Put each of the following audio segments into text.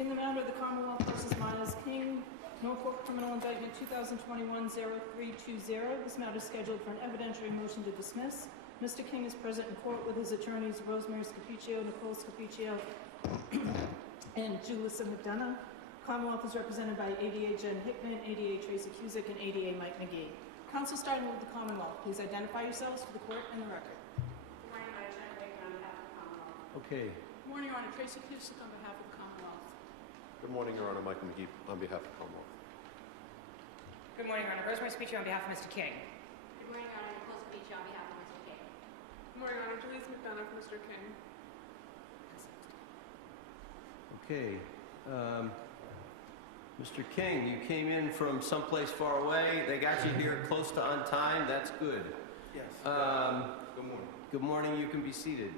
In the matter of the Commonwealth versus Myles King, Norfolk Criminal Indictment 2021-0320, this matter is scheduled for an evidentiary motion to dismiss. Mr. King is present in court with his attorneys Rosemary Scapuccio, Nicole Scapuccio, and Julissa McDonough. Commonwealth is represented by ADA Jen Hickman, ADA Tracy Cusick, and ADA Mike McGee. Counsel, starting with the Commonwealth, please identify yourselves for the court and the record. Good morning, Madam Jen Hickman on behalf of the Commonwealth. Okay. Good morning, Your Honor. Tracy Cusick on behalf of the Commonwealth. Good morning, Your Honor. Mike McGee on behalf of Commonwealth. Good morning, Your Honor. Rosemary Scapuccio on behalf of Mr. King. Good morning, Your Honor. Nicole Scapuccio on behalf of Mr. King. Good morning, Your Honor. Julissa McDonough for Mr. King. Okay. Mr. King, you came in from someplace far away. They got you here close to on time. That's good. Yes. Good morning. Good morning. You can be seated.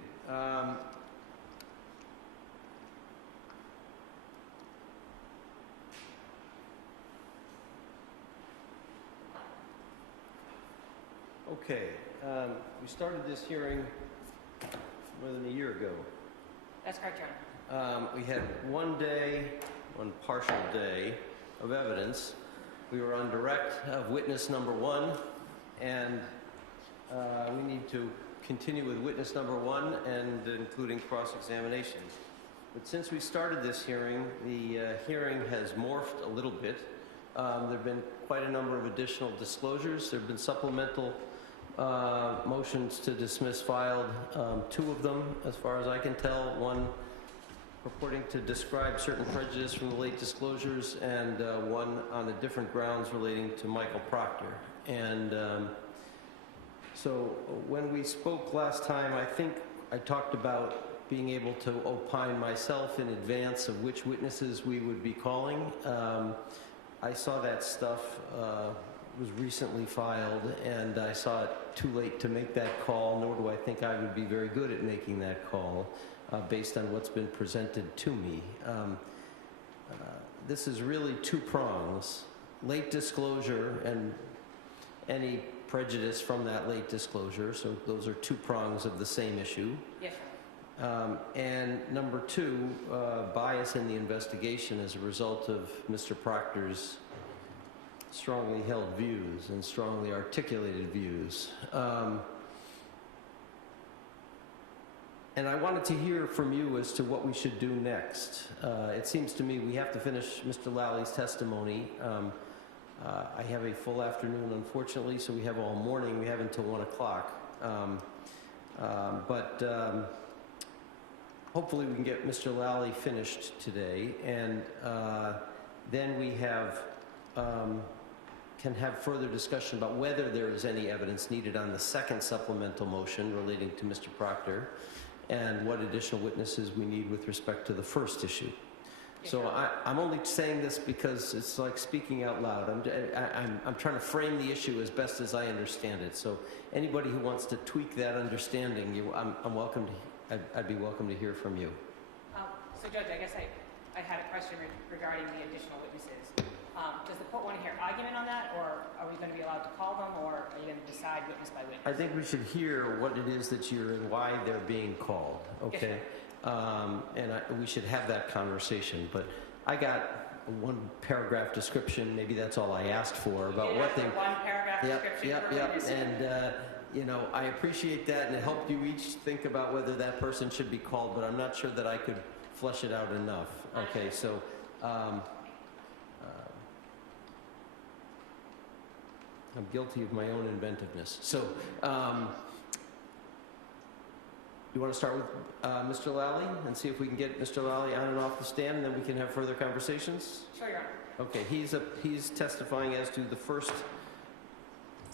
Okay. We started this hearing more than a year ago. That's correct, Your Honor. We had one partial day of evidence. We were on direct of witness number one, and we need to continue with witness number one and including cross-examination. But since we started this hearing, the hearing has morphed a little bit. There have been quite a number of additional disclosures. There have been supplemental motions to dismiss filed, two of them, as far as I can tell, one purporting to describe certain prejudice from the late disclosures, and one on the different grounds relating to Michael Proctor. And so when we spoke last time, I think I talked about being able to opine myself in advance of which witnesses we would be calling. I saw that stuff was recently filed, and I saw it too late to make that call, nor do I think I would be very good at making that call based on what's been presented to me. This is really two prongs: late disclosure and any prejudice from that late disclosure. So those are two prongs of the same issue. Yes, Your Honor. And number two, bias in the investigation as a result of Mr. Proctor's strongly held views and strongly articulated views. And I wanted to hear from you as to what we should do next. It seems to me we have to finish Mr. Lally's testimony. I have a full afternoon, unfortunately, so we have all morning. We have until 1 o'clock. But hopefully we can get Mr. Lally finished today, and then we can have further discussion about whether there is any evidence needed on the second supplemental motion relating to Mr. Proctor, and what additional witnesses we need with respect to the first issue. So I'm only saying this because it's like speaking out loud. I'm trying to frame the issue as best as I understand it. So anybody who wants to tweak that understanding, I'm welcome to. I'd be welcome to hear from you. So, Judge, I guess I had a question regarding the additional witnesses. Does the court want to hear argument on that, or are we going to be allowed to call them, or are you going to decide witness by witness? I think we should hear what it is that you're and why they're being called, okay? Yes, we should have that conversation. But I got a one-paragraph description. Maybe that's all I asked for about what they. One-paragraph description. Yep. And you know, I appreciate that, and it helped you each think about whether that person should be called. But I'm not sure that I could flesh it out enough. Okay, so. I'm guilty of my own inventiveness. So, you want to start with Mr. Lally and see if we can get Mr. Lally on and off the stand, and then we can have further conversations? Sure, Your Honor. Okay, he's testifying as to the first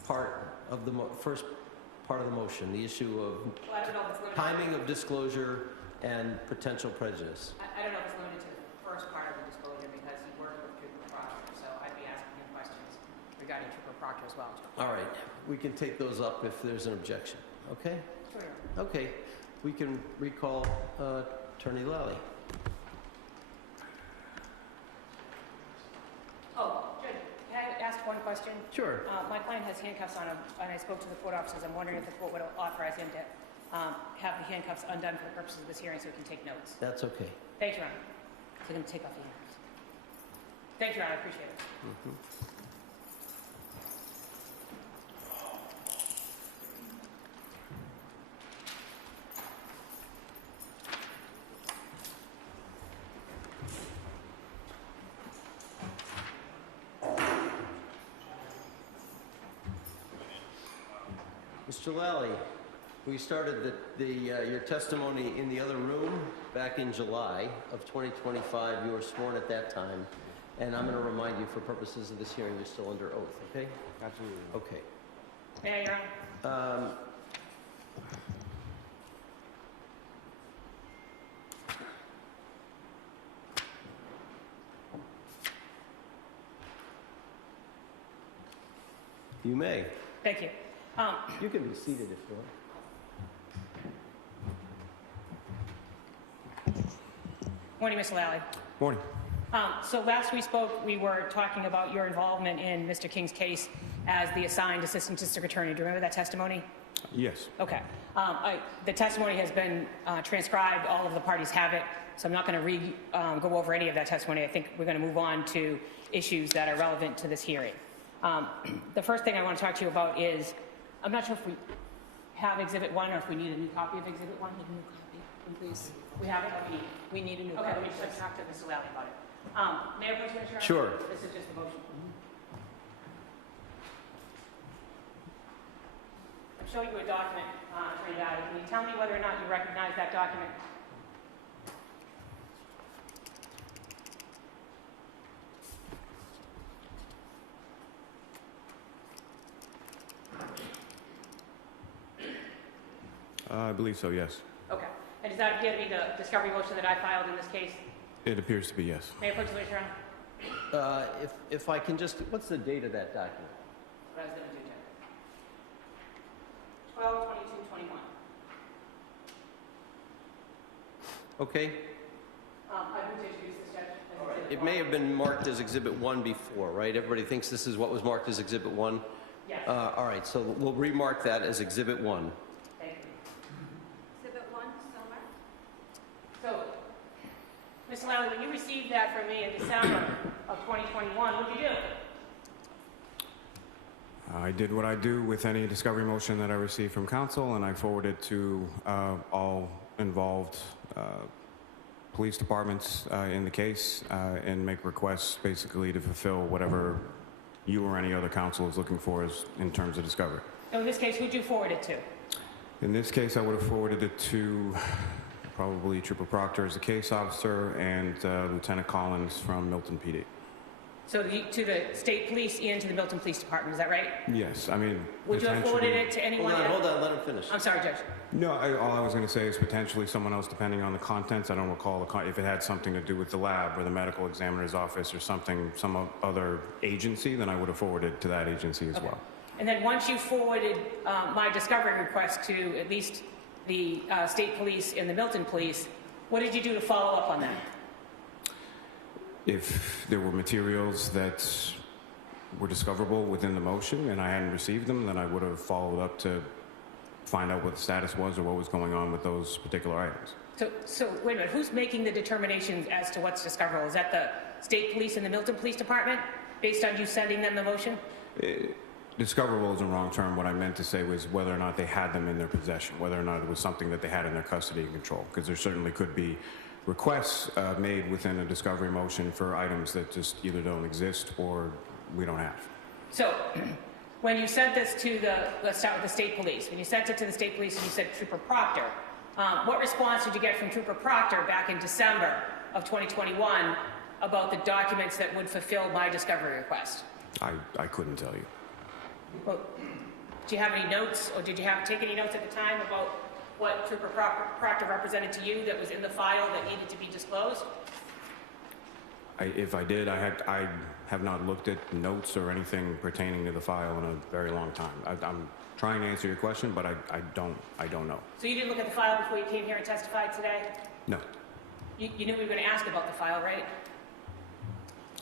part of the motion, the issue of I don't know if it's limited timing of disclosure and potential prejudice. I don't know if it's limited to the first part of the disclosure, because he worked with Trooper Proctor, so I'd be asking him questions regarding Trooper Proctor as well. All right, we can take those up if there's an objection. Okay? Sure, Your Honor. Okay, we can recall Attorney Lally. Oh, Judge, can I ask one question? Sure. My client has handcuffs on him, and I spoke to the court officers. I'm wondering if the court would authorize him to have the handcuffs undone for the purposes of this hearing so he can take notes. That's okay. Thank you, Your Honor. They're going to take off your hands. Thank you, Your Honor, I appreciate it. Mr. Lally, we started your testimony in the other room back in July of 2025. You were sworn at that time, and I'm going to remind you for purposes of this hearing, you're still under oath, okay? Absolutely. Okay. May I, Your Honor? You may. Thank you. You can be seated if you want. Morning, Mr. Lally. Morning. So last we spoke, we were talking about your involvement in Mr. King's case as the assigned Assistant District Attorney. Do you remember that testimony? Yes. Okay. The testimony has been transcribed. All of the parties have it. So I'm not going to go over any of that testimony. I think we're going to move on to issues that are relevant to this hearing. The first thing I want to talk to you about is, I'm not sure if we have Exhibit 1 or if we need a new copy of Exhibit 1. Please. We have it? We need a new Okay, copy. let me just talk to Mr. Lally about it. May I please, Commissioner? Sure. This is just the motion. I'm showing you a document, Attorney Lally. Can you tell me whether or not you recognize that document? I believe so, yes. Okay. And does that appear to be the discovery motion that I filed in this case? It appears to be yes. May I please, Commissioner? What If I can just, what's the date of that document? I was going to do, Jack. 12/22/21. Okay. I moved to introduce this, Judge. It may have been marked as Exhibit 1 before, right? Everybody thinks this is what was marked as Exhibit 1? Yes. All right, so we'll remark that as Exhibit 1. Thank you. Exhibit 1, still marked? So, Mr. Lally, when you received that from me in December of 2021, what did you do? I did what I do with any discovery motion that I receive from counsel, and I forwarded to all involved police departments in the case and make requests basically to fulfill whatever you or any other counsel is looking for in terms of discovery. So in this case, who'd you forward it to? In this case, I would have forwarded it to probably Trooper Proctor as the case officer and Lieutenant Collins from Milton PD. So to the state police and to the Milton Police Department, is that right? Yes, I mean, Would you have forwarded it to anyone else? Hold on, let him finish. I'm sorry, Judge. No, all I was going to say is potentially someone else, depending on the contents. I don't recall if it had something to do with the lab or the medical examiner's office or something, some other agency, then I would have forwarded to that agency as well. And then once you forwarded my discovery request to at least the state police and the Milton police, what did you do to follow up on that? If there were materials that were discoverable within the motion and I hadn't received them, then I would have followed up to find out what the status was or what was going on with those particular items. So wait a minute, who's making the determinations as to what's discoverable? Is that the state police and the Milton Police Department, based on you sending them the motion? Discoverable is a wrong term. What I meant to say was whether or not they had them in their possession, whether or not it was something that they had in their custody and control, because there certainly could be requests made within a discovery motion for items that just either don't exist or we don't have. So when you sent this to let's start with the state police. When you sent it to the state police and you said Trooper Proctor, what response did you get from Trooper Proctor back in December of 2021 about the documents that would fulfill my discovery request? I couldn't tell you. Well, do you have any notes, or did you take any notes at the time about what Trooper Proctor represented to you that was in the file that needed to be disclosed? If I did, I have not looked at notes or anything pertaining to the file in a very long time. I'm trying to answer your question, but I don't know. So you didn't look at the file before you came here and testified today? No. You knew we were going to ask about the file, right?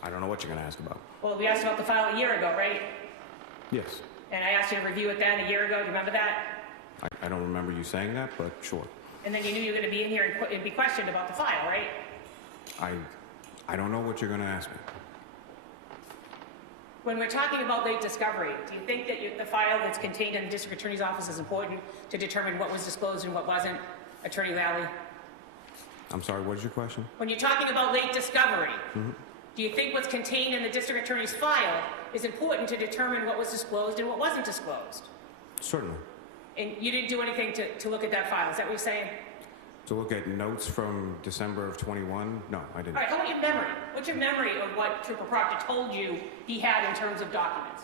I don't know what you're going to ask about. Well, we asked about the file a year ago, right? Yes. And I asked you to review it then a year ago. Do you remember that? I don't remember you saying that, but sure. And then you knew you were going to be in here and be questioned about the file, right? I don't know what you're going to ask me. When we're talking about late discovery, do you think that the file that's contained in the district attorney's office is important to determine what was disclosed and what wasn't, Attorney Lally? I'm sorry, what is your question? When you're talking about late discovery, do you think what's contained in the district attorney's file is important to determine what was disclosed and what wasn't disclosed? Certainly. And you didn't do anything to look at that file, is that what you're saying? To look at notes from December of 21? No, I didn't. All right, how about your memory? What's your memory of what Trooper Proctor told you he had in terms of documents?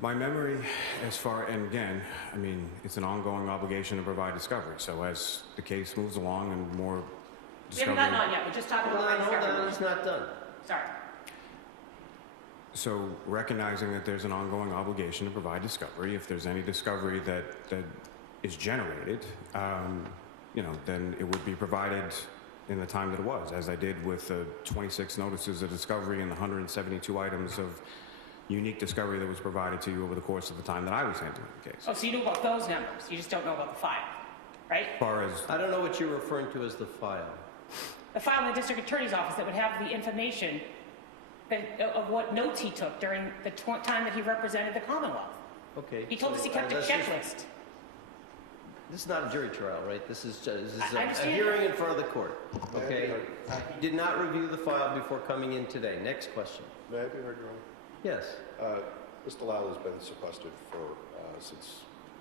My memory, as far, and again, I mean, it's an ongoing obligation to provide discovery. So as the case moves along and more We haven't discovery... gotten on yet, we're just talking about late Hold discovery. on, it's not done. Sorry. So recognizing that there's an ongoing obligation to provide discovery, if there's any discovery that is generated, you know, then it would be provided in the time that it was, as I did with the 26 notices of discovery and the 172 items of unique discovery that was provided to you over the course of the time that I was handling the case. Oh, so you knew about those numbers, you just don't know about the file, right? As far as, I don't know what you're referring to as the file. The file in the district attorney's office that would have the information of what notes he took during the time that he represented the Commonwealth. Okay. He told us he kept a let's just- checklist. This is not a jury trial, right? This is I a understand hearing in front of the court, okay? He did not review the file before coming in today. Next question. May I be heard, Your Honor? Yes. Mr. Lally's been sequestered for, since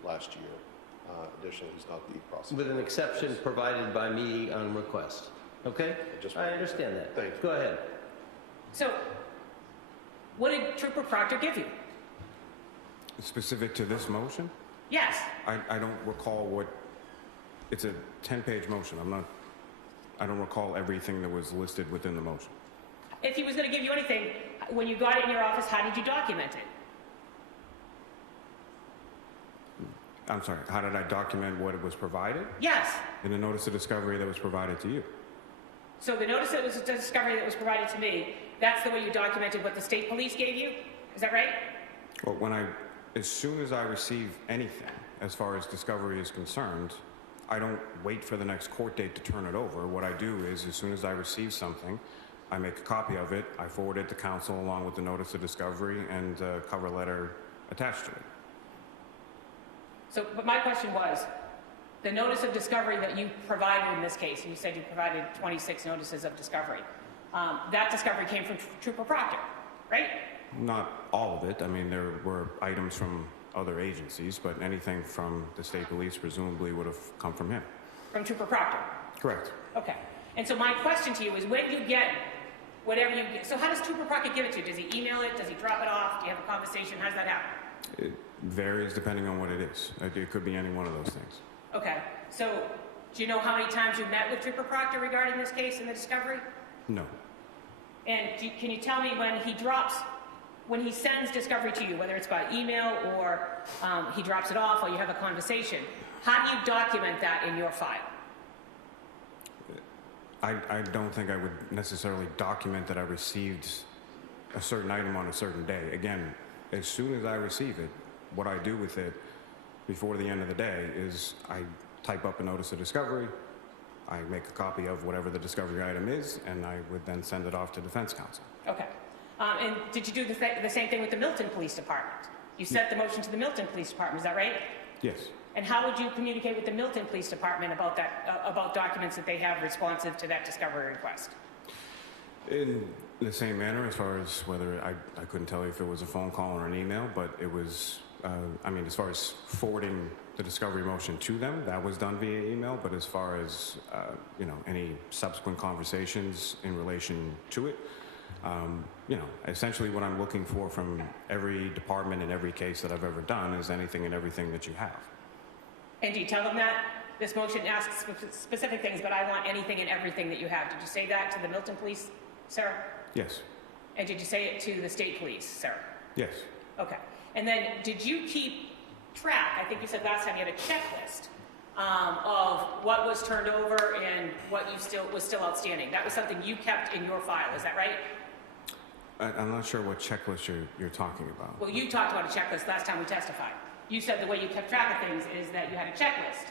last year. Additionally, he's not the prosecutor. With an exception provided by me on request. Okay? I understand that. Thank you. Go ahead. So, what did Trooper Proctor give you? specific to this motion? Yes. I don't recall what, it's a 10-page motion. I don't recall everything that was listed within the motion. If he was going to give you anything, when you got it in your office, how did you document it? I'm sorry, how did I document what it was provided? Yes. In the notice of discovery that was provided to you. So the notice that was a discovery that was provided to me, that's the way you documented what the state police gave you? Is that right? Well, as soon as I receive anything, as far as discovery is concerned, I don't wait for the next court date to turn it over. What I do is, as soon as I receive something, I make a copy of it, I forward it to counsel along with the notice of discovery and cover letter attached to it. So, but my question was, the notice of discovery that you provided in this case, you said you provided 26 notices of discovery. That discovery came from Trooper Proctor, right? Not all of it. I mean, there were items from other agencies, but anything from the state police presumably would have come from him. From Trooper Proctor? Correct. Okay. And so my question to you is, when you get whatever you get, so how does Trooper Proctor give it to you? Does he email it? Does he drop it off? Do you have a conversation? How does that happen? It varies depending on what it is. It could be any one of those things. Okay. So do you know how many times you met with Trooper Proctor regarding this case and the discovery? No. And can you tell me when he sends discovery to you, whether it's by email or he drops it off or you have a conversation, how do you document that in your file? I don't think I would necessarily document that I received a certain item on a certain day. Again, as soon as I receive it, what I do with it before the end of the day is I type up a notice of discovery, I make a copy of whatever the discovery item is, and I would then send it off to defense counsel. Okay. And did you do the same thing with the Milton Police Department? You sent the motion to the Milton Police Department, is that right? Yes. And how would you communicate with the Milton Police Department about that, about documents that they have responsive to that discovery request? In the same manner, as far as whether I couldn't tell you if it was a phone call or an email, but it was, I mean, as far as forwarding the discovery motion to them, that was done via email, but as far as, you know, any subsequent conversations in relation to it, you know, essentially what I'm looking for from every department in every case that I've ever done is anything and everything that you have. And do you tell them that? This motion asks specific things, but I want anything and everything that you have. Did you say that to the Milton Police, sir? Yes. And did you say it to the state police, sir? Yes. Okay. And then did you keep track, I think you said last time you had a checklist of what was turned over and what was still outstanding. That was something you kept in your file, is that right? I'm not sure what checklist you're talking about. Well, you talked about a checklist last time we testified. You said the way you kept track of things is that you had a checklist,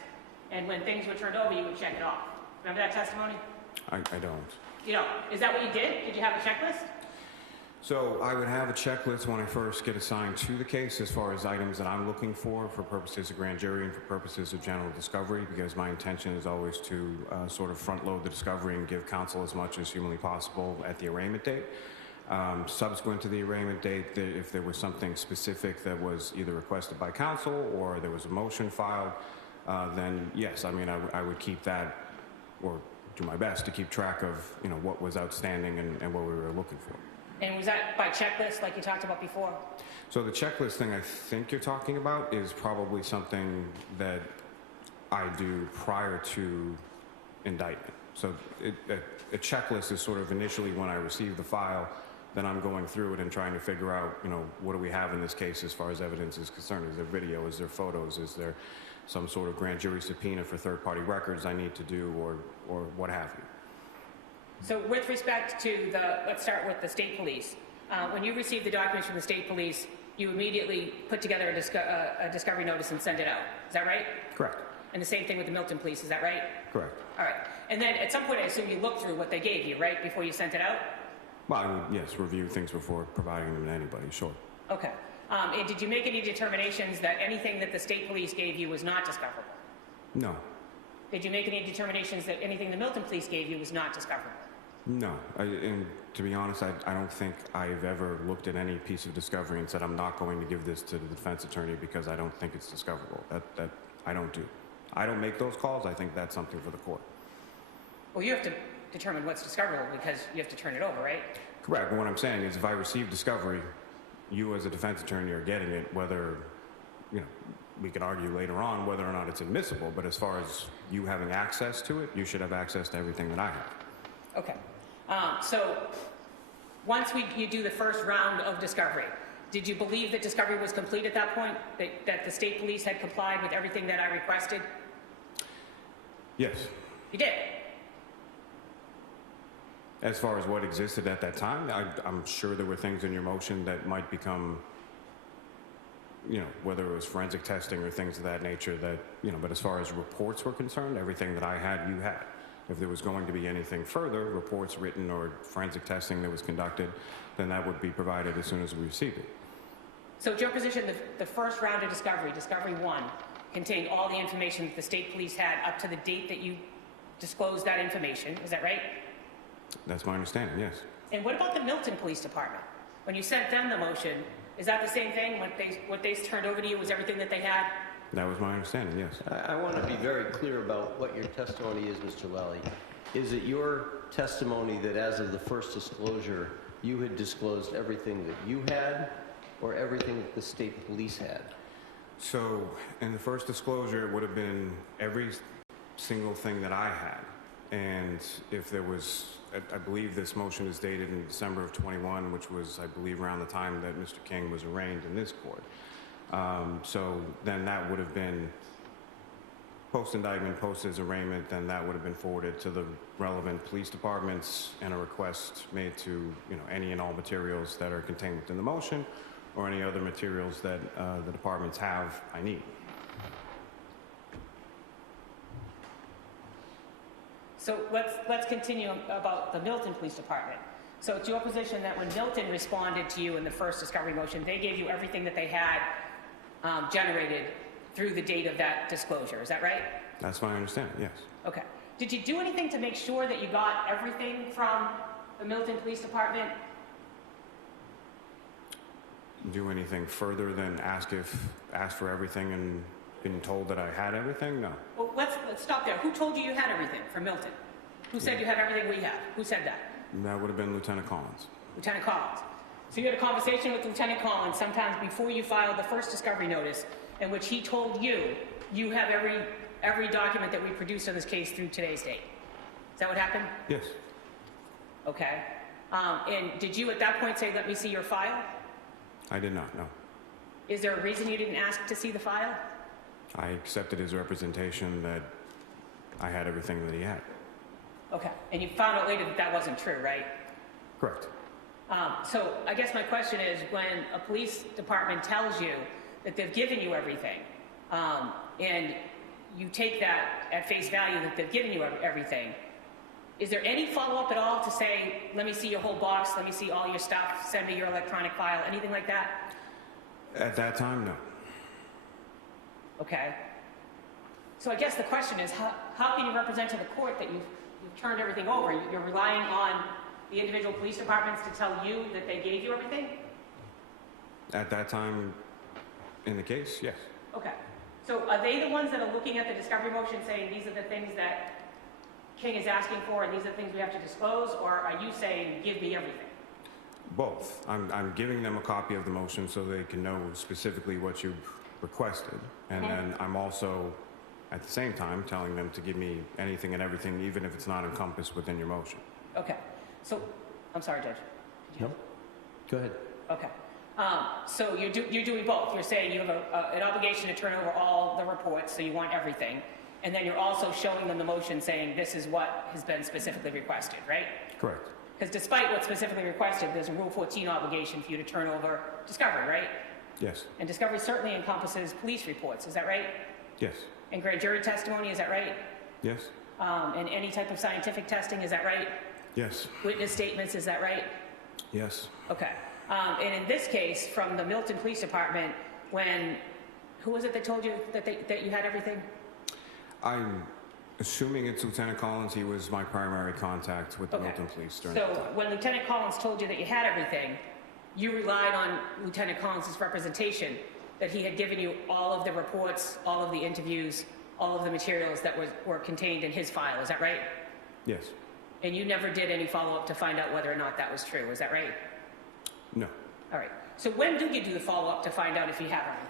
and when things were turned over, you would check it off. Remember that testimony? I don't. You know, is that what you did? Did you have a checklist? So I would have a checklist when I first get assigned to the case as far as items that I'm looking for purposes of grand jury and for purposes of general discovery, because my intention is always to sort of front load the discovery and give counsel as much as humanly possible at the arraignment date. Subsequent to the arraignment date, if there was something specific that was either requested by counsel or there was a motion filed, then yes, I mean, I would keep that, or do my best to keep track of, you know, what was outstanding and what we were looking for. And was that by checklist like you talked about before? So the checklist thing I think you're talking about is probably something that I do prior to indictment. So a checklist is sort of initially when I receive the file, then I'm going through it and trying to figure out, you know, what do we have in this case as far as evidence is concerned? Is there video? Is there photos? Is there some sort of grand jury subpoena for third-party records I need to do, or what have you? So with respect to let's start with the state police. When you received the documents from the state police, you immediately put together a discovery notice and sent it out. Is that right? Correct. And the same thing with the Milton police, is that right? Correct. All right. And then at some point, I assume you looked through what they gave you, right, before you sent it out? Well, I would, yes, review things before providing them to anybody, sure. Okay. And did you make any determinations that anything that the state police gave you was not discoverable? No. Did you make any determinations that anything the Milton police gave you was not discoverable? No, and to be honest, I don't think I've ever looked at any piece of discovery and said I'm not going to give this to the defense attorney because I don't think it's discoverable. That I don't do. I don't make those calls. I think that's something for the court. Well, you have to determine what's discoverable because you have to turn it over, right? Correct. But what I'm saying is if I receive discovery, you as a defense attorney are getting it, whether, you know, we can argue later on whether or not it's admissible, but as far as you having access to it, you should have access to everything that I have. Okay. So once you do the first round of discovery, did you believe that discovery was complete at that point? That the state police had complied with everything that I requested? Yes. You did? As far as what existed at that time, I'm sure there were things in your motion that might become, you know, whether it was forensic testing or things of that nature that, you know, but as far as reports were concerned, everything that I had, you had. If there was going to be anything further, reports written or forensic testing that was conducted, then that would be provided as soon as we received it. So it's your position that the first round of discovery, Discovery 1, contained all the information that the state police had up to the date that you disclosed that information, is that right? That's my understanding, yes. And what about the Milton Police Department? When you sent them the motion, is that the same thing? What they turned over to you was everything that they had? That was my understanding, yes. I want to be very clear about what your testimony is, Mr. Lally. Is it your testimony that as of the first disclosure, you had disclosed everything that you had or everything that the state police had? So in the first disclosure, it would have been every single thing that I had. And if there was, I believe this motion is dated in December of 21, which was, I believe, around the time that Mr. King was arraigned in this court. So then that would have been post-indictment, post his arraignment, then that would have been forwarded to the relevant police departments and a request made to, you know, any and all materials that are contained within the motion or any other materials that the departments have, I need. So let's continue about the Milton Police Department. So it's your position that when Milton responded to you in the first discovery motion, they gave you everything that they had generated through the date of that disclosure, is that right? That's my understanding, yes. Okay. Did you do anything to make sure that you got everything from the Milton Police Department? Do anything further than ask for everything and been told that I had everything? No. Well, let's stop there. Who told you you had everything from Milton? Who said you had everything we have? Who said that? That would have been Lieutenant Collins. Lieutenant Collins. So you had a conversation with Lieutenant Collins sometimes before you filed the first discovery notice in which he told you you have every document that we produced on this case through today's date. Is that what happened? Yes. Okay. And did you at that point say, let me see your file? I did not, no. Is there a reason you didn't ask to see the file? I accepted his representation that I had everything that he had. Okay. And you found out later that that wasn't true, right? Correct. So I guess my question is, when a police department tells you that they've given you everything, and you take that at face value that they've given you everything, is there any follow-up at all to say, let me see your whole box, let me see all your stuff, send me your electronic file, anything like that? At that time, no. Okay. So I guess the question is, how can you represent to the court that you've turned everything over? You're relying on the individual police departments to tell you that they gave you everything? At that time in the case, yes. Okay. So are they the ones that are looking at the discovery motion saying these are the things that King is asking for and these are the things we have to disclose? Or are you saying, give me everything? Both. I'm giving them a copy of the motion so they can know specifically what you've requested. And then I'm also, at the same time, telling them to give me anything and everything, even if it's not encompassed within your motion. Okay. So, I'm sorry, Judge. Did you No? Go ahead. Okay. So you're doing both. You're saying you have an obligation to turn over all the reports, so you want everything. And then you're also showing them the motion saying this is what has been specifically requested, right? Correct. Because despite what's specifically requested, there's a Rule 14 obligation for you to turn over discovery, right? Yes. And discovery certainly encompasses police reports, is that right? Yes. And grand jury testimony, is that right? Yes. And any type of scientific testing, is that right? Yes. Witness statements, is that right? Yes. Okay. And in this case, from the Milton Police Department, who was it that told you that you had everything? I'm assuming it's Lieutenant Collins. He was my primary contact with the Milton Police during So that time. when Lieutenant Collins told you that you had everything, you relied on Lieutenant Collins' representation that he had given you all of the reports, all of the interviews, all of the materials that were contained in his file, is that right? Yes. And you never did any follow-up to find out whether or not that was true, is that right? No. All right. So when do you do the follow-up to find out if you have everything?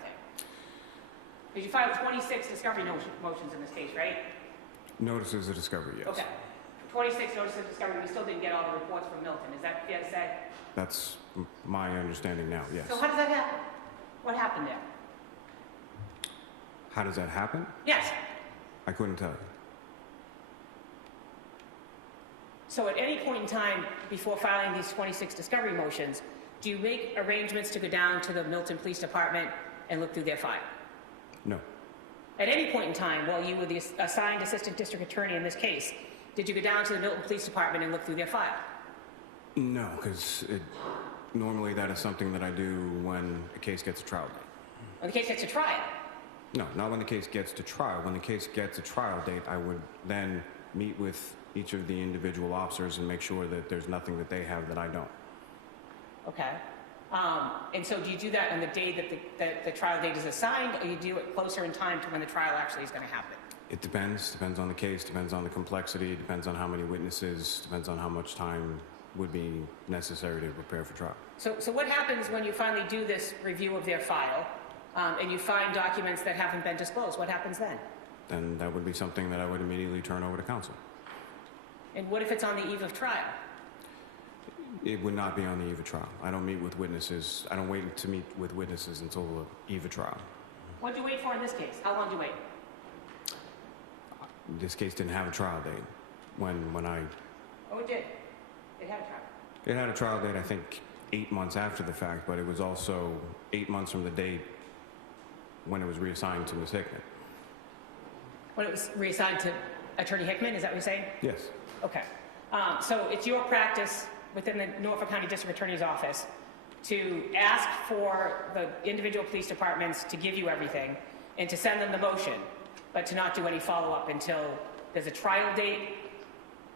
Because you filed 26 discovery motions in this case, right? Notices of discovery, yes. Okay. 26 notices of discovery, we still didn't get all the reports from Milton. Is that fair to say? That's my understanding now, yes. So how does that happen? What happened there? How does that happen? Yes. I couldn't tell you. So at any point in time before filing these 26 discovery motions, do you make arrangements to go down to the Milton Police Department and look through their file? No. At any point in time, while you were the assigned assistant district attorney in this case, did you go down to the Milton Police Department and look through their file? No, because normally that is something that I do when a case gets a trial date. When the case gets to trial? No, not when the case gets to trial. When the case gets a trial date, I would then meet with each of the individual officers and make sure that there's nothing that they have that I don't. Okay. And so do you do that on the day that the trial date is assigned, or you do it closer in time to when the trial actually is going to happen? It depends. Depends on the case, depends on the complexity, depends on how many witnesses, depends on how much time would be necessary to prepare for trial. So what happens when you finally do this review of their file, and you find documents that haven't been disclosed? What happens then? Then that would be something that I would immediately turn over to counsel. And what if it's on the eve of trial? It would not be on the eve of trial. I don't meet with witnesses. I don't wait to meet with witnesses until the eve of trial. What did you wait for in this case? How long did you wait? This case didn't have a trial date when I... Oh, it did. It had a trial. It had a trial date, I think, 8 months after the fact, but it was also 8 months from the date when it was reassigned to Ms. Hickman. When it was reassigned to Attorney Hickman, is that what you're saying? Yes. Okay. So it's your practice within the Norfolk County District Attorney's Office to ask for the individual police departments to give you everything and to send them the motion, but to not do any follow-up until there's a trial date.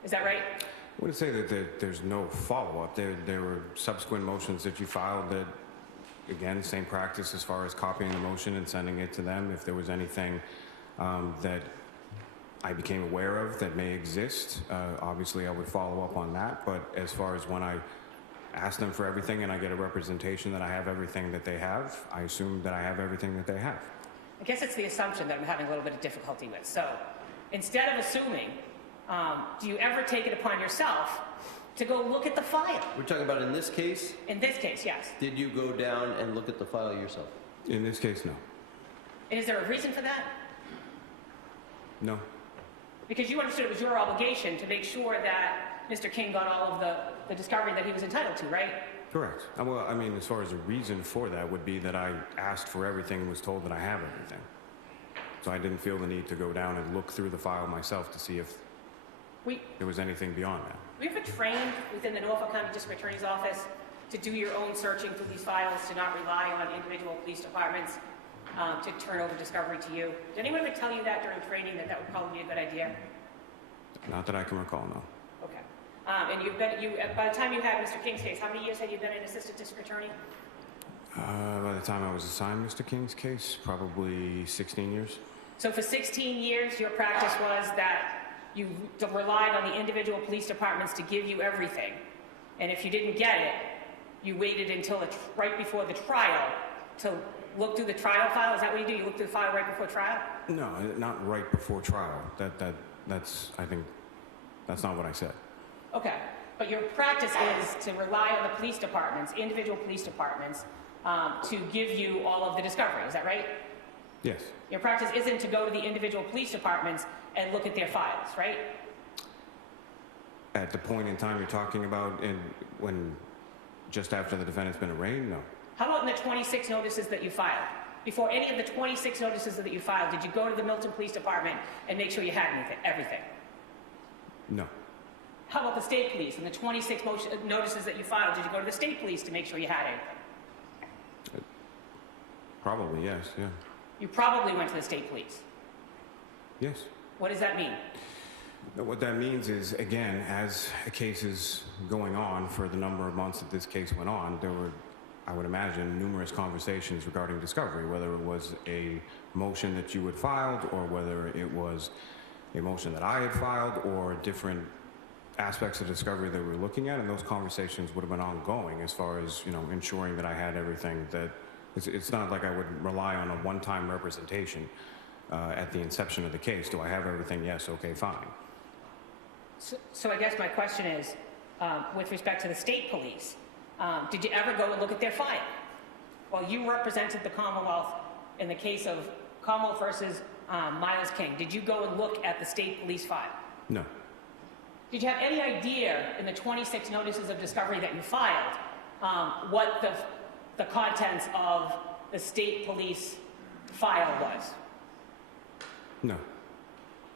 Is that right? I wouldn't say that there's no follow-up. There were subsequent motions that you filed that, again, same practice as far as copying the motion and sending it to them. If there was anything that I became aware of that may exist, obviously I would follow up on that. But as far as when I ask them for everything and I get a representation that I have everything that they have, I assume that I have everything that they have. I guess it's the assumption that I'm having a little bit of difficulty with. So instead of assuming, do you ever take it upon yourself to go look at the file? We're talking about in this case? In this case, yes. Did you go down and look at the file yourself? In this case, no. And is there a reason for that? No. Because you understood it was your obligation to make sure that Mr. King got all of the discovery that he was entitled to, right? Correct. Well, I mean, as far as a reason for that would be that I asked for everything and was told that I have everything. So I didn't feel the need to go down and look through the file myself to see if there was anything beyond that. We've been trained within the Norfolk County District Attorney's Office to do your own searching through these files, to not rely on individual police departments to turn over discovery to you. Did anyone ever tell you that during training, that that would probably be a good idea? Not that I can recall, no. Okay. And by the time you had Mr. King's case, how many years had you been an assistant district attorney? By the time I was assigned Mr. King's case, probably 16 years. So for 16 years, your practice was that you relied on the individual police departments to give you everything. And if you didn't get it, you waited until right before the trial to look through the trial file? Is that what you do? You look through the file right before trial? No, not right before trial. I think that's not what I said. Okay. But your practice is to rely on the police departments, individual police departments, to give you all of the discovery. Is that right? Yes. Your practice isn't to go to the individual police departments and look at their files, right? At the point in time you're talking about, when just after the defendant's been arraigned, no. How about in the 26 notices that you filed? Before any of the 26 notices that you filed, did you go to the Milton Police Department and make sure you had everything? No. How about the state police? In the 26 notices that you filed, did you go to the state police to make sure you had anything? Probably, yes, yeah. You probably went to the state police. Yes. What does that mean? What that means is, again, as a case is going on for the number of months that this case went on, there were, I would imagine, numerous conversations regarding discovery, whether it was a motion that you had filed or whether it was a motion that I had filed or different aspects of discovery that we were looking at, and those conversations would have been ongoing as far as, ensuring that I had everything that, it's not like I would rely on a one-time representation at the inception of the case. Do I have everything? Yes, okay, fine. So I guess my question is, with respect to the state police, did you ever go and look at their file? While you represented the Commonwealth in the case of Commonwealth versus Myles King, did you go and look at the state police file? No. Did you have any idea in the 26 notices of discovery that you filed what the contents of the state police file was? No.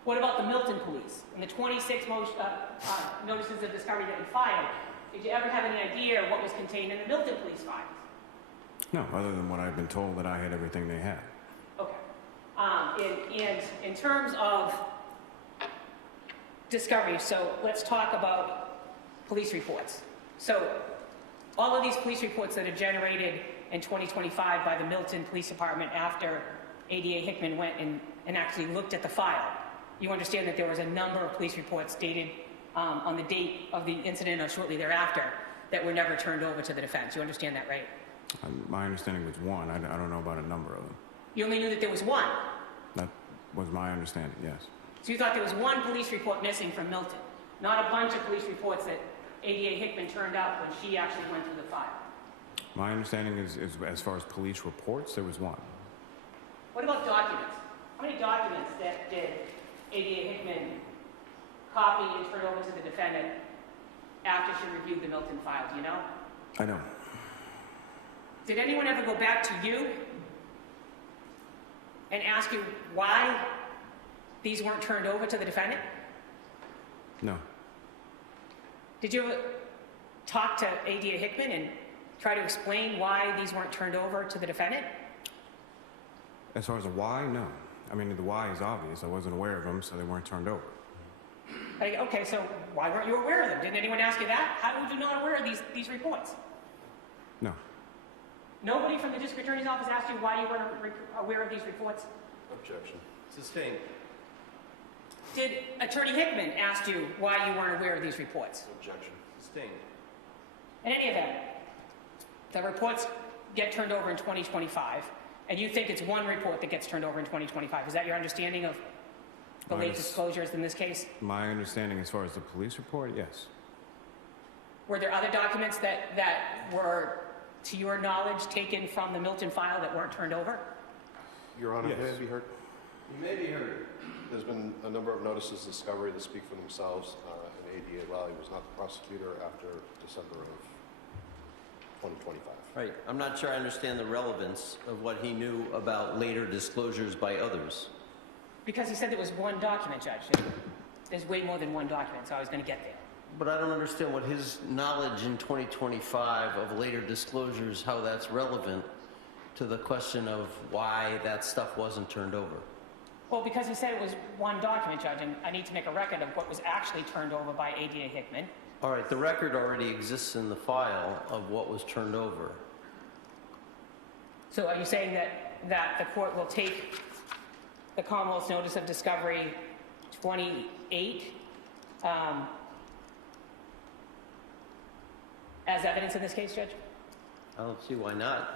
What about the Milton police? In the 26 notices of discovery that you filed, did you ever have any idea what was contained in the Milton police files? No, other than what I've been told that I had everything they had. Okay. And in terms of discovery, so let's talk about police reports. So all of these police reports that are generated in 2025 by the Milton Police Department after ADA Hickman went and actually looked at the file, you understand that there was a number of police reports dated on the date of the incident or shortly thereafter that were never turned over to the defense. You understand that, right? My understanding was one. I don't know about a number of them. You only knew that there was one. That was my understanding, yes. So you thought there was one police report missing from Milton, not a bunch of police reports that ADA Hickman turned out when she actually went through the file. My understanding is as far as police reports, there was one. What about documents? How many documents did ADA Hickman copy and turn over to the defendant after she reviewed the Milton file? Do you know? I know. Did anyone ever go back to you and ask you why these weren't turned over to the defendant? No. Did you ever talk to ADA Hickman and try to explain why these weren't turned over to the defendant? As far as the why, no. I mean, the why is obvious. I wasn't aware of them, so they weren't turned over. Okay, so why weren't you aware of them? Didn't anyone ask you that? How were you not aware of these reports? No. Nobody from the district attorney's office asked you why you weren't aware of these reports? Objection. Sustained. Did Attorney Hickman ask you why you weren't aware of these reports? Objection. Sustained. In any event, the reports get turned over in 2025, and you think it's one report that gets turned over in 2025. Is that your understanding of the late disclosures in this case? My understanding as far as the police report, yes. Were there other documents that were, to your knowledge, taken from the Milton file that weren't turned over? Your Honor, Yes. may I be heard? You may be heard. There's been a number of notices of discovery that speak for themselves, and ADA Lally was not the prosecutor after December of 2025. Right. I'm not sure I understand the relevance of what he knew about later disclosures by others. Because he said there was one document, Judge. There's way more than one document, so I was going to get there. But I don't understand what his knowledge in 2025 of later disclosures, how that's relevant to the question of why that stuff wasn't turned over. Well, because he said it was one document, Judge, and I need to make a record of what was actually turned over by ADA Hickman. All right, the record already exists in the file of what was turned over. So are you saying that the court will take the Commonwealth's notice of discovery 28 as evidence in this case, Judge? I don't see why not.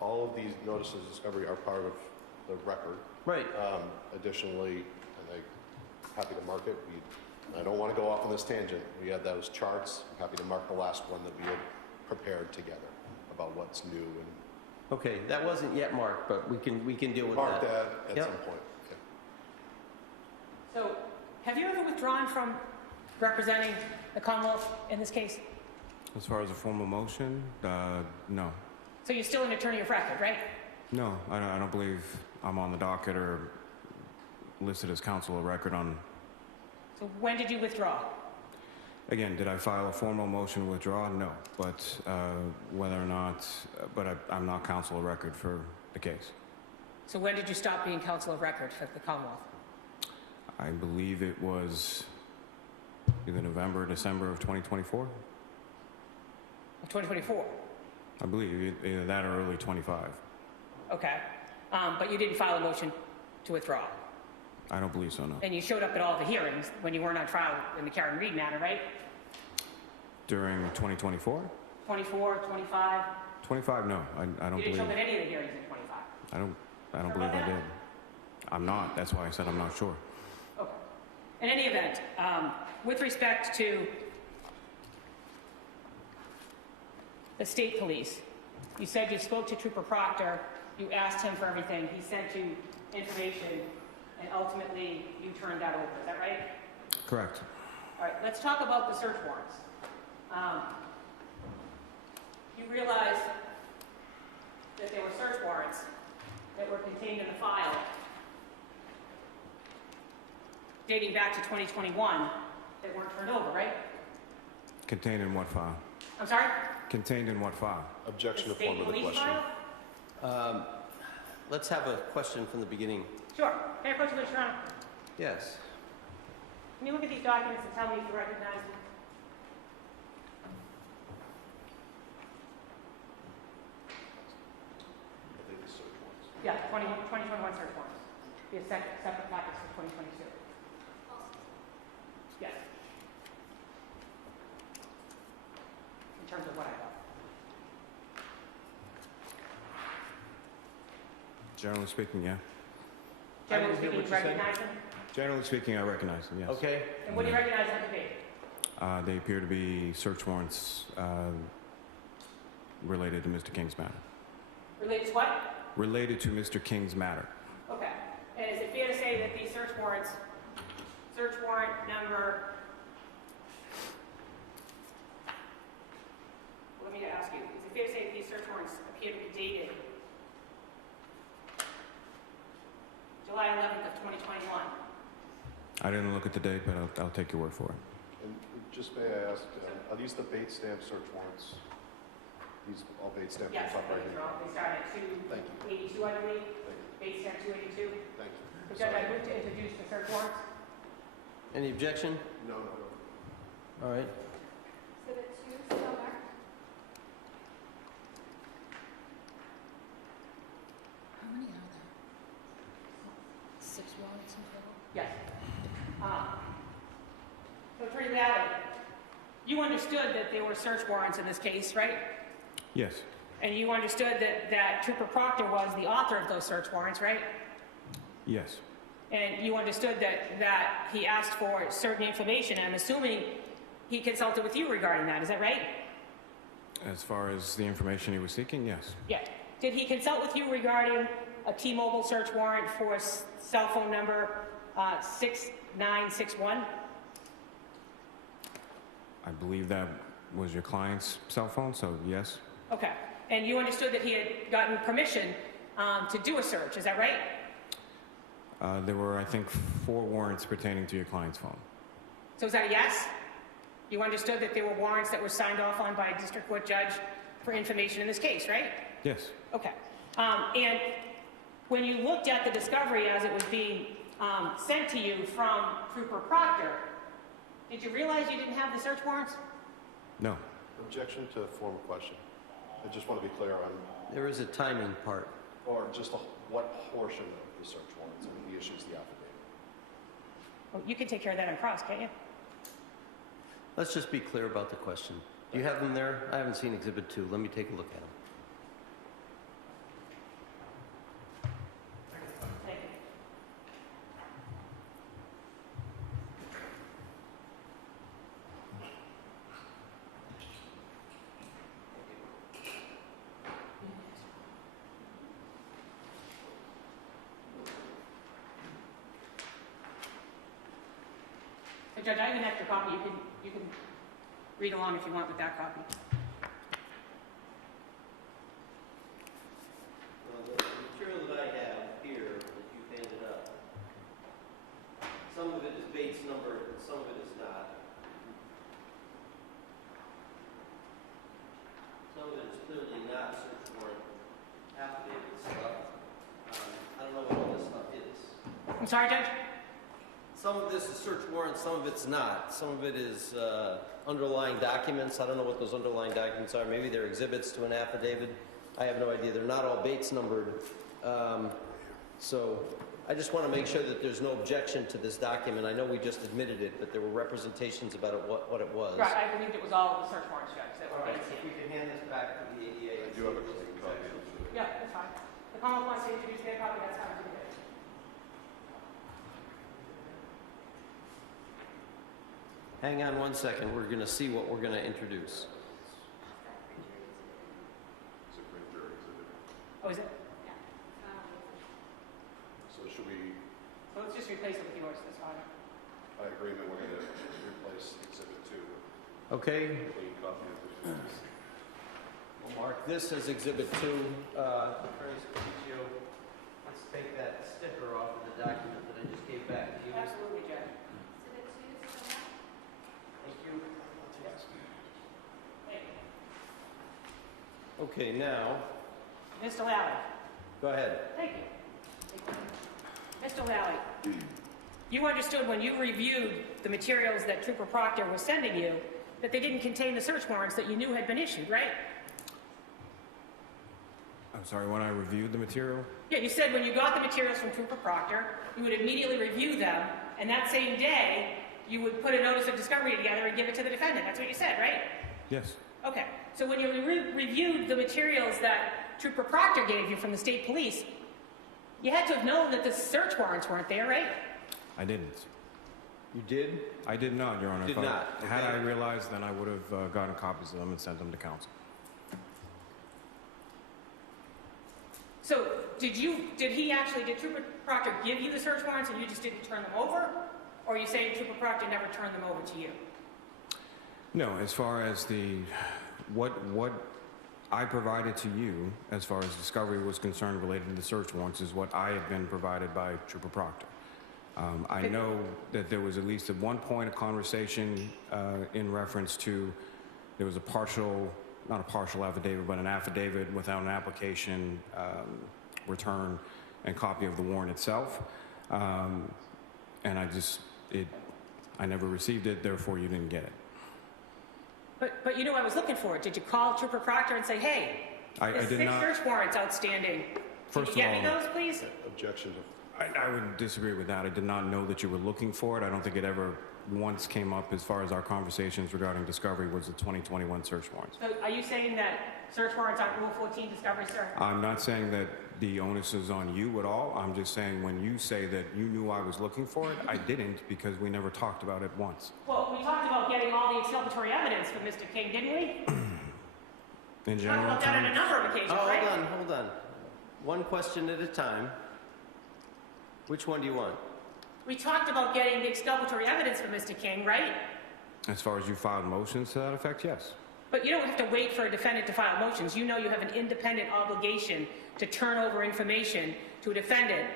All of these notices of discovery are part of the record. Right. Additionally, and I'm happy to mark it, I don't want to go off on this tangent. We had those charts. I'm happy to mark the last one that we had prepared together about what's new and Okay, that wasn't yet marked, but we can deal with mark that. that at Yep. some point. Okay. So have you ever withdrawn from representing the Commonwealth in this case? As far as a formal motion, no. So you're still an attorney of record, right? No, I don't believe I'm on the docket or listed as counsel of record on... So when did you withdraw? Again, did I file a formal motion to withdraw? No, but whether or not... I'm not counsel of record for the case. So when did you stop being counsel of record for the Commonwealth? I believe it was either November or December of 2024. Of 2024? I believe either that or early 25. Okay. But you didn't file a motion to withdraw? I don't believe so, no. And you showed up at all the hearings when you weren't on trial in the Karen Reed matter, right? During 2024? 24, 25? 25, no. I don't You didn't believe... show up at any of the hearings in 25? I don't Sure believe about I that? did. I'm not. That's why I said I'm not sure. Okay. In any event, with respect to the state police, you said you spoke to Trooper Proctor, you asked him for everything, he sent you information, and ultimately you turned that over. Is that right? Correct. All right, let's talk about the search warrants. You realize that there were search warrants that were contained in the file dating back to 2021 that weren't turned over, right? Contained in what file? I'm sorry? Contained in what file? Objection The to form state of the police question. file? Let's have a question from the beginning. Sure. Can I approach you, Mr. Honor? Yes. Can you look at these documents and tell me if you recognize them? I think the search warrants. Yeah, 2021 search warrants. Be a separate package for 2022. Yes. In terms of what I got. Generally speaking, yeah. Generally didn't hear speaking, what you you said. recognize them? Generally speaking, I recognize them, yes. Okay. And what do you recognize them to be? They appear to be search warrants related to Mr. King's matter. Related to what? Related to Mr. King's matter. Okay. And is it fair to say that these search warrants, search warrant number, let me ask you, is it fair to say that these search warrants appear to be dated July 11th of 2021? I didn't look at the date, but I'll take your word for it. And just may I ask, are these the bait stamp search warrants? These all bait stamp Yes, ones up right they here? start at Thank you. 282, I believe, Thank you. base stamp 282. Thank you. Judge, Sorry. I move to introduce the search warrants. Any objection? No. All right. Exhibit 2, so marked. How many are there? 6 warrants in total? Yes. So Attorney Lally, you understood that there were search warrants in this case, right? Yes. And you understood that Trooper Proctor was the author of those search warrants, right? Yes. And you understood that he asked for certain information. I'm assuming he consulted with you regarding that. Is that right? As far as the information he was seeking, yes. Yeah. Did he consult with you regarding a T-Mobile search warrant for cell phone number 6961? I believe that was your client's cell phone, so yes. Okay. And you understood that he had gotten permission to do a search. Is that right? There were, I think, 4 warrants pertaining to your client's phone. So is that a yes? You understood that there were warrants that were signed off on by a district court judge for information in this case, right? Yes. Okay. And when you looked at the discovery as it was being sent to you from Trooper Proctor, did you realize you didn't have the search warrants? No. Objection to form of question. I just want to be clear on, There is a timing part. or just what portion of the search warrants, and he issues the affidavit. Well, you can take care of that on cross, can't you? Let's just be clear about the question. Do you have them there? I haven't seen Exhibit 2. Let me take a look at them. Thank you. So Judge, I have an extra copy. You can read along if you want with that copy. Well, the material that I have here that you've handed up, some of it is Bates numbered and some of it is not. Some of it is clearly not search warrant affidavit stuff. I don't know what all this stuff is. I'm sorry, Judge? Some of this is search warrant, some of it's not. Some of it is underlying documents. I don't know what those underlying documents are. Maybe they're exhibits to an affidavit. I have no idea. They're not all Bates numbered. So I just want to make sure that there's no objection to this document. I know we just admitted it, but there were representations about it, what it was. Right, I believed it was all the search warrants, Judge, that were All right, being if we can hand this back to the ADA. I do have a clean copy of it. Yeah, that's fine. The Commonwealth wants to introduce their copy, that's fine. Do it. Hang on one second. We're going to see what we're going to introduce. It's a printer exhibit. Oh, is it? So should we, So let's just replace it with yours, that's fine. by agreement, we're going to replace exhibit 2 with Okay, a clean copy of it. we'll mark this as Exhibit 2. Attorney Scapicio, let's take that sticker off of the document that I just gave back to you. Absolutely, Judge. Exhibit 2 is still up. Thank you. Thank you. Okay, now, Mr. Lally. go ahead. Thank you. Mr. Lally, you understood when you reviewed the materials that Trooper Proctor was sending you that they didn't contain the search warrants that you knew had been issued, right? I'm sorry, when I reviewed the material? Yeah, you said when you got the materials from Trooper Proctor, you would immediately review them, and that same day, you would put a notice of discovery together and give it to the defendant. That's what you said, right? Yes. Okay. So when you reviewed the materials that Trooper Proctor gave you from the state police, you had to have known that the search warrants weren't there, right? I didn't. You did? I did not, Your Honor. Did If I- not, Had okay. I realized, then I would have gotten copies of them and sent them to counsel. So did Trooper Proctor give you the search warrants and you just didn't turn them over? Or are you saying Trooper Proctor never turned them over to you? No, as far as what I provided to you, as far as discovery was concerned related to the search warrants, is what I had been provided by Trooper Proctor. I know that there was at least at one point a conversation in reference to there was not a partial affidavit, but an affidavit without an application, return, and copy of the warrant itself. And I never received it, therefore you didn't get it. But you knew I was looking for it. Did you call Trooper Proctor and say, hey, I there's did 6 not. search warrants outstanding. Can First you of get me all- those, please? Objection to, I would disagree with that. I did not know that you were looking for it. I don't think it ever once came up as far as our conversations regarding discovery was the 2021 search warrants. So are you saying that search warrants aren't Rule 14 discovery, sir? I'm not saying that the onus is on you at all. I'm just saying when you say that you knew I was looking for it, I didn't because we never talked about it once. Well, we talked about getting all the exculpatory evidence from Mr. King, didn't we? In We talked general about that on a terms, number of occasions, Oh, right? hold on. One question at a time. Which one do you want? We talked about getting the exculpatory evidence from Mr. King, right? as far as you filed motions to that effect, yes. But you don't have to wait for a defendant to file motions. You know you have an independent obligation to turn over information to a defendant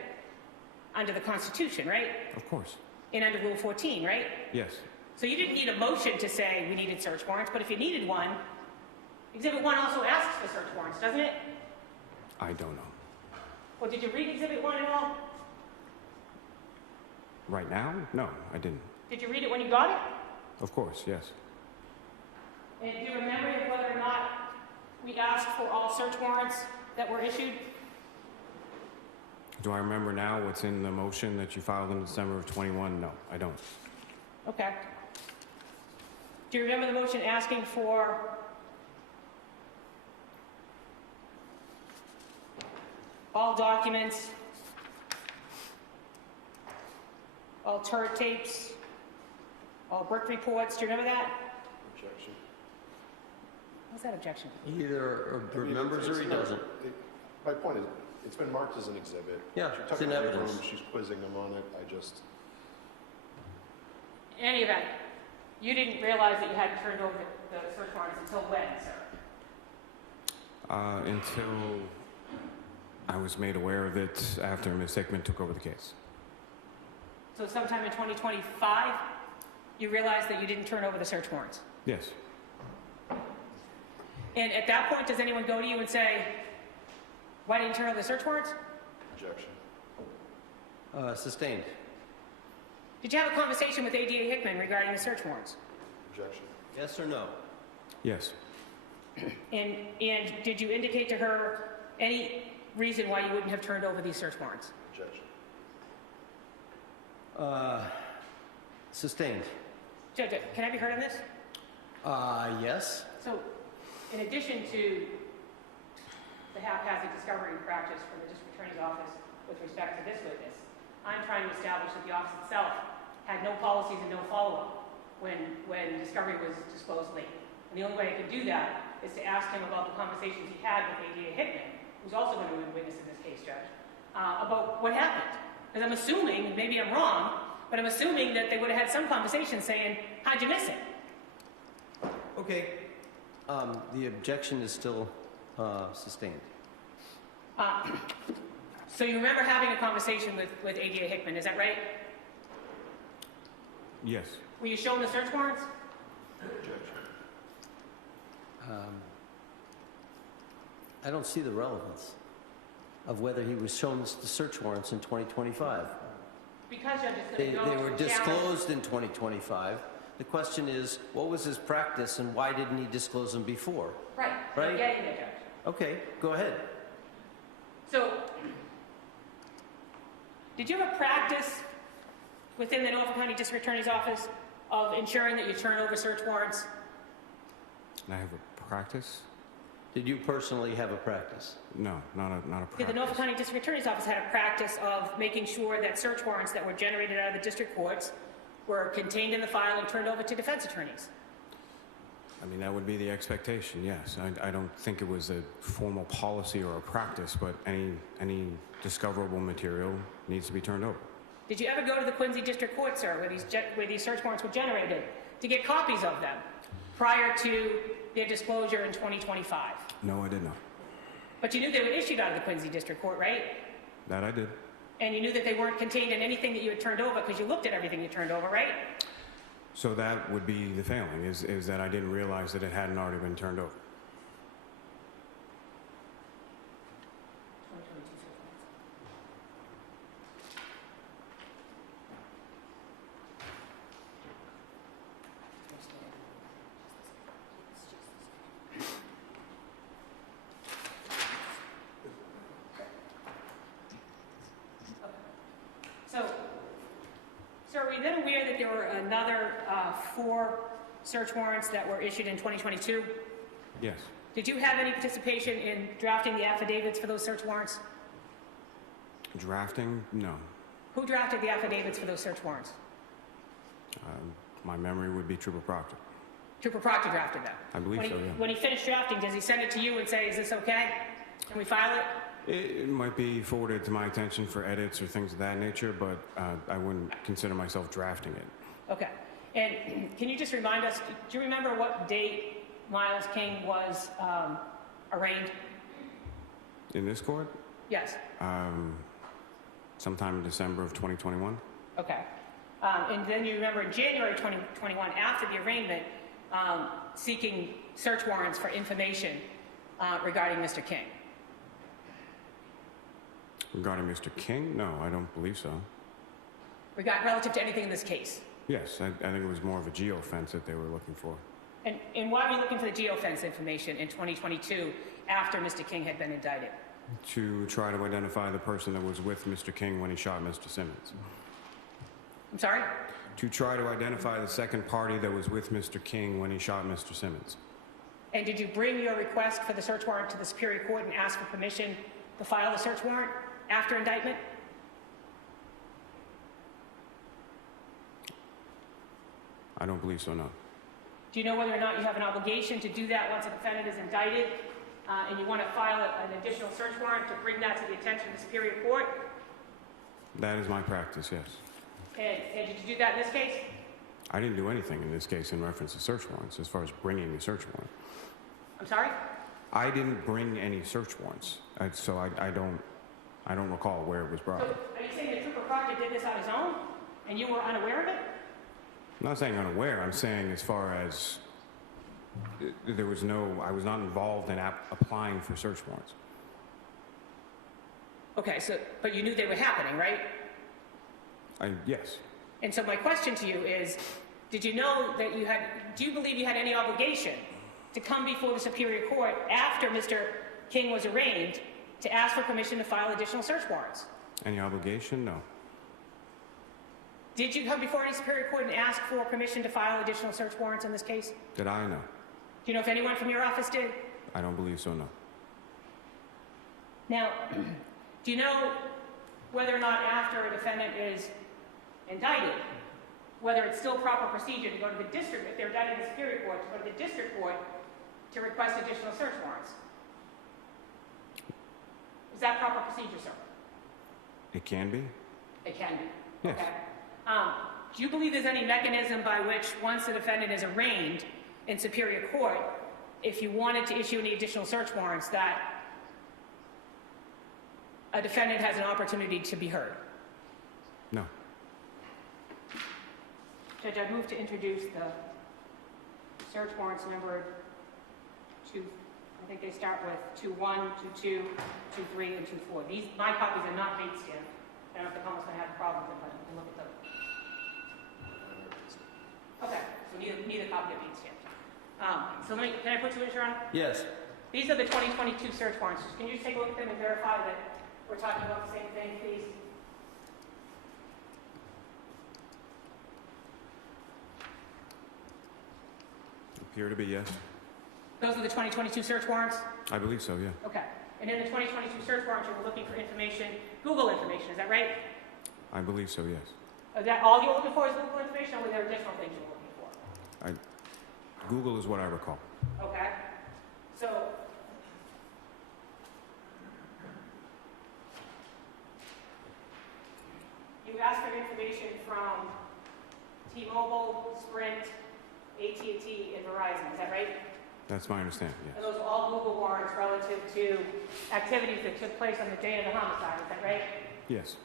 under the Constitution, right? Of course. And under Rule 14, right? Yes. So you didn't need a motion to say we needed search warrants, but if you needed one, Exhibit 1 also asks for search warrants, doesn't it? I don't know. Well, did you read Exhibit 1 at all? Right now? No, I didn't. Did you read it when you got it? Of course, yes. And do you remember whether or not we asked for all search warrants that were issued? Do I remember now what's in the motion that you filed in December of 21? No, I don't. Okay. Do you remember the motion asking for all documents, all turret tapes, all brick reports? Do you remember that? Objection. What's that objection? He either remembers or he doesn't. My point is, it's been marked as an exhibit. Yeah, She it's took in it away from evidence. him, she's quizzing him on it, I just, In any event, you didn't realize that you hadn't turned over the search warrants until when, sir? Until I was made aware of it after Ms. Hickman took over the case. So sometime in 2025, you realized that you didn't turn over the search warrants? Yes. And at that point, does anyone go to you and say, why didn't you turn over the search warrants? objection. Sustained. Did you have a conversation with ADA Hickman regarding the search warrants? Objection. Yes or no? Yes. And did you indicate to her any reason why you wouldn't have turned over these search warrants? Objection. Sustained. Judge, can I be heard on this? Yes. So, in addition to the haphazard discovery practice from the district attorney's office with respect to this witness, I'm trying to establish that the office itself had no policies and no follow-up when discovery was disclosed late. And the only way I could do that is to ask him about the conversations he had with ADA Hickman, who's also going to be a witness in this case, Judge, about what happened. Because I'm assuming, and maybe I'm wrong, but I'm assuming that they would have had some conversation saying, how'd you miss it? Okay. The objection is still sustained. So you remember having a conversation with ADA Hickman, is that right? Yes. Were you shown the search warrants? Objection. I don't see the relevance of whether he was shown the search warrants in 2025. Because Judge, it's They going to go were to challenge. disclosed in 2025. The question is, what was his practice and why didn't he disclose them before? Right. Right? I'm getting there, Judge. Okay, go ahead. So, did you have a practice within the Norfolk County District Attorney's Office of ensuring that you turn over search warrants? And I have a practice? Did you personally have a practice? No, not a practice. Did the Norfolk County District Attorney's Office had a practice of making sure that search warrants that were generated out of the district courts were contained in the file and turned over to defense attorneys? I mean, that would be the expectation, yes. I don't think it was a formal policy or a practice, but any discoverable material needs to be turned over. Did you ever go to the Quincy District Court, sir, where these search warrants were generated, to get copies of them prior to their disclosure in 2025? No, I did not. But you knew they were issued out of the Quincy District Court, right? That I did. And you knew that they weren't contained in anything that you had turned over because you looked at everything you turned over, right? So that would be the failing, is that I didn't realize that it hadn't already been turned over. So, sir, are we then aware that there were another 4 search warrants that were issued in 2022? Yes. Did you have any participation in drafting the affidavits for those search warrants? Drafting? No. Who drafted the affidavits for those search warrants? My memory would be Trooper Proctor. Trooper Proctor drafted them. I believe When so, yeah. When he finished drafting, does he send it to you and say, is this okay? Can we file it? It might be forwarded to my attention for edits or things of that nature, but I wouldn't consider myself drafting it. Okay. And can you just remind us, do you remember what date Myles King was arraigned? In this court? Yes. sometime in December of 2021. Okay. And then you remember in January 2021, after the arraignment, seeking search warrants for information regarding Mr. King. Regarding Mr. King? No, I don't believe so. Relative to anything in this case. Yes, I think it was more of a geofence that they were looking for. And why were you looking for the geofence information in 2022 after Mr. King had been indicted? To try to identify the person that was with Mr. King when he shot Mr. Simmons. I'm sorry? To try to identify the second party that was with Mr. King when he shot Mr. Simmons. And did you bring your request for the search warrant to the Superior Court and ask for permission to file the search warrant after indictment? I don't believe so, no. Do you know whether or not you have an obligation to do that once a defendant is indicted and you want to file an additional search warrant to bring that to the attention of the Superior Court? That is my practice, yes. And did you do that in this case? I didn't do anything in this case in reference to search warrants as far as bringing a search warrant. I'm sorry? I didn't bring any search warrants, so I don't recall where it was brought. So are you saying that Trooper Proctor did this on his own and you were unaware of it? I'm not saying unaware, I'm saying as far as I was not involved in applying for search warrants. Okay, but you knew they were happening, right? Yes. And so my question to you is, do you believe you had any obligation to come before the Superior Court after Mr. King was arraigned to ask for permission to file additional search warrants? Any obligation? No. Did you come before any Superior Court and ask for permission to file additional search warrants in this case? Did I? No. Do you know if anyone from your office did? I don't believe so, no. Now, do you know whether or not after a defendant is indicted, whether it's still proper procedure to go to the district, if they're indicted in the Superior Court, to go to the district court to request additional search warrants? Is that proper procedure, sir? It can be? It can be. Yes. Okay. Do you believe there's any mechanism by which, once the defendant is arraigned in Superior Court, if you wanted to issue any additional search warrants, that a defendant has an opportunity to be heard? No. Judge, I'd move to introduce the search warrants numbered I think they start with 2-1, 2-2, 2-3, and 2-4. My copies are not date stamped. I don't know if the public's going to have a problem with it, but you can look at them. Okay, so neither copy are date stamped. So can I put two in, Your Honor? Yes. These are the 2022 search warrants. Can you just take a look at them and verify that we're talking about the same thing, please? Appear to be, yes. Those are the 2022 search warrants? I believe so, yeah. Okay. And in the 2022 search warrants, you were looking for information, Google information, is that right? I believe so, yes. Is that all you were looking for is Google information, or were there additional things you were looking for? Google is what I recall. Okay. So, you asked for information from T-Mobile, Sprint, AT&T, and Verizon, is that right? That's my understanding, And yes. those are all Google warrants relative to activities that took place on the day of the homicide, is that right? Yes.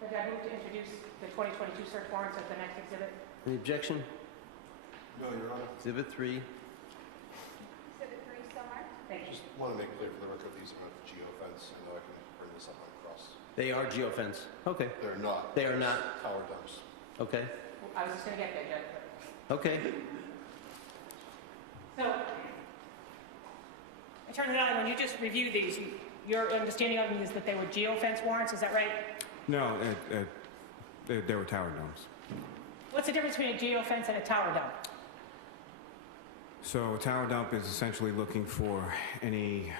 Would I move to introduce the 2022 search warrants as the next exhibit? Any objection? No, Your Honor. Exhibit 3. Exhibit 3, so marked. Thank you. Just want to make clear for the record, these are not geofence. I know I can bring this up on cross. They are geofence. Okay. They're not. They are not. Tower dumps. Okay. I was just going to get there, Judge. Okay. So, Attorney Lally, when you just reviewed these, your understanding of them is that they were geofence warrants, is that right? No, they were tower domes. What's the difference between a geofence and a tower dump? So a tower dump is essentially looking for any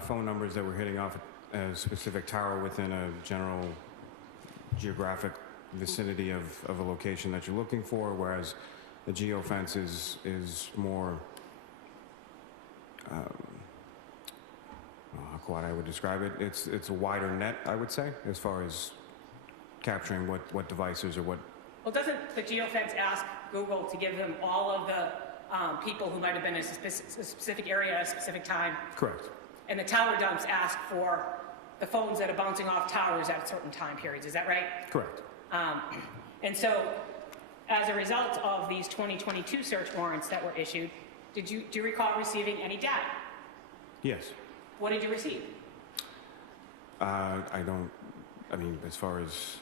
phone numbers that were hitting off a specific tower within a general geographic vicinity of a location that you're looking for, whereas the geofence is more, how I would describe it. It's a wider net, I would say, as far as capturing what devices or what. Well, doesn't the geofence ask Google to give them all of the people who might have been in a specific area at a specific time? Correct. And the tower dumps ask for the phones that are bouncing off towers at certain time periods, is that right? Correct. And so, as a result of these 2022 search warrants that were issued, do you recall receiving any data? Yes. What did you receive? I mean, as far as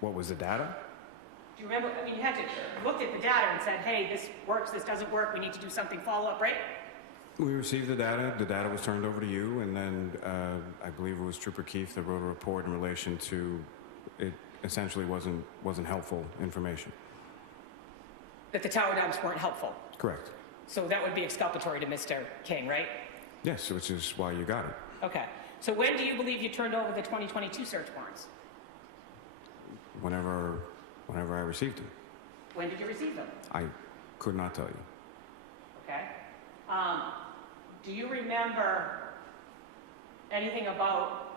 what was the data? Do you remember, I mean, you had to looked at the data and said, hey, this works, this doesn't work, we need to do something follow-up, right? We received the data was turned over to you, and then I believe it was Trooper Keefe that wrote a report in relation to it essentially wasn't helpful information. That the tower dumps weren't helpful. Correct. So that would be exculpatory to Mr. King, right? Yes, which is why you got it. Okay. So when do you believe you turned over the 2022 search warrants? Whenever I received them. When did you receive them? I could not tell you. Okay. Do you remember anything about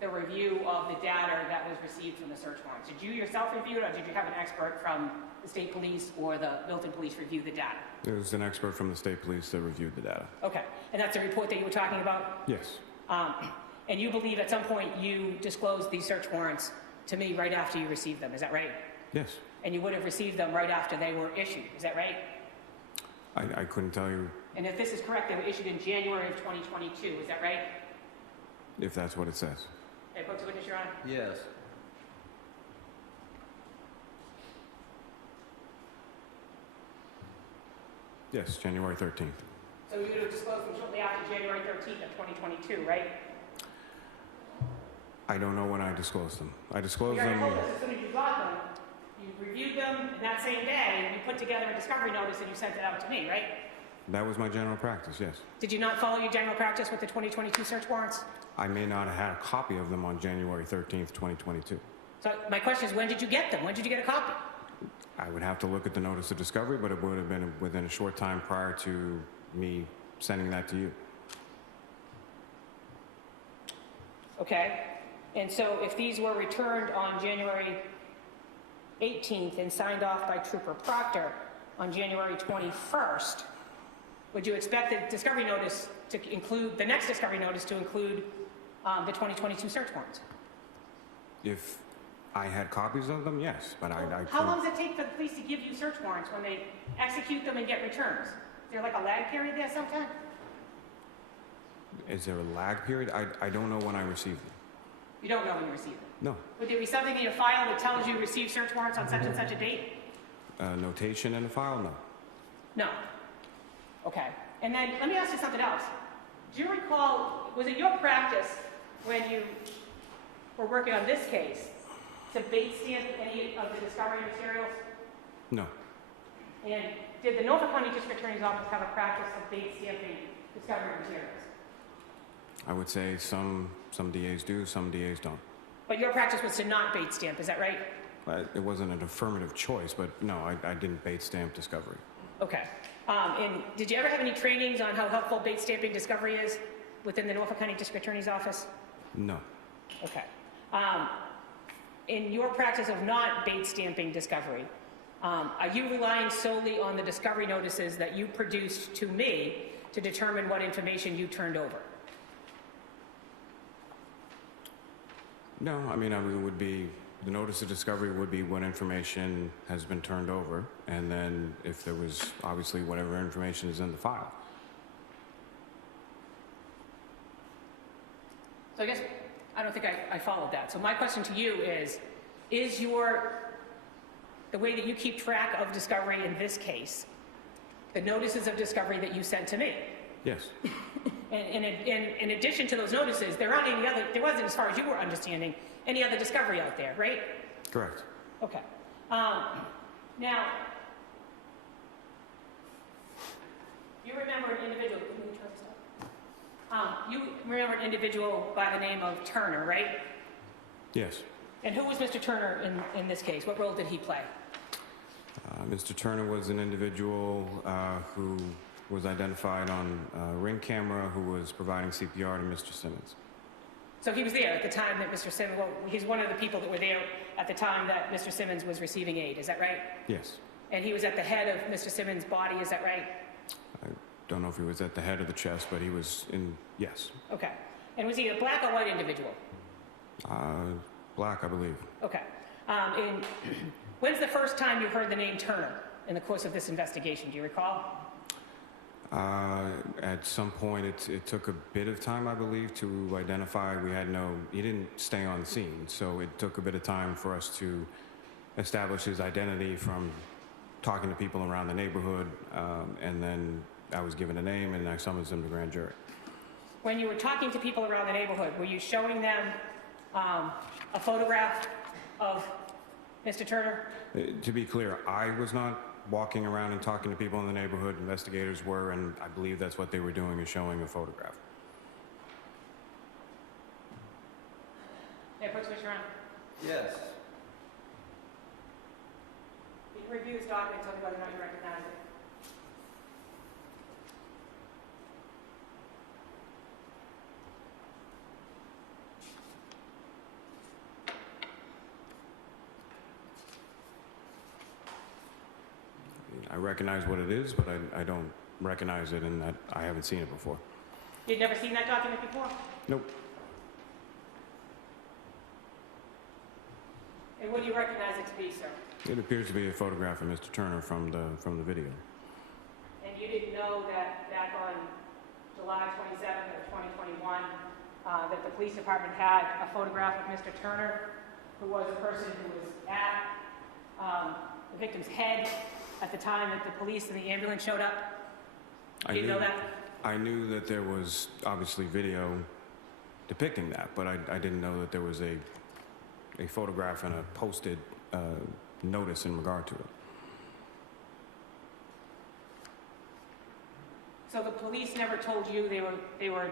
the review of the data that was received from the search warrants? Did you yourself review it, or did you have an expert from the state police or the Milton police review the data? There was an expert from the state police that reviewed the data. Okay. And that's the report that you were talking about? Yes. And you believe at some point you disclosed these search warrants to me right after you received them, is that right? Yes. And you would have received them right after they were issued, is that right? I couldn't tell you And if this is correct, they were issued in January of 2022, is that right? if that's what it says. Okay, put to witness, Your Honor. Yes. Yes, January 13th. So you would have disclosed them shortly after January 13th of 2022, right? I don't know when I disclosed them. I You disclosed already them. told us as soon as you got them, you reviewed them, and that same day, you put together a discovery notice and you sent it out to me, right? That was my general practice, yes. Did you not follow your general practice with the 2022 search warrants? I may not have had a copy of them on January 13th, 2022. So my question is, when did you get them? When did you get a copy? I would have to look at the notice of discovery, but it would have been within a short time prior to me sending that to you. Okay. And so if these were returned on January 18th and signed off by Trooper Proctor on January 21st, would you expect the discovery notice to include, the next discovery notice to include the 2022 search warrants? If I had copies of them, yes, but I How long couldn't. does it take for the police to give you search warrants when they execute them and get returns? Is there like a lag period there sometime? Is there a lag period? I don't know when I received them. You don't know when you receive them. No. Would there be something in your file that tells you received search warrants on such and such a date? Notation in the file? No. No. Okay. And then let me ask you something else. Do you recall, was it your practice when you were working on this case to bait stamp any of the discovery materials? No. And did the Norfolk County District Attorney's Office have a practice of bait stamping discovery materials? I would say some DAs do, some DAs don't. But your practice was to not bait stamp, is that right? It wasn't an affirmative choice, but no, I didn't bait stamp discovery. Okay. And did you ever have any trainings on how helpful bait stamping discovery is within the Norfolk County District Attorney's Office? No. Okay. In your practice of not bait stamping discovery, are you relying solely on the discovery notices that you produced to me to determine what information you turned over? No, I mean, it would be, the notice of discovery would be what information has been turned over, and then if there was, obviously, whatever information is in the file. So I guess, I don't think I followed that. So my question to you is the way that you keep track of discovery in this case, the notices of discovery that you sent to me? Yes. And in addition to those notices, there wasn't, as far as you were understanding, any other discovery out there, right? Correct. Okay. Now, you remember an individual, can you turn this up? You remember an individual by the name of Turner, right? Yes. And who was Mr. Turner in this case? What role did he play? Mr. Turner was an individual who was identified on a ring camera who was providing CPR to Mr. Simmons. So he was there at the time that Mr. Simmons, well, he's one of the people that were there at the time that Mr. Simmons was receiving aid, is that right? Yes. And he was at the head of Mr. Simmons' body, is that right? I don't know if he was at the head of the chest, but he was in, yes. Okay. And was he a black or white individual? Black, I believe. Okay. And when's the first time you heard the name Turner in the course of this investigation? Do you recall? At some point, it took a bit of time, I believe, to identify. He didn't stay on the scene, so it took a bit of time for us to establish his identity from talking to people around the neighborhood, and then I was given a name and I summoned him to grand jury. When you were talking to people around the neighborhood, were you showing them a photograph of Mr. Turner? To be clear, I was not walking around and talking to people in the neighborhood. Investigators were, and I believe that's what they were doing, is showing a photograph. Yeah, put switch around. Yes. You can review this document, tell me whether or not you recognize it. I recognize what it is, but I don't recognize it in that I haven't seen it before. You'd never seen that document before? Nope. And what do you recognize it to be, sir? It appears to be a photograph of Mr. Turner from the video. And you didn't know that back on July 27th of 2021, that the police department had a photograph of Mr. Turner, who was a person who was at the victim's head at the time that the police and the ambulance showed up? You didn't know that? I knew that there was obviously video depicting that, but I didn't know that there was a photograph and a posted notice in regard to it. So the police never told you they were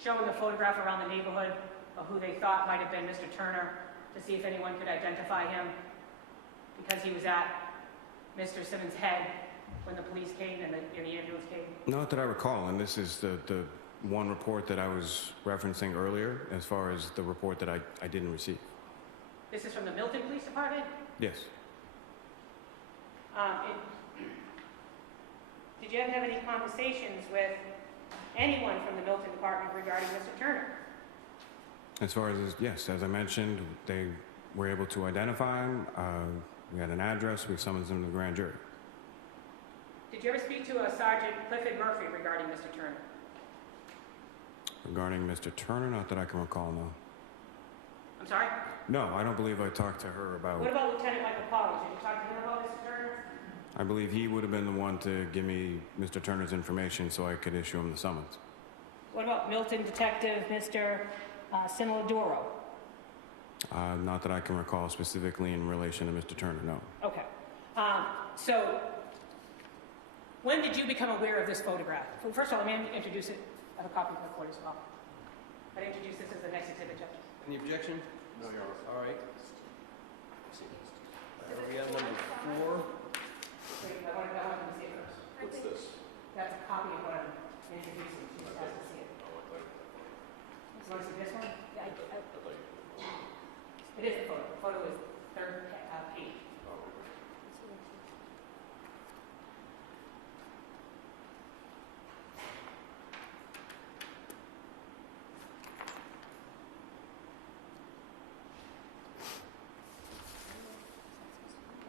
showing a photograph around the neighborhood of who they thought might have been Mr. Turner to see if anyone could identify him because he was at Mr. Simmons' head when the police came and the ambulance came? Not that I recall, and this is the one report that I was referencing earlier, as far as the report that I didn't receive. This is from the Milton Police Department? Yes. Did you ever have any conversations with anyone from the Milton Department regarding Mr. Turner? As far as, yes, as I mentioned, they were able to identify him. We had an address. We summoned him to the grand jury. Did you ever speak to a Sergeant Clifford Murphy regarding Mr. Turner? Regarding Mr. Turner, not that I can recall, no. I'm sorry? No, I don't believe I talked to her about... What about Lieutenant Michael Pollard? Did you talk to him about Mr. Turner? I believe he would have been the one to give me Mr. Turner's information so I could issue him the summons. What about Milton Detective Mr. Similodoro? Not that I can recall specifically in relation to Mr. Turner, no. Okay. So, when did you become aware of this photograph? Well, first of all, let me introduce it. I have a copy of the report as well. I'd introduce this as the next exhibit, Judge. Any objection? No, Your Honor. All right. Are we on number 4? Wait, I want to see it first. What's this? That's a copy of what I'm introducing. She just has to see it. You want to see this one? Yeah, it is a photo. The photo is third page.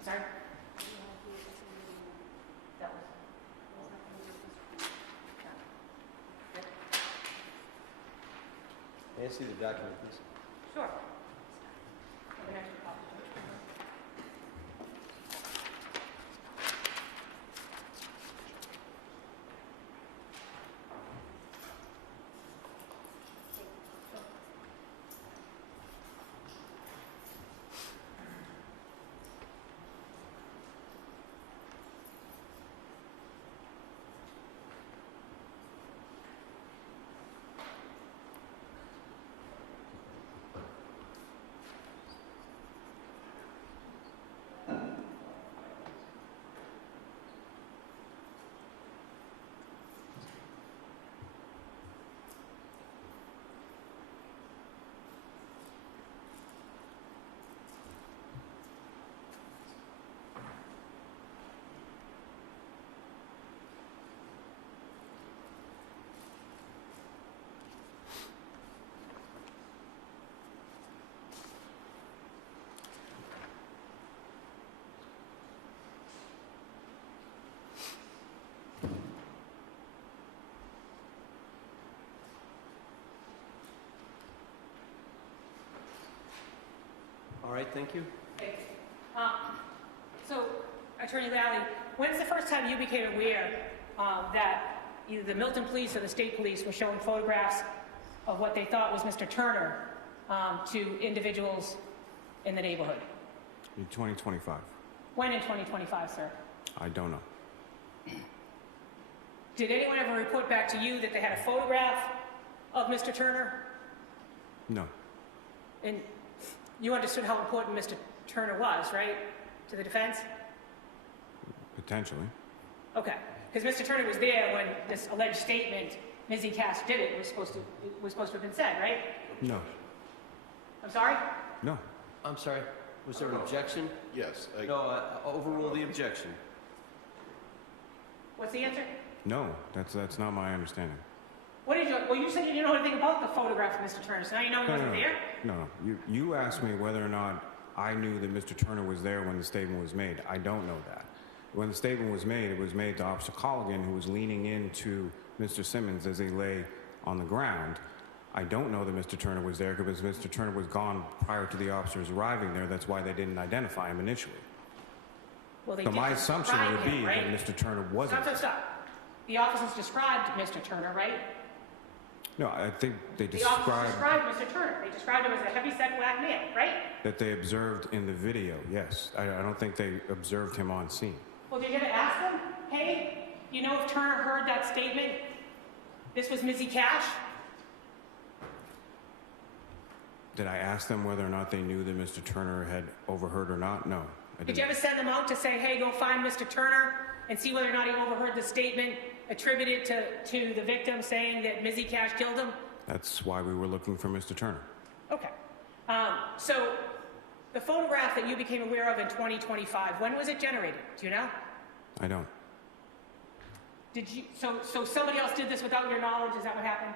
Sorry? That was. May I see the document, please? Sure. The next copy. All right, thank you. Okay. So, Attorney Lally, when's the first time you became aware that either the Milton Police or the State Police were showing photographs of what they thought was Mr. Turner to individuals in the neighborhood? In 2025. When in 2025, sir? I don't know. Did anyone ever report back to you that they had a photograph of Mr. Turner? No. And you understood how important Mr. Turner was, right, to the defense? Potentially. Okay, because Mr. Turner was there when this alleged statement, Mizzy Cash did it, was supposed to have been said, right? No. I'm sorry? No. I'm sorry, was there an objection? Yes. No, overrule the objection. What's the answer? No, that's not my understanding. What did you, well, you said you didn't know anything about the photograph of Mr. Turner, so now you know he wasn't there? No. You asked me whether or not I knew that Mr. Turner was there when the statement was made. I don't know that. When the statement was made, it was made to Officer Colligan, who was leaning into Mr. Simmons as he lay on the ground. I don't know that Mr. Turner was there because Mr. Turner was gone prior to the officers arriving there. That's why they didn't identify him initially. Well, they So did my assumption describe would be him, right? that Mr. Turner wasn't. Stop. The officers described Mr. Turner, right? No, I think they The officers described described Mr. Turner. They described him as a heavy-set black man, right? that they observed in the video, yes. I don't think they observed him on scene. Well, did you ever ask them, hey, you know if Turner heard that statement? This was Mizzy Cash? Did I ask them whether or not they knew that Mr. Turner had overheard or not? No, I Did didn't. you ever send them out to say, hey, go find Mr. Turner and see whether or not he overheard the statement attributed to the victim saying that Mizzy Cash killed him? That's why we were looking for Mr. Turner. Okay. So the photograph that you became aware of in 2025, when was it generated? Do you know? I don't. Did you, so somebody else did this without your knowledge? Is that what happened?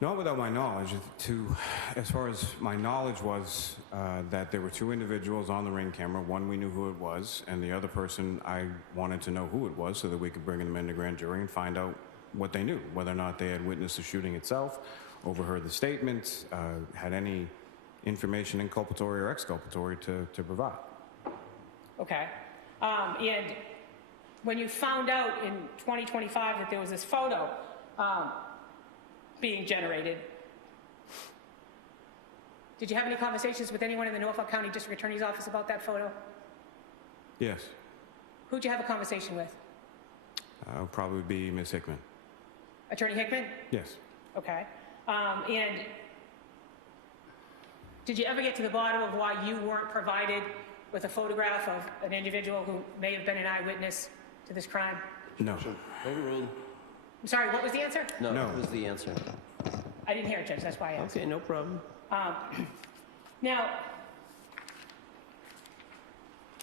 Not without my knowledge. As far as my knowledge was that there were two individuals on the ring camera. One, we knew who it was, and the other person, I wanted to know who it was so that we could bring them into grand jury and find out what they knew, whether or not they had witnessed the shooting itself, overheard the statements, had any information inculpatory or exculpatory to provide. Okay. And when you found out in 2025 that there was this photo being generated, did you have any conversations with anyone in the Norfolk County District Attorney's Office about that photo? Yes. Who'd you have a conversation with? Probably be Ms. Hickman. Attorney Hickman? Yes. Okay. And did you ever get to the bottom of why you weren't provided with a photograph of an individual who may have been an eyewitness to this crime? No. Overruled. I'm sorry, what was the answer? No, No. that was the answer. I didn't hear it, Judge, that's why I asked. Okay, no problem. Now,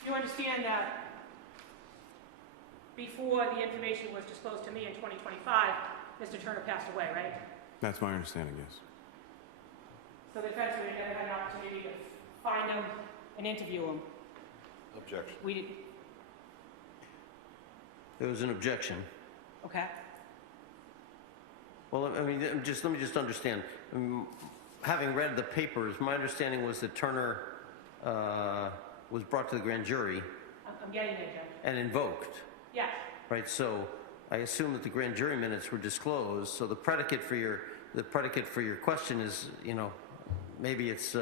you understand that before the information was disclosed to me in 2025, Mr. Turner passed away, right? That's my understanding, yes. So the defense would have never had an opportunity to find him and interview him. Objection. We did, There was an objection. okay? Well, I mean, let me just understand. Having read the papers, my understanding was that Turner was brought to the grand jury I'm getting there, Judge. and invoked, Yes. right? So I assume that the grand jury minutes were disclosed. So the predicate for your question is, you know, maybe it's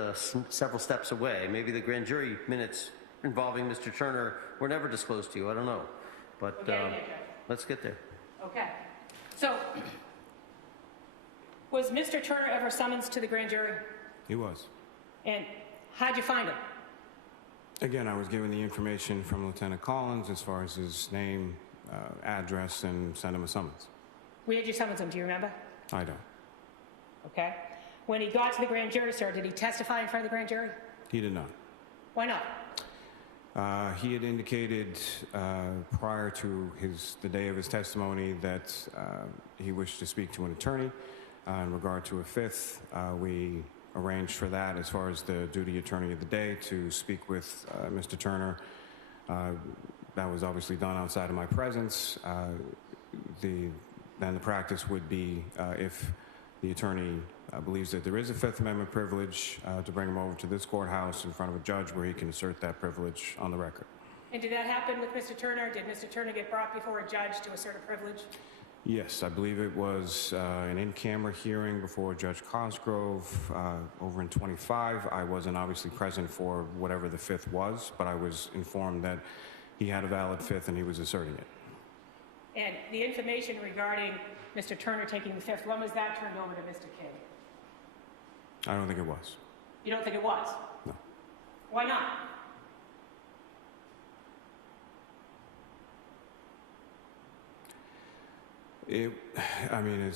several steps away. Maybe the grand jury minutes involving Mr. Turner were never disclosed to you. I don't know, but We're getting there, Judge. let's get there. Okay. So, was Mr. Turner ever summoned to the grand jury? He was. And how'd you find him? Again, I was given the information from Lieutenant Collins as far as his name, address, and sent him a summons. Where did you summons him? Do you remember? I don't. Okay. When he got to the grand jury, sir, did he testify in front of the grand jury? He did not. Why not? He had indicated prior to the day of his testimony that he wished to speak to an attorney in regard to a fifth. We arranged for that as far as the duty attorney of the day to speak with Mr. Turner. That was obviously done outside of my presence. Then the practice would be if the attorney believes that there is a Fifth Amendment privilege to bring him over to this courthouse in front of a judge where he can assert that privilege on the record. And did that happen with Mr. Turner? Did Mr. Turner get brought before a judge to assert a privilege? Yes, I believe it was an in-camera hearing before Judge Cosgrove over in 25. I wasn't obviously present for whatever the fifth was, but I was informed that he had a valid fifth and he was asserting it. And the information regarding Mr. Turner taking the fifth, when was that turned over to Mr. King? I don't think it was. You don't think it was? No. Why not? I mean,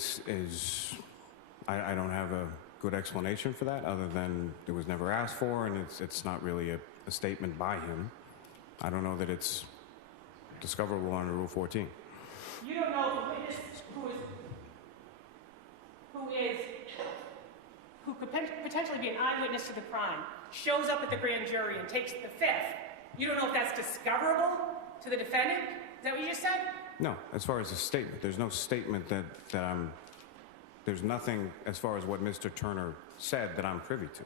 I don't have a good explanation for that other than it was never asked for and it's not really a statement by him. I don't know that it's discoverable under Rule 14. You don't know the witness who could potentially be an eyewitness to the crime, shows up at the grand jury and takes the fifth. You don't know if that's discoverable to the defendant? Is that what you just said? No, as far as a statement, there's no statement that there's nothing as far as what Mr. Turner said that I'm privy to.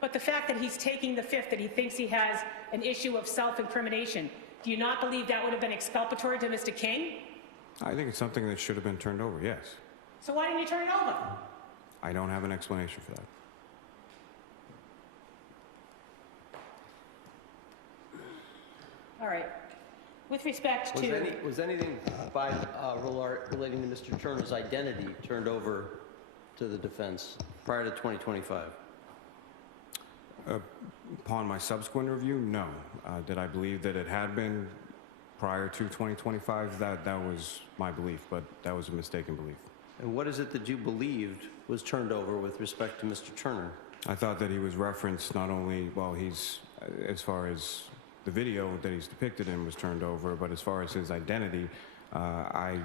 But the fact that he's taking the fifth, that he thinks he has an issue of self-incrimination, do you not believe that would have been exculpatory to Mr. King? I think it's something that should have been turned over, yes. So why didn't you turn it over? I don't have an explanation for that. All right. With respect to... Was anything relating to Mr. Turner's identity turned over to the defense prior to 2025? Upon my subsequent review, no. Did I believe that it had been prior to 2025? That was my belief, but that was a mistaken belief. And what is it that you believed was turned over with respect to Mr. Turner? I thought that he was referenced not only, well, he's, as far as the video that he's depicted in was turned over, but as far as his identity, I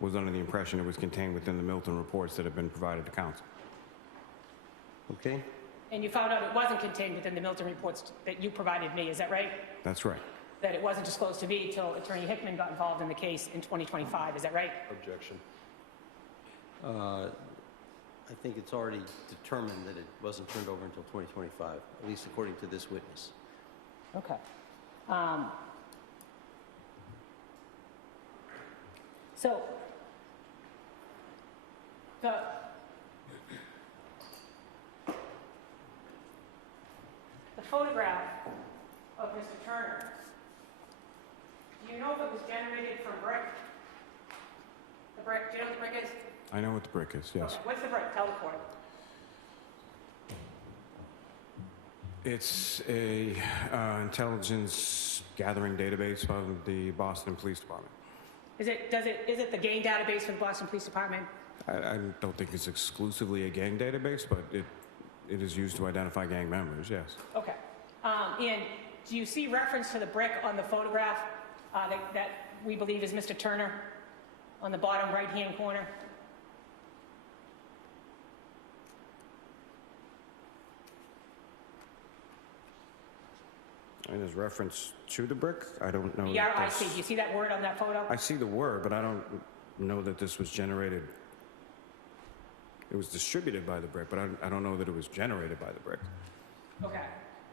was under the impression it was contained within the Milton reports that have been provided to counsel. Okay. And you found out it wasn't contained within the Milton reports that you provided me, is that right? That's right. That it wasn't disclosed to me until Attorney Hickman got involved in the case in 2025, is that right? Objection. I think it's already determined that it wasn't turned over until 2025, at least according to this witness. Okay. So, the photograph of Mr. Turner, do you know if it was generated from brick? The brick, do you know what the brick is? I know what the brick is, yes. Okay. What's the brick? Tell the court. It's a intelligence gathering database from the Boston Police Department. Is it the gang database for the Boston Police Department? I don't think it's exclusively a gang database, but it is used to identify gang members, yes. Okay. And do you see reference to the brick on the photograph that we believe is Mr. Turner on the bottom right-hand corner? And there's reference to the brick? I don't know. B-R-I-C. Do you see that word on that photo? I see the word, but I don't know that this was generated. It was distributed by the brick, but I don't know that it was generated by the brick. Okay.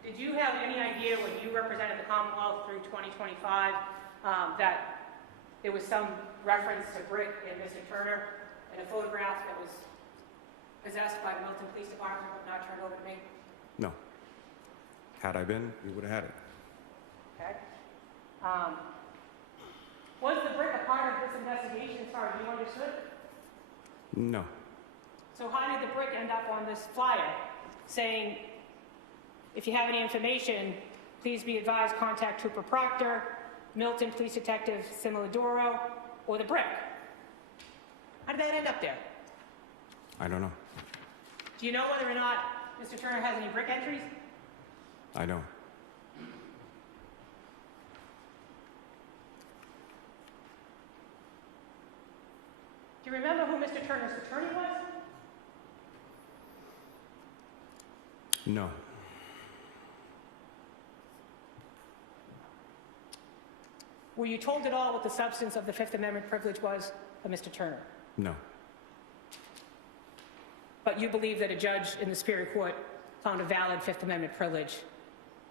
Did you have any idea when you represented the Commonwealth through 2025 that there was some reference to brick in Mr. Turner in a photograph that was possessed by the Milton Police Department but not turned over to me? No. Had I been, we would have had it. Okay. Was the brick a part of this investigation as far as you understood? No. So how did the brick end up on this flyer saying, if you have any information, please be advised, contact Trooper Proctor, Milton Police Detective Similidoro, or the brick? How did that end up there? I don't know. Do you know whether or not Mr. Turner has any brick entries? I don't. Do you remember who Mr. Turner's attorney was? No. Were you told at all what the substance of the Fifth Amendment privilege was? of Mr. Turner. No. But you believe that a judge in the Superior Court found a valid Fifth Amendment privilege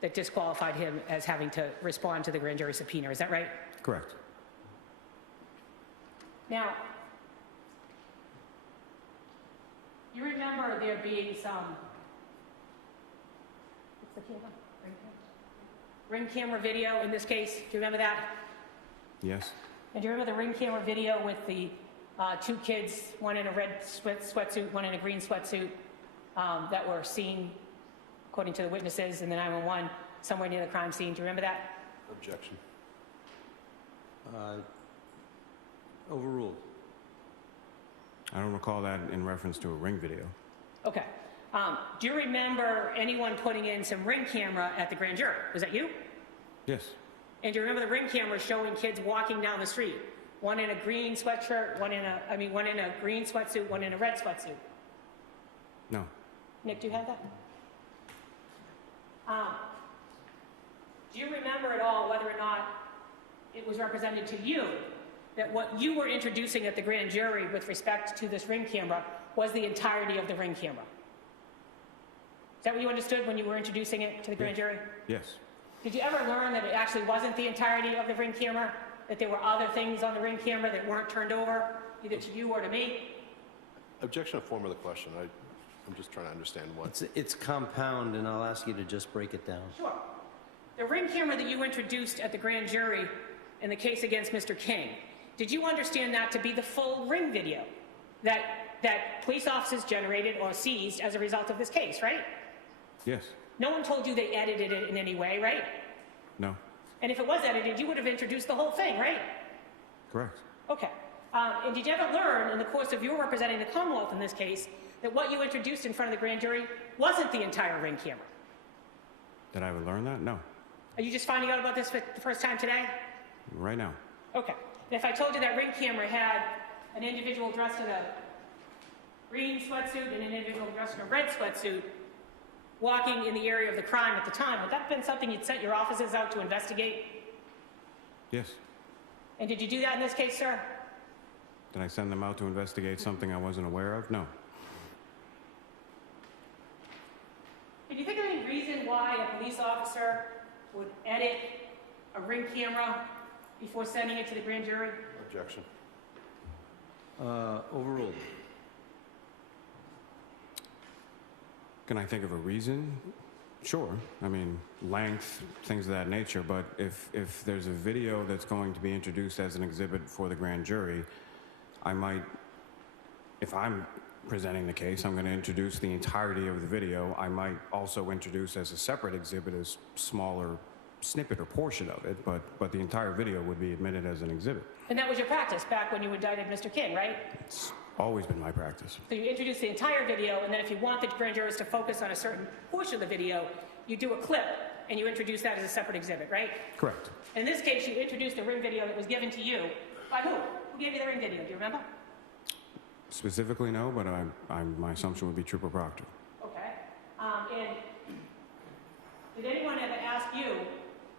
that disqualified him as having to respond to the grand jury subpoena. Is that right? Correct. Now, you remember there being some, what's the camera? Ring camera video in this case. Do you remember that? Yes. And do you remember the ring camera video with the two kids, one in a red sweatsuit, one in a green sweatsuit, that were seen, according to the witnesses, in the 911 somewhere near the crime scene? Do you remember that? Objection. Overruled. I don't recall that in reference to a ring video. Okay. Do you remember anyone putting in some ring camera at the grand jury? Was that you? Yes. And do you remember the ring camera showing kids walking down the street? One in a green sweatshirt, one in a green sweatsuit, one in a red sweatsuit. No. Nick, do you have that? Do you remember at all whether or not it was represented to you that what you were introducing at the grand jury with respect to this ring camera was the entirety of the ring camera? Is that what you understood when you were introducing it to the grand jury? Yes. Did you ever learn that it actually wasn't the entirety of the ring camera? That there were other things on the ring camera that weren't turned over, either to you or to me? Objection to form of the question. I'm just trying to understand what. It's compound, and I'll ask you to just break it down. Sure. The ring camera that you introduced at the grand jury in the case against Mr. King, did you understand that to be the full ring video that police officers generated or seized as a result of this case, right? Yes. No one told you they edited it in any way, right? No. And if it was edited, you would have introduced the whole thing, right? Correct. Okay. And did you ever learn in the course of your representing the Commonwealth in this case that what you introduced in front of the grand jury wasn't the entire ring camera? Did I ever learn that? No. Are you just finding out about this for the first time today? Right now. Okay. And if I told you that ring camera had an individual dressed in a green sweatsuit and an individual dressed in a red sweatsuit walking in the area of the crime at the time, would that have been something you'd sent your officers out to investigate? Yes. And did you do that in this case, sir? Did I send them out to investigate something I wasn't aware of? No. Can you think of any reason why a police officer would edit a ring camera before sending it to the grand jury? Objection. Overruled. Can I think of a reason? Sure. I mean, length, things of that nature. But if there's a video that's going to be introduced as an exhibit for the grand jury, I might, if I'm presenting the case, I'm going to introduce the entirety of the video. I might also introduce as a separate exhibit a smaller snippet or portion of it, but the entire video would be admitted as an exhibit. And that was your practice back when you indicted Mr. King, right? It's always been my practice. So you introduce the entire video, and then if you want the grand jurors to focus on a certain portion of the video, you do a clip, and you introduce that as a separate exhibit, right? Correct. In this case, you introduced a ring video that was given to you. By who? Who gave you the ring video? Do you remember? Specifically, no, but my assumption would be Trooper Proctor. Okay. And did anyone ever ask you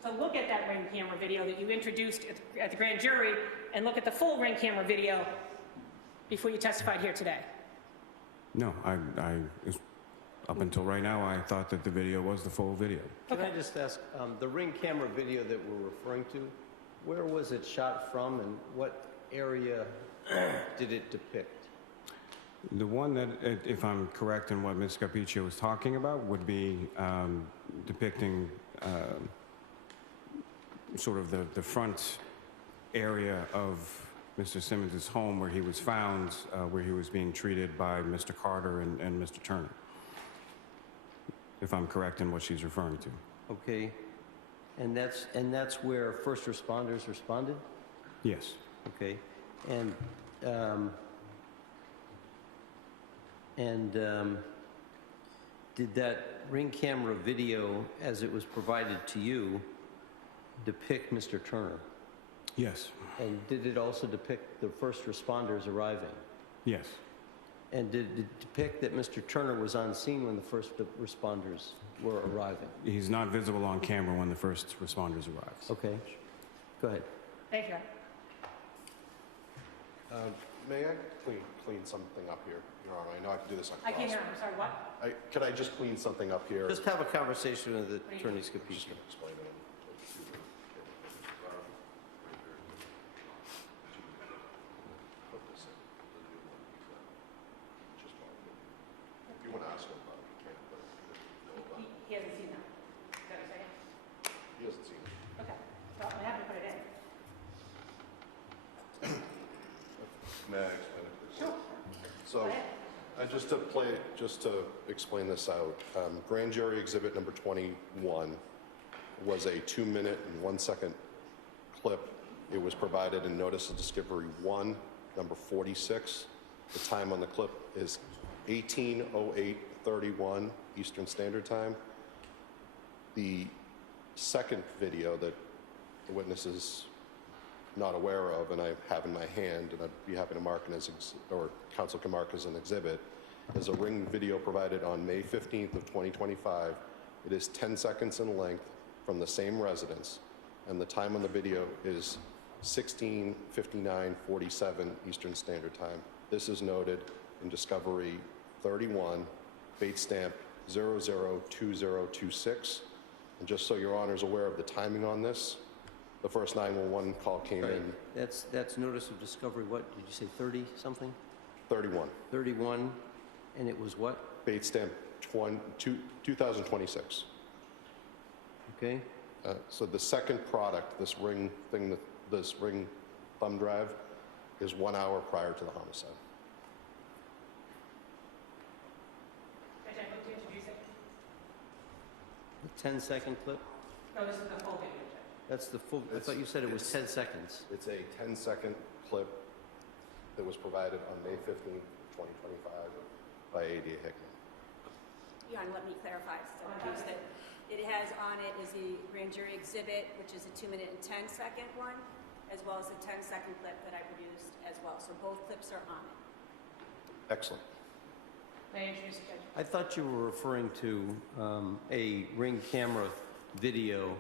to look at that ring camera video that you introduced at the grand jury and look at the full ring camera video before you testified here today? No, up until right now, I thought that the video was the full video. Can I just ask, the ring camera video that we're referring to, where was it shot from and what area did it depict? The one that, if I'm correct in what Ms. Capiccio was talking about, would be depicting sort of the front area of Mr. Simmons' home where he was found, where he was being treated by Mr. Carter and Mr. Turner, if I'm correct in what she's referring to. Okay. And that's where first responders responded? Yes. Okay. And did that ring camera video, as it was provided to you, depict Mr. Turner? Yes. And did it also depict the first responders arriving? Yes. And did it depict that Mr. Turner was on scene when the first responders were arriving? He's not visible on camera when the first responders arrive. Okay. Go ahead. Thank you. May I clean something up here, Your Honor? I know I can do this on I can't cross. hear, I'm sorry, what? Could I just clean something up here? Just have a conversation with Attorney Just Scapicchio. gonna explain it. Put this in, the new one, just all of it. If you want to ask him about it, you can, but if you know about it, He hasn't seen that. Is that what you're saying? he hasn't seen it. Okay, so I have to put it in. May I explain it? Please? Sure. So, Go ahead. just to explain this out, grand jury exhibit number 21 was a 2-minute and 1-second clip. It was provided in notice of discovery 1, number 46. The time on the clip is 18:08:31 Eastern Standard Time. The second video that the witness is not aware of, and I have in my hand, and I'd be happy to mark it as, or counsel can mark as an exhibit, is a ring video provided on May 15th of 2025. It is 10 seconds in length from the same residence, and the time on the video is 16:59:47 Eastern Standard Time. This is noted in Discovery 31, bait stamp 002026. And just so Your Honor's aware of the timing on this, the first 911 call came in That's notice of discovery, what, did you say 30-something? 31, 31, and it was what? bait stamp 2026. Okay? So the second product, this ring thing, this ring thumb drive, is 1 hour prior to the homicide. Judge, I hope to introduce it. The 10-second clip? No, this is the full video, Judge. That's the full, I thought you said it was 10 seconds. It's a 10-second clip that was provided on May 15th, 2025 by A.D. Hickman. Your Honor, let me clarify, so I confused it. It has on it is the grand jury exhibit, which is a 2-minute and 10-second one, as well as a 10-second clip that I produced as well. So both clips are on it. Excellent. May I introduce the judge? I thought you were referring to a Ring camera video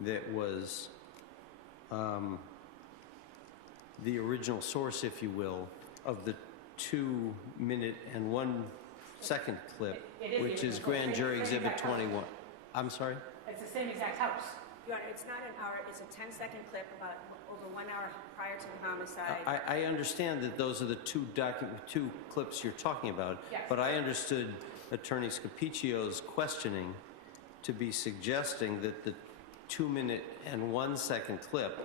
that was the original source, if you will, of the 2-minute and 1-second clip, It is the which is original. Grand Jury Same Exhibit exact house. 21. I'm sorry? It's the same exact house. Your Honor, it's not an hour, it's a 10-second clip about over 1 hour prior to the homicide. I understand that those are the two clips you're talking about, Yes. but I understood Attorney Scapiccio's questioning to be suggesting that the 2-minute and 1-second clip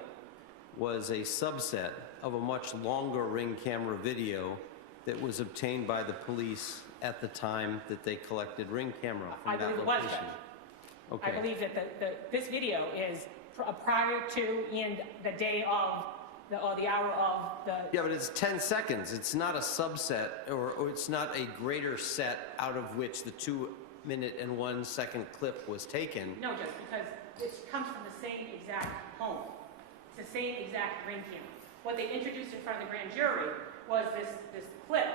was a subset of a much longer Ring camera video that was obtained by the police at the time that they collected Ring camera I from that believe it was, location. Judge. Okay. I believe that this video is prior to and the day of, or the hour of the... Yeah, but it's 10 seconds. It's not a subset, or it's not a greater set out of which the 2-minute and 1-second clip was taken. No, Judge, because it comes from the same exact home. It's the same exact Ring camera. What they introduced in front of the grand jury was this clip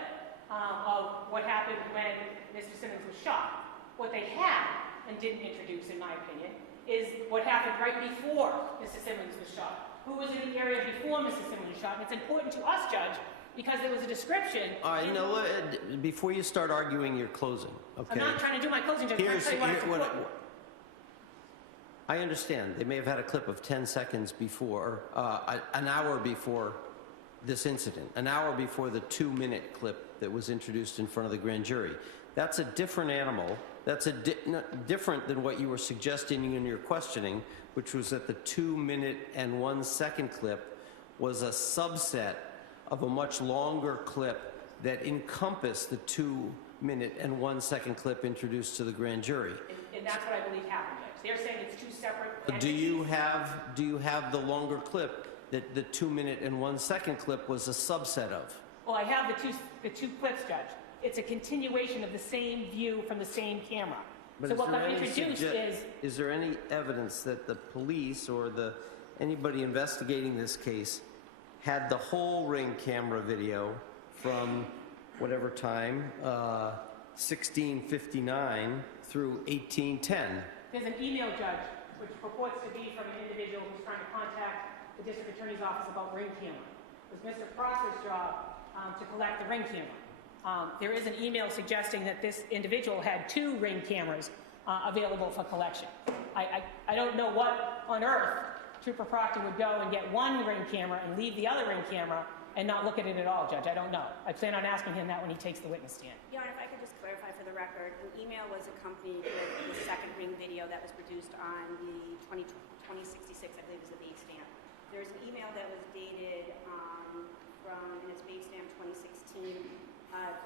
of what happened when Mr. Simmons was shot. What they had, and didn't introduce, in my opinion, is what happened right before Mr. Simmons was shot. Who was in the area before Mr. Simmons was shot? And it's important to us, Judge, because there was a description. Before you start arguing your closing, okay? I'm not trying to do my closing, Judge. I'm trying to tell you why it's important. I understand. They may have had a clip of 10 seconds before, an hour before this incident, an hour before the 2-minute clip that was introduced in front of the grand jury. That's a different animal. That's different than what you were suggesting in your questioning, which was that the 2-minute and 1-second clip was a subset of a much longer clip that encompassed the 2-minute and 1-second clip introduced to the grand jury. And that's what I believe happened, Judge. They're saying it's two separate Do entities. you have the longer clip that the 2-minute and 1-second clip was a subset of? Well, I have the two clips, Judge. It's a continuation of the same view from the same camera. But So is what there got any introduced is there any evidence that the police or anybody investigating this case had the whole Ring camera video from whatever time, 1659 through 1810? There's an email, Judge, which purports to be from an individual who's trying to contact the district attorney's office about Ring camera. was Mr. Proctor's job to collect the ring camera. There is an email suggesting that this individual had 2 ring cameras available for collection. I don't know what on earth Trooper Proctor would go and get 1 ring camera and leave the other ring camera and not look at it at all, Judge. I don't know. I plan on asking him that when he takes the witness stand. Your Honor, if I could just clarify for the record, an email was accompanied with the second ring video that was produced on the 2066, I believe is the base stamp. There's an email that was dated and it's base stamp 2016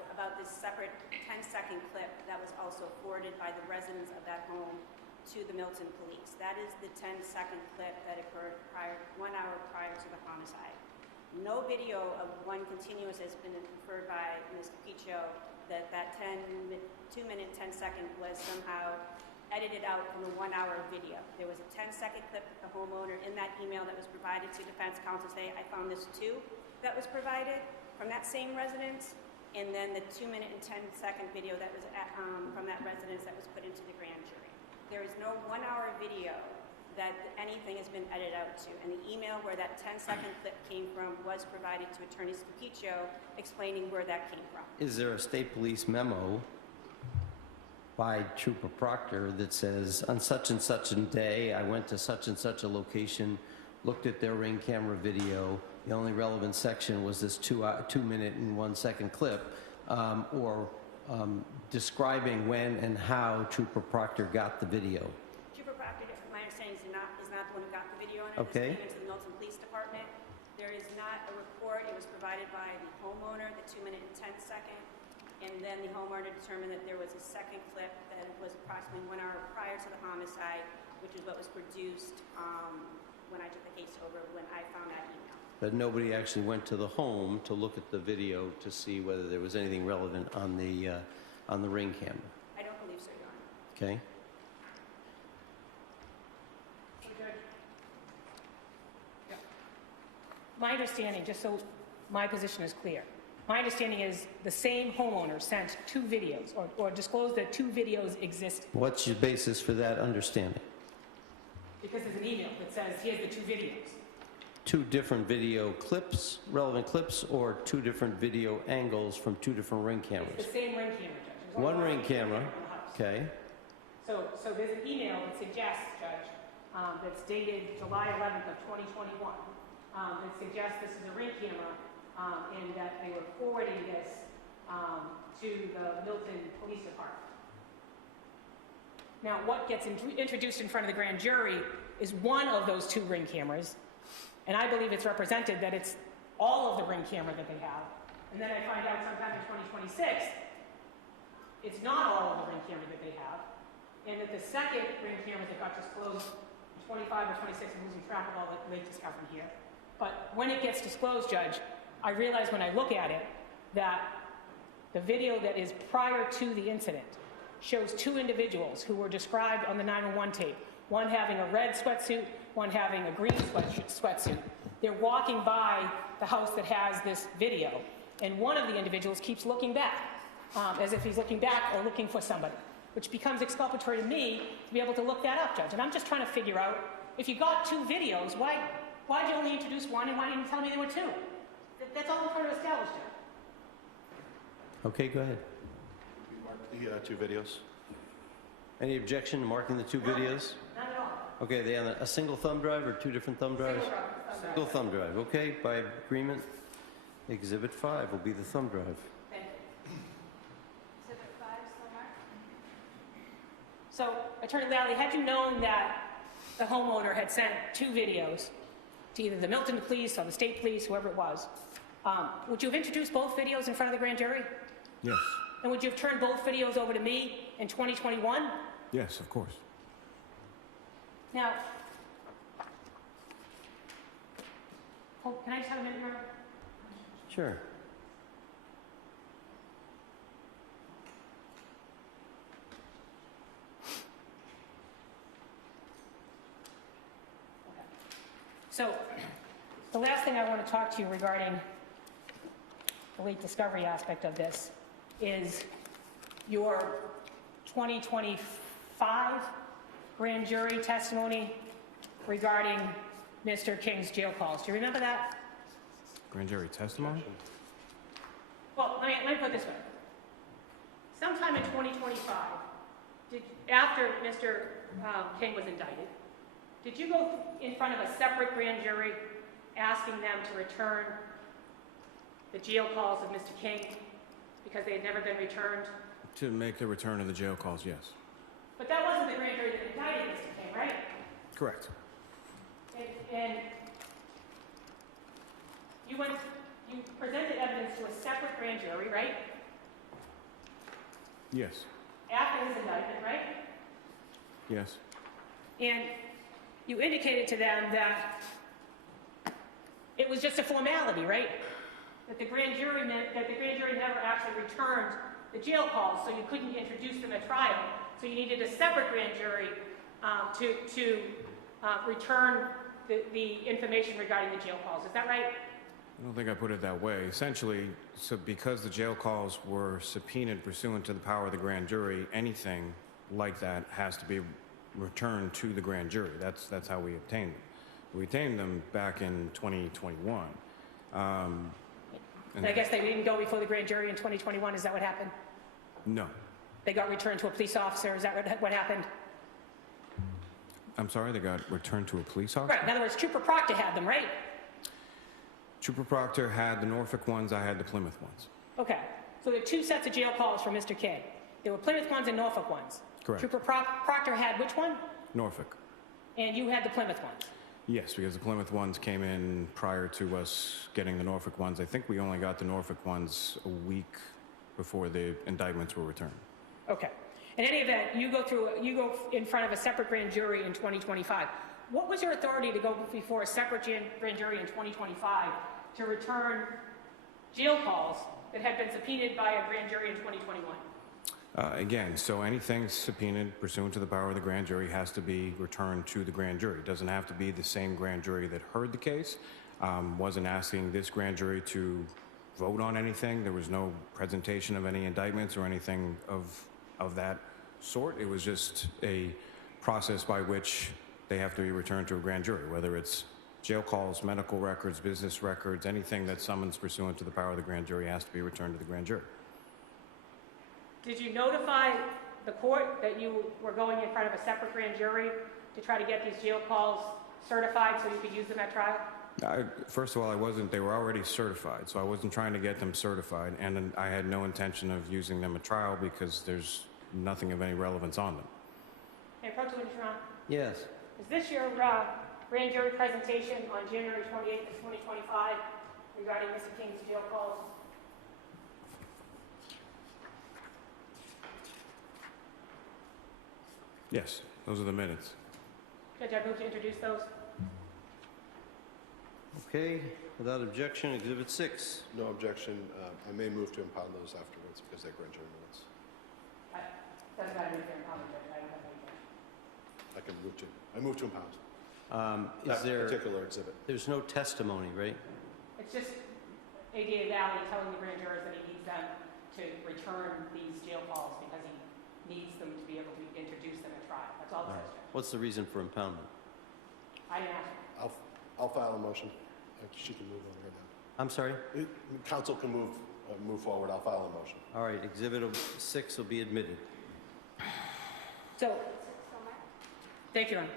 about this separate 10-second clip that was also forwarded by the residents of that home to the Milton police. That is the 10-second clip that occurred 1 hour prior to the homicide. No video of one continuous has been inferred by Ms. Capiccio that 2-minute, 10-second was somehow edited out from the 1 hour video. There was a 10-second clip that the homeowner in that email that was provided to defense counsel say, I found this too, that was provided from that same residence, and then the 2-minute and 10-second video that was from that residence that was put into the grand jury. There is no 1 hour video that anything has been edited out to. And the email where that 10-second clip came from was provided to Attorney Capiccio explaining where that came from. Is there a state police memo by Trooper Proctor that says, on such and such a day, I went to such and such a location, looked at their ring camera video, the only relevant section was this 2-minute and 1-second clip, or describing when and how Trooper Proctor got the video? Trooper Proctor, my understanding is not the one who got the video on it. Okay. This came into the Milton Police Department. There is not a report. It was provided by the homeowner, the 2-minute and 10-second, and then the homeowner determined that there was a second clip that was approximately 1 hour prior to the homicide, which is what was produced when I took the case over when I found that email. But nobody actually went to the home to look at the video to see whether there was anything relevant on the ring camera. I don't believe so, Your Honor. Okay. My understanding, just so my position is clear, my understanding is the same homeowner sent 2 videos or disclosed that 2 videos exist. What's your basis for that understanding? Because there's an email that says, here's the 2 videos. 2 different video clips, relevant clips, or 2 different video angles from 2 different ring cameras? It's the same ring camera, Judge. There's only One ring camera, in the house. okay. So there's an email that suggests, Judge, that's dated July 11th of 2021, that suggests this is a ring camera and that they were forwarding this to the Milton Police Department. Now, what gets introduced in front of the grand jury is one of those 2 ring cameras, and I believe it's represented that it's all of the ring camera that they have. And then I find out sometime in 2026, it's not all of the ring camera that they have, and that the second ring camera that got disclosed in 25 or 26, I'm losing track of all the late discovery here. But when it gets disclosed, Judge, I realize when I look at it that the video that is prior to the incident shows 2 individuals who were described on the 911 tape, one having a red sweatsuit, one having a green sweatsuit. They're walking by the house that has this video, and one of the individuals keeps looking back, as if he's looking back or looking for somebody, which becomes exculpatory to me to be able to look that up, Judge. And I'm just trying to figure out, if you got 2 videos, why'd you only introduce 1, and why didn't you tell me there were 2? That's all I'm trying to establish, Judge. Okay, go ahead. We marked the 2 videos. Any objection to marking the 2 videos? Not at all. Okay, they on a single thumb drive or 2 different thumb drives? Single thumb drive, okay, by agreement. Exhibit 5 will be the thumb drive. Thank you. Exhibit 5, still marked? So, Attorney Lally, had you known that the homeowner had sent 2 videos to either the Milton Police or the State Police, whoever it was, would you have introduced both videos in front of the grand jury? Yes. And would you have turned both videos over to me in 2021? Yes, of course. Now, can I just have a minute, Your Honor? Sure. So, the last thing I want to talk to you regarding the late discovery aspect of this is your 2025 grand jury testimony regarding Mr. King's jail calls. Do you remember that? Grand jury testimony? Well, let me put it this way. Sometime in 2025, after Mr. King was indicted, did you go in front of a separate grand jury asking them to return the jail calls of Mr. King because they had never been returned? To make the return of the jail calls, yes. But that wasn't the grand jury that indicted Mr. King, right? Correct. And you presented evidence to a separate grand jury, right? Yes. After his indictment, right? Yes. And you indicated to them that it was just a formality, right? That the grand jury never actually returned the jail calls, so you couldn't introduce them at trial. So you needed a separate grand jury to return the information regarding the jail calls. Is that right? I don't think I put it that way. Essentially, so because the jail calls were subpoenaed pursuant to the power of the grand jury, anything like that has to be returned to the grand jury. That's how we obtained them. We obtained them back in 2021. And I guess they didn't go before the grand jury in 2021. Is that what happened? No. They got returned to a police officer. Is that what happened? I'm sorry, they got returned to a police officer? Right. In other words, Trooper Proctor had them, right? Trooper Proctor had the Norfolk ones, I had the Plymouth ones. Okay. So there are two sets of jail calls for Mr. King. There were Plymouth ones and Norfolk ones. Correct. Trooper Proctor had which one? Norfolk. And you had the Plymouth ones. Yes, because the Plymouth ones came in prior to us getting the Norfolk ones. I think we only got the Norfolk ones a week before the indictments were returned. Okay. In any event, you go in front of a separate grand jury in 2025. What was your authority to go before a separate grand jury in 2025 to return jail calls that had been subpoenaed by a grand jury in 2021? Again, so anything subpoenaed pursuant to the power of the grand jury has to be returned to the grand jury. It doesn't have to be the same grand jury that heard the case. Wasn't asking this grand jury to vote on anything. There was no presentation of any indictments or anything of that sort. It was just a process by which they have to be returned to a grand jury, whether it's jail calls, medical records, business records, anything that summons pursuant to the power of the grand jury has to be returned to the grand jury. Did you notify the court that you were going in front of a separate grand jury to try to get these jail calls certified so you could use them at trial? First of all, they were already certified, so I wasn't trying to get them certified, and I had no intention of using them at trial because there's nothing of any relevance on them. Hey, Proctor, Yes. is this your grand jury presentation on January 28th of 2025 regarding Mr. King's jail calls? Yes, those are the minutes. Judge, I move to introduce those. Okay, without objection, Exhibit 6. No objection. I may move to impound those afterwards because they're grand jury minutes. Doesn't matter if you're in public, Judge. I don't have any. I move to impound. Is That there, particular exhibit. there's no testimony, right? It's just ADA Lally telling the grand jurors that he needs them to return these jail calls because he needs them to be able to introduce them at trial. That's all it says, Judge. What's the reason for impoundment? I didn't ask. I'll file a motion. She can move on right now. I'm sorry? Council can move forward. I'll file a motion. All right, Exhibit 6 will be admitted. So, thank you, Your Honor.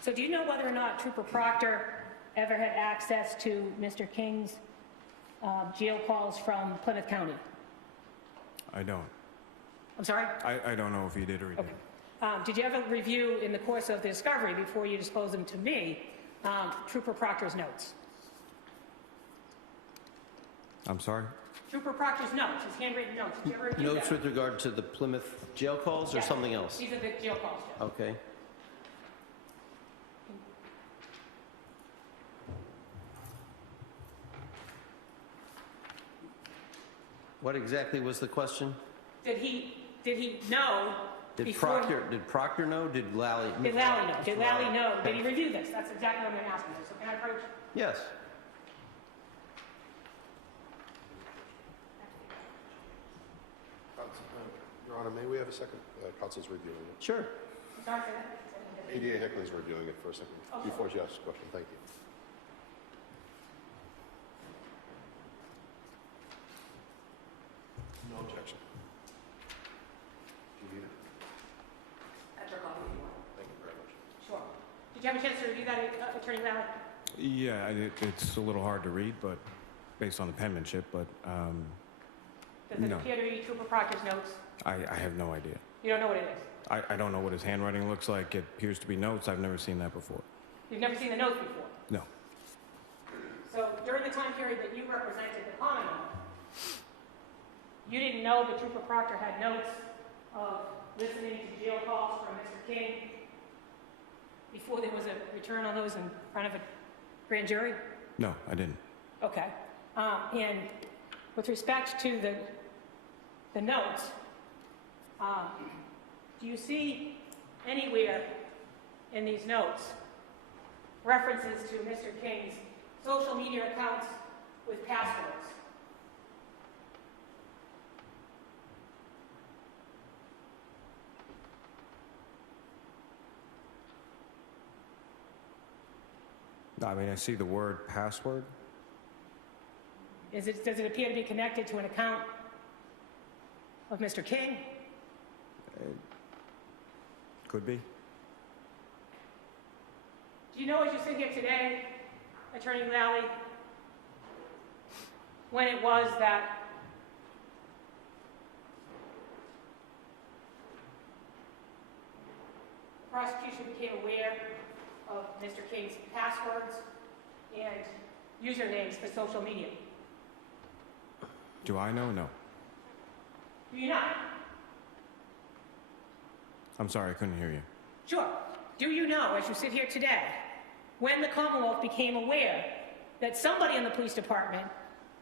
So do you know whether or not Trooper Proctor ever had access to Mr. King's jail calls from Plymouth County? I don't. I'm sorry? I don't know if he did or he didn't. Okay. Did you ever review in the course of the discovery before you disclosed them to me, Trooper Proctor's notes? I'm sorry? Trooper Proctor's notes, his handwritten notes. Did you ever review Notes that? with regard to the Plymouth jail calls or Yes. something else? These are the jail calls, Judge. Okay. What exactly was the question? Did he know Did before... Proctor know? Did Lally? Did Lally know? Did Lally know? Did he review this? That's exactly what I'm going to ask you. So can I approach? Yes. Your Honor, may we have a second? Council's reviewing it. Sure. I'm sorry, say that. ADA Hickley's reviewing it for a second before she asks a question. Thank you. No objection. Do you need it? That's our copy if you want. Thank you very much. Sure. Did you have a chance to review that, Attorney Lally? Yeah, it's a little hard to read, but based on the penmanship, but Does it No. appear to be Trooper Proctor's notes? I have no idea. You don't know what it is? I don't know what his handwriting looks like. It appears to be notes. I've never seen that before. You've never seen the notes before? No. So during the time period that you represented the Commonwealth, you didn't know that Trooper Proctor had notes of listening to jail calls from Mr. King before there was a return on those in front of a grand jury? No, I didn't. Okay. And with respect to the notes, do you see anywhere in these notes references to Mr. King's social media accounts with passwords? I mean, I see the word password. Does it appear to be connected to an account of Mr. King? Could be. Do you know as you sit here today, Attorney Lally, when it was that the prosecution became aware of Mr. King's passwords and usernames for social media? Do I know? No. Do you not? I'm sorry, I couldn't hear you. Sure. Do you know, as you sit here today, when the Commonwealth became aware that somebody in the police department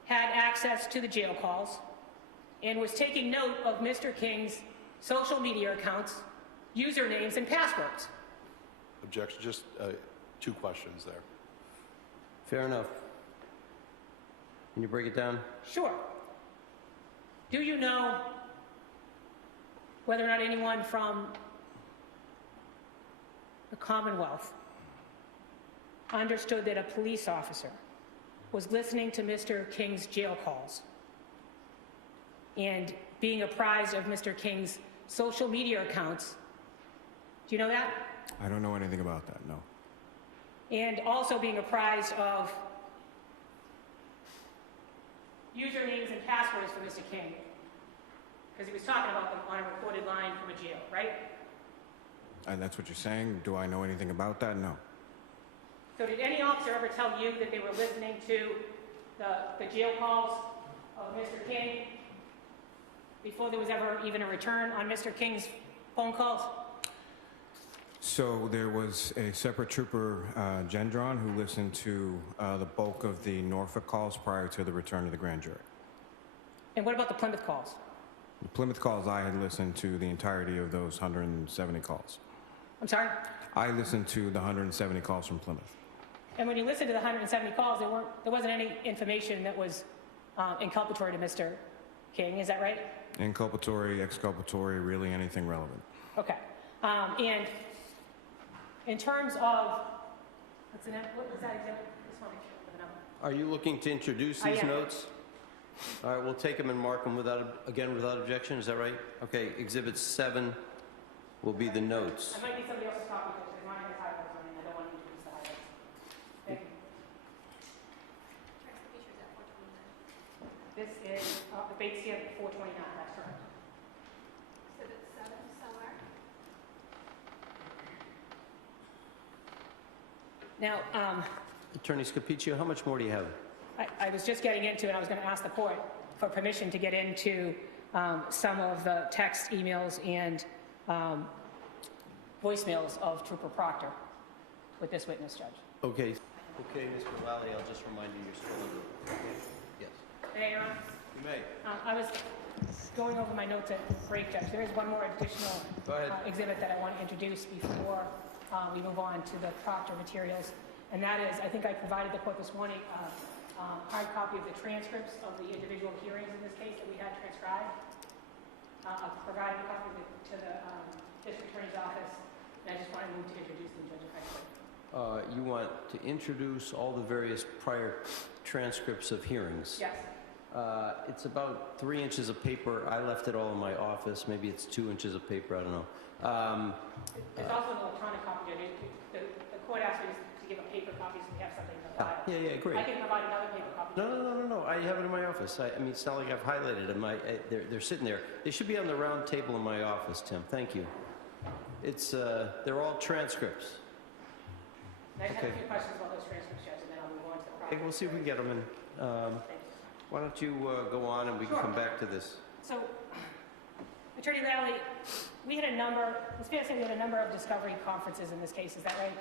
had access to the jail calls and was taking note of Mr. King's social media accounts, usernames, and passwords? Objection, just 2 questions there. Fair enough. Can you break it down? Sure. Do you know whether or not anyone from the Commonwealth understood that a police officer was listening to Mr. King's jail calls and being apprised of Mr. King's social media accounts? Do you know that? I don't know anything about that, no. And also being apprised of usernames and passwords for Mr. King, because he was talking about them on a recorded line from a jail, right? And that's what you're saying? Do I know anything about that? No. So did any officer ever tell you that they were listening to the jail calls of Mr. King before there was ever even a return on Mr. King's phone calls? So there was a separate trooper, Gendron, who listened to the bulk of the Norfolk calls prior to the return of the grand jury. And what about the Plymouth calls? The Plymouth calls, I had listened to the entirety of those 170 calls. I'm sorry? I listened to the 170 calls from Plymouth. And when you listened to the 170 calls, there wasn't any information that was inculpatory to Mr. King, is that right? Inculpatory, exculpatory, really anything relevant. Okay. And in terms of, what was that exhibit? Just want to make sure with the number. Are you looking to introduce I these am. notes? All right, we'll take them and mark them without objection, is that right? Okay, Exhibit 7 will be the notes. I might need somebody else's copy because mine has highlights on it and I don't want to introduce the highlights. Thank you. Trace the pictures at 429. This is the Bates here at 429, that's correct. Exhibit 7 somewhere. Now, Attorney Scapiccio, how much more do you have? I was just getting into, and I was going to ask the court for permission to get into some of the text, emails, and voicemails of Trooper Proctor with this witness, Judge. Okay. Okay, Mr. Lally, I'll just remind you you're still under. Okay? Yes. May I, Your Honor? You may. I was going over my notes at break, Judge. There is one more additional Go ahead. exhibit that I want to introduce before we move on to the Proctor materials, and that is, I think I provided the court this morning hard copy of the transcripts of the individual hearings in this case that we had transcribed. I've provided a copy of it to the district attorney's office, and I just want to move to introduce them, Judge, if I could. You want to introduce all the various prior transcripts of hearings? Yes. It's about 3 inches of paper. I left it all in my office. Maybe it's 2 inches of paper, I don't know. There's also an electronic copy. The court asked me to give a paper copy so we have something to file. Yeah, great. I can provide another paper copy. No. I have it in my office. I mean, it's not like I've highlighted them. They're sitting there. They should be on the round table in my office, Tim. Thank you. It's, they're all transcripts. I just have Okay. a few questions about those transcripts, Judge, and then I'll move on to the Okay, project. we'll see if we can get them in. Why don't you go on and we can Sure. come back to this. So, Attorney Lally, it's fair to say we had a number of discovery conferences in this case, is that right?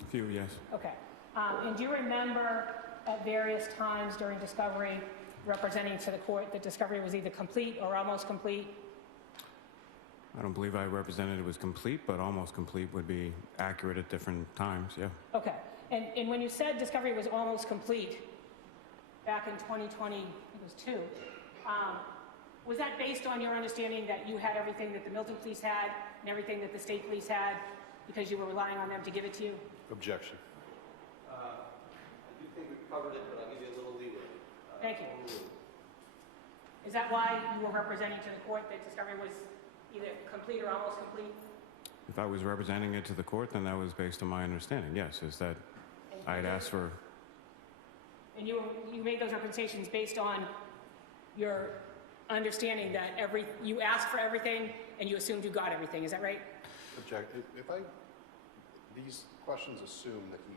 A few, yes. Okay. And do you remember at various times during discovery representing to the court that discovery was either complete or almost complete? I don't believe I represented it was complete, but almost complete would be accurate at different times, yeah. Okay. And when you said discovery was almost complete back in 2020, it was 2, was that based on your understanding that you had everything that the Milton Police had and everything that the state police had because you were relying on them to give it to you? Objection. I do think we've covered it, but I'll give you a little leeway. Thank you. Is that why you were representing to the court that discovery was either complete or almost complete? If I was representing it to the court, then that was based on my understanding, yes, is that I had asked for, And you made those representations based on your understanding that you asked for everything and you assumed you got everything, is that right? Object. These questions assume that he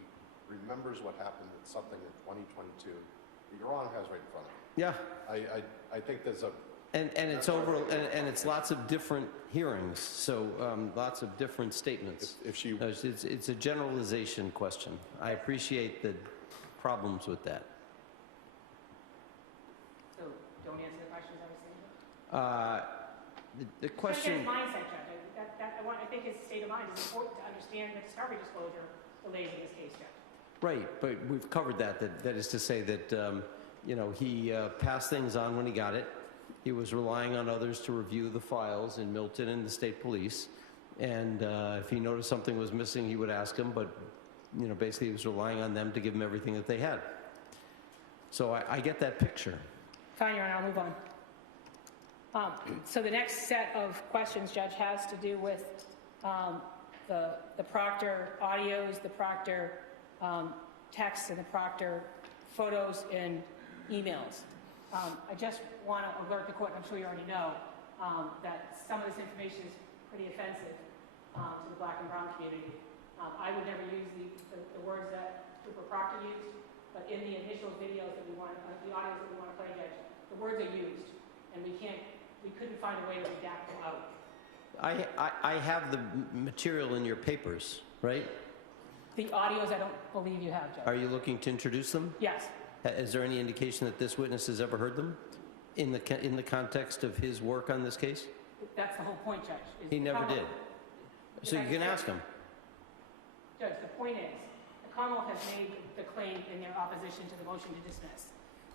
remembers what happened with something in 2022 that Your Honor has right in front of him. Yeah, I think there's a, and it's over, and it's lots of different hearings, so lots of different statements. if she, It's a generalization question. I appreciate the problems with that. So don't answer the questions I was saying? The question... His mindset, Judge. I think his state of mind is important to understand the discovery disclosure delays in this case, Judge. Right, but we've covered that. That is to say that, he passed things on when he got it. He was relying on others to review the files in Milton and the state police. And if he noticed something was missing, he would ask them, but, basically he was relying on them to give him everything that they had. So I get that picture. Fine, Your Honor, I'll move on. So the next set of questions, Judge, has to do with the Proctor audios, the Proctor texts, and the Proctor photos and emails. I just want to alert the court, and I'm sure you already know, that some of this information is pretty offensive to the Black and Brown community. I would never use the words that Trooper Proctor used, but in the initial videos that we want, the audios that we want to play, Judge, the words are used, and we couldn't find a way to redact them out. I have the material in your papers, right? The audios, I don't believe you have, Judge. Are you looking to introduce them? Yes. Is there any indication that this witness has ever heard them in the context of his work on this case? That's the whole point, Judge. He never did. So you can ask him. Judge, the point is, the Commonwealth has made the claim in their opposition to the motion to dismiss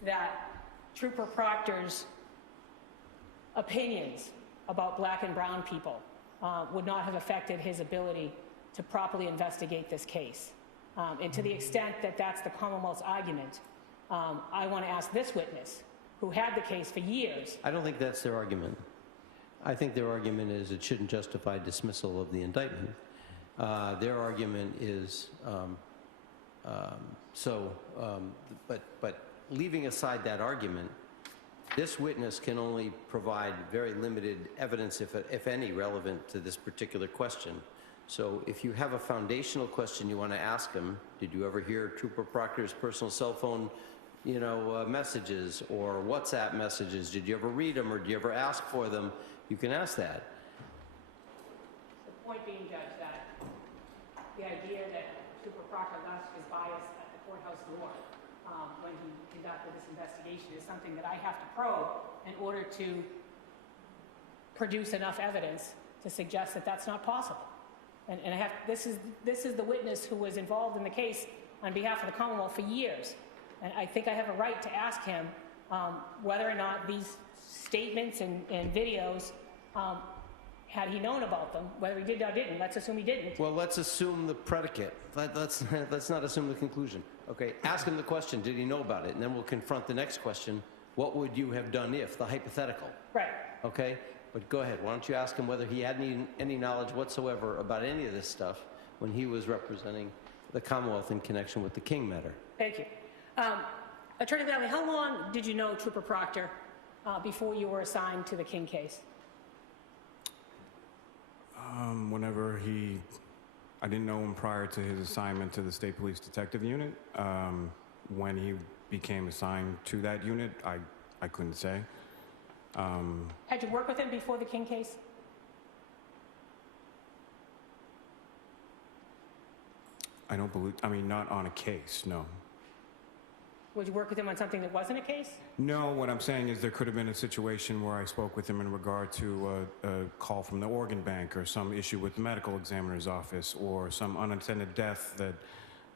that Trooper Proctor's opinions about Black and Brown people would not have affected his ability to properly investigate this case. And to the extent that that's the Commonwealth's argument, I want to ask this witness, who had the case for years. I don't think that's their argument. I think their argument is it shouldn't justify dismissal of the indictment. Their argument is, but leaving aside that argument, this witness can only provide very limited evidence, if any, relevant to this particular question. So if you have a foundational question you want to ask him, did you ever hear Trooper Proctor's personal cell phone, messages or WhatsApp messages? Did you ever read them or did you ever ask for them? You can ask that. The point being, Judge, that the idea that Trooper Proctor left his bias at the courthouse door when he conducted this investigation is something that I have to probe in order to produce enough evidence to suggest that that's not possible. And this is the witness who was involved in the case on behalf of the Commonwealth for years. And I think I have a right to ask him whether or not these statements and videos, had he known about them, whether he did or didn't. Let's assume he didn't. Well, let's assume the predicate. Let's not assume the conclusion. Okay, ask him the question, did he know about it? And then we'll confront the next question, what would you have done if, the hypothetical, Right. okay? But go ahead, why don't you ask him whether he had any knowledge whatsoever about any of this stuff when he was representing the Commonwealth in connection with the King matter? Thank you. Attorney Lally, how long did you know Trooper Proctor before you were assigned to the King case? Whenever I didn't know him prior to his assignment to the State Police Detective Unit. When he became assigned to that unit, I couldn't say. Had you worked with him before the King case? I don't believe, I mean, not on a case, no. Would you work with him on something that wasn't a case? No, what I'm saying is there could have been a situation where I spoke with him in regard to a call from the organ bank or some issue with the medical examiner's office or some unattended death that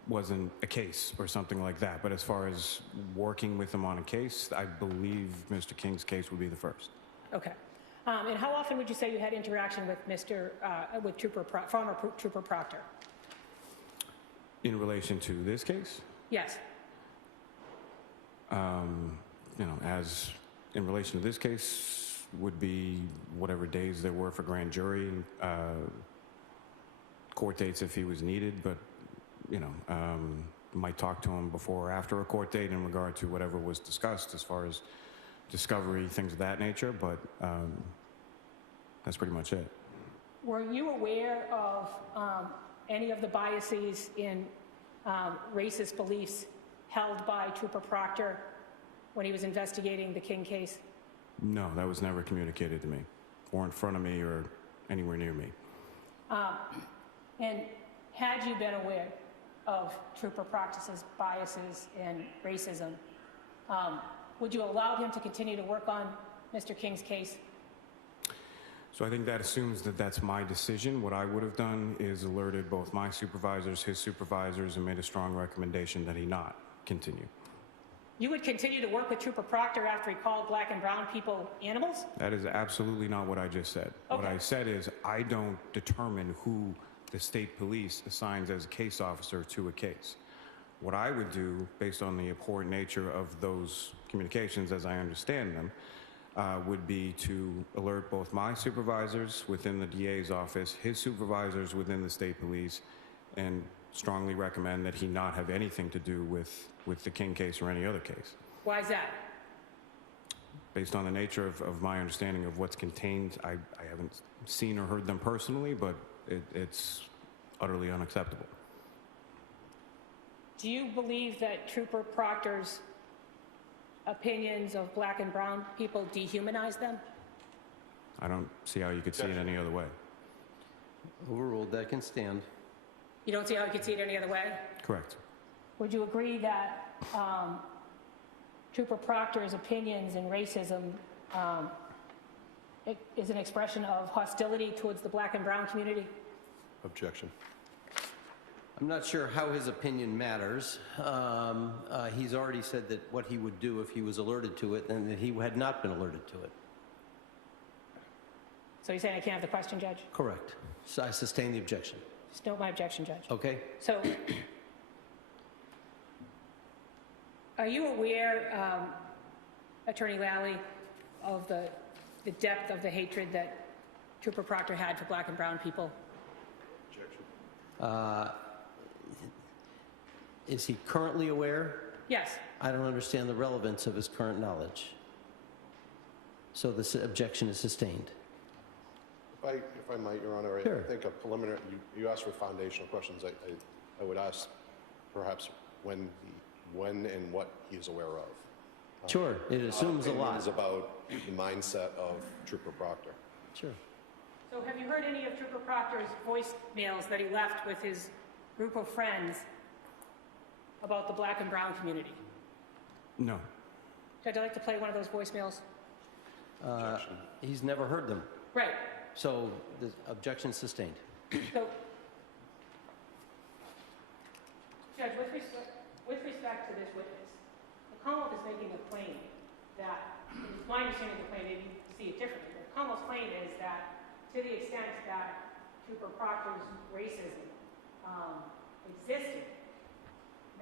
wasn't a case or something like that. But as far as working with him on a case, I believe Mr. King's case would be the first. Okay. And how often would you say you had interaction with former Trooper Proctor? In relation to this case, Yes. you know, as in relation to this case would be whatever days there were for grand jury, court dates if he was needed, but, you know, might talk to him before or after a court date in regard to whatever was discussed as far as discovery, things of that nature, but that's pretty much it. Were you aware of any of the biases in racist beliefs held by Trooper Proctor when he was investigating the King case? No, that was never communicated to me or in front of me or anywhere near me. And had you been aware of Trooper Proctor's biases and racism, would you allow him to continue to work on Mr. King's case? So I think that assumes that that's my decision. What I would have done is alerted both my supervisors, his supervisors, and made a strong recommendation that he not continue. You would continue to work with Trooper Proctor after he called black and brown people animals? That is absolutely not what I just said. Okay. What I said is I don't determine who the state police assigns as a case officer to a case. What I would do, based on the abhorrent nature of those communications as I understand them, would be to alert both my supervisors within the DA's office, his supervisors within the state police, and strongly recommend that he not have anything to do with the King case or any other case. Why is that? Based on the nature of my understanding of what's contained, I haven't seen or heard them personally, but it's utterly unacceptable. Do you believe that Trooper Proctor's opinions of black and brown people dehumanize them? I don't see how you could see it any other way. Overruled, that can stand. You don't see how you could see it any other way? Correct. Would you agree that Trooper Proctor's opinions and racism is an expression of hostility towards the black and brown community? Objection. I'm not sure how his opinion matters. He's already said that what he would do if he was alerted to it and that he had not been alerted to it. So you're saying I can't have the question, Judge? Correct. So I sustain the objection. Just note my objection, Judge. Okay? So, are you aware, Attorney Lally, of the depth of the hatred that Trooper Proctor had for black and brown people? Objection. Is he currently aware? Yes. I don't understand the relevance of his current knowledge. So this objection is sustained. If I might, Your Honor, Sure. I think a preliminary, you asked for foundational questions. I would ask perhaps when and what he is aware of. Sure, it assumes a lot. Opinions about the mindset of Trooper Proctor. Sure. So have you heard any of Trooper Proctor's voicemails that he left with his group of friends about the black and brown community? No. Judge, I'd like to play one of those voicemails. Objection. He's never heard them. Right. So the objection is sustained. So, Judge, with respect to this witness, the Commonwealth is making a claim that, it's my understanding of the claim, maybe you see it differently, but the Commonwealth's claim is that to the extent that Trooper Proctor's racism existed,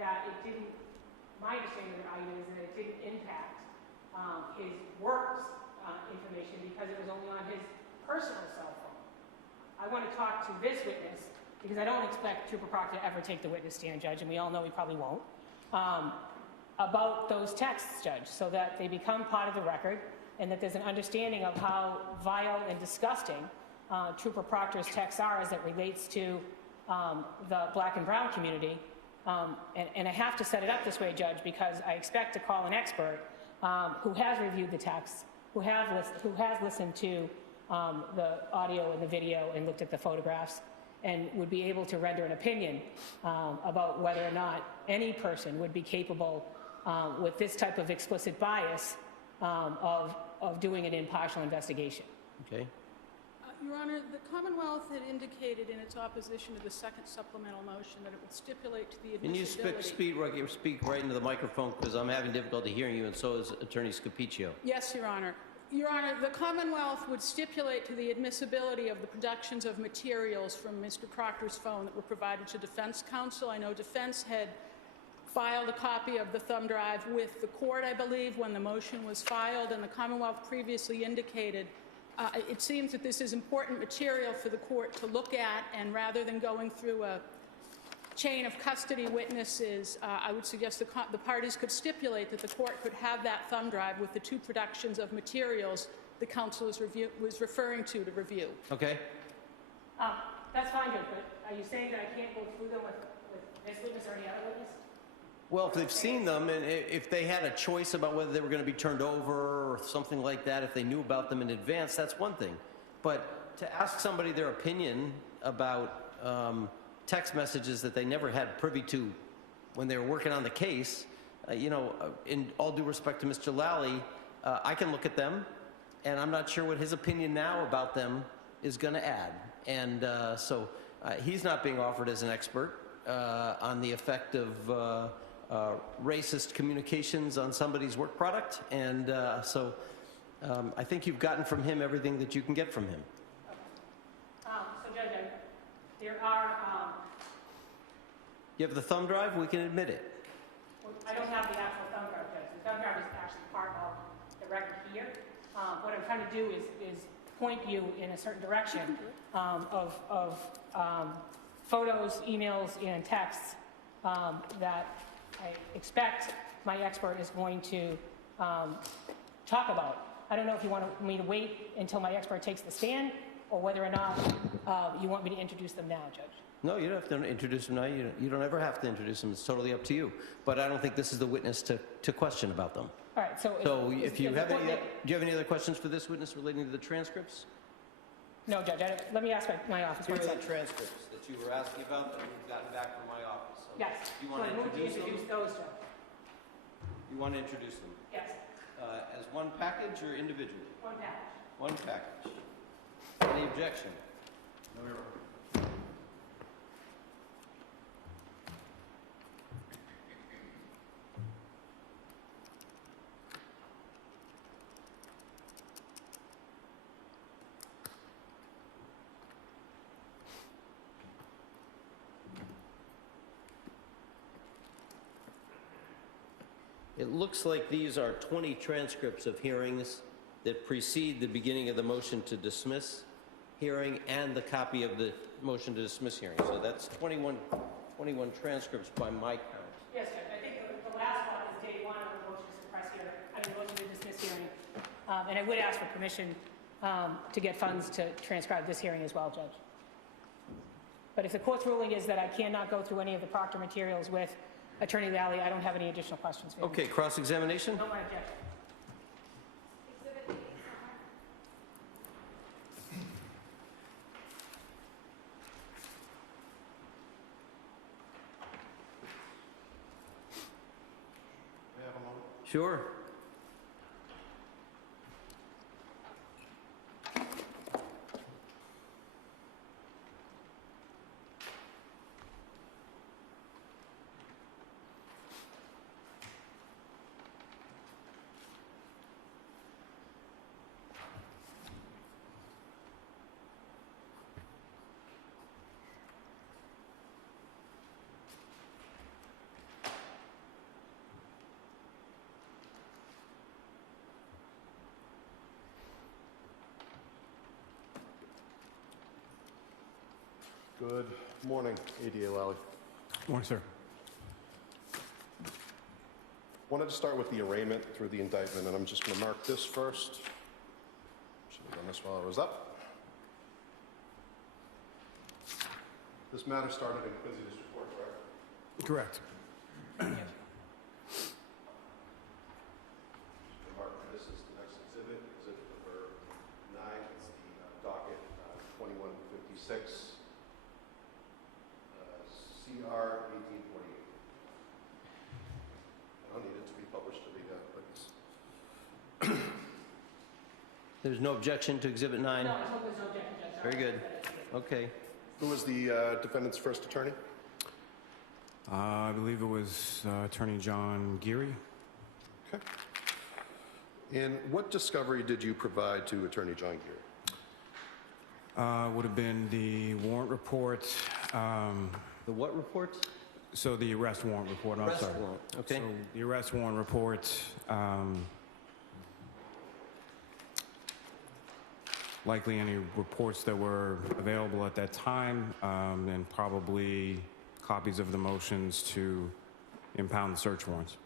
that it didn't, my understanding of the argument is that it didn't impact his work information because it was only on his personal cell phone. I want to talk to this witness because I don't expect Trooper Proctor to ever take the witness stand, Judge, and we all know he probably won't, about those texts, Judge, so that they become part of the record and that there's an understanding of how vile and disgusting Trooper Proctor's texts are as it relates to the black and brown community. And I have to set it up this way, Judge, because I expect to call an expert who has reviewed the texts, who has listened to the audio and the video and looked at the photographs, and would be able to render an opinion about whether or not any person would be capable with this type of explicit bias of doing an impartial investigation. Okay. Your Honor, the Commonwealth had indicated in its opposition to the second supplemental motion that it would stipulate to the admissibility... Can you speak right into the microphone, because I'm having difficulty hearing you, and so is Attorney Scapiccio. Yes, Your Honor. Your Honor, the Commonwealth would stipulate to the admissibility of the productions of materials from Mr. Proctor's phone that were provided to defense counsel. I know defense had filed a copy of the thumb drive with the court, I believe, when the motion was filed, and the Commonwealth previously indicated it seems that this is important material for the court to look at, and rather than going through a chain of custody witnesses, I would suggest the parties could stipulate that the court could have that thumb drive with the two productions of materials the counsel was referring to review. Okay. That's fine, Judge, but are you saying that I can't go through them with this witness or any other witness? Well, if they've seen them, and if they had a choice about whether they were going to be turned over or something like that, if they knew about them in advance, that's one thing. But to ask somebody their opinion about text messages that they never had privy to when they were working on the case, in all due respect to Mr. Lally, I can look at them, and I'm not sure what his opinion now about them is going to add. And so he's not being offered as an expert on the effect of racist communications on somebody's work product, and so I think you've gotten from him everything that you can get from him. So, Judge, there are... You have the thumb drive? We can admit it. I don't have the actual thumb drive, Judge. The thumb drive is actually part of the record here. What I'm trying to do is point you in a certain direction of photos, emails, and texts that I expect my expert is going to talk about. I don't know if you want me to wait until my expert takes the stand, or whether or not you want me to introduce them now, Judge. No, you don't have to introduce them now. You don't ever have to introduce them. It's totally up to you. But I don't think this is the witness to question about them. All right, so if you have any, do you have any other questions for this witness relating to the transcripts? No, Judge. Let me ask my office. Here are the transcripts that you were asking about that we've gotten back from my office. So Yes. You want to introduce those, Judge? You want to introduce them? Yes. As one package or individually? One package. One package. Any objection? No, Your Honor. It looks like these are 20 transcripts of hearings that precede the beginning of the motion to dismiss hearing and the copy of the motion to dismiss hearing. So that's 21 transcripts by my count. Yes, Judge. I think the last one is day one of the motion to suppress hearing, motion to dismiss hearing. And I would ask for permission to get funds to transcribe this hearing as well, Judge. But if the court's ruling is that I cannot go through any of the Proctor materials with Attorney Lally, I don't have any additional questions for you. Okay, cross-examination? No, my objection. May I have a moment? Sure. Good morning, ADA Lally. Morning, sir. Wanted to start with the arraignment through the indictment, and I'm just going to mark this first. Should have done this while I was up. This matter started in Quincy District Court, correct? Correct. Mark, this is the next exhibit, exhibit number 9. It's the docket 2156, CR 1848. I don't need it to be published to read out, but it's There's no objection to Exhibit 9? No, I hope there's no objection, Judge. Very good. Okay. Who was the defendant's first attorney? I believe it was Attorney John Geary. Okay. And what discovery did you provide to Attorney John Geary? Would have been the warrant report. The what report? So the arrest warrant report, I'm Arrest sorry. warrant, okay. So the arrest warrant report, likely any reports that were available at that time, and probably copies of the motions to impound the search warrants.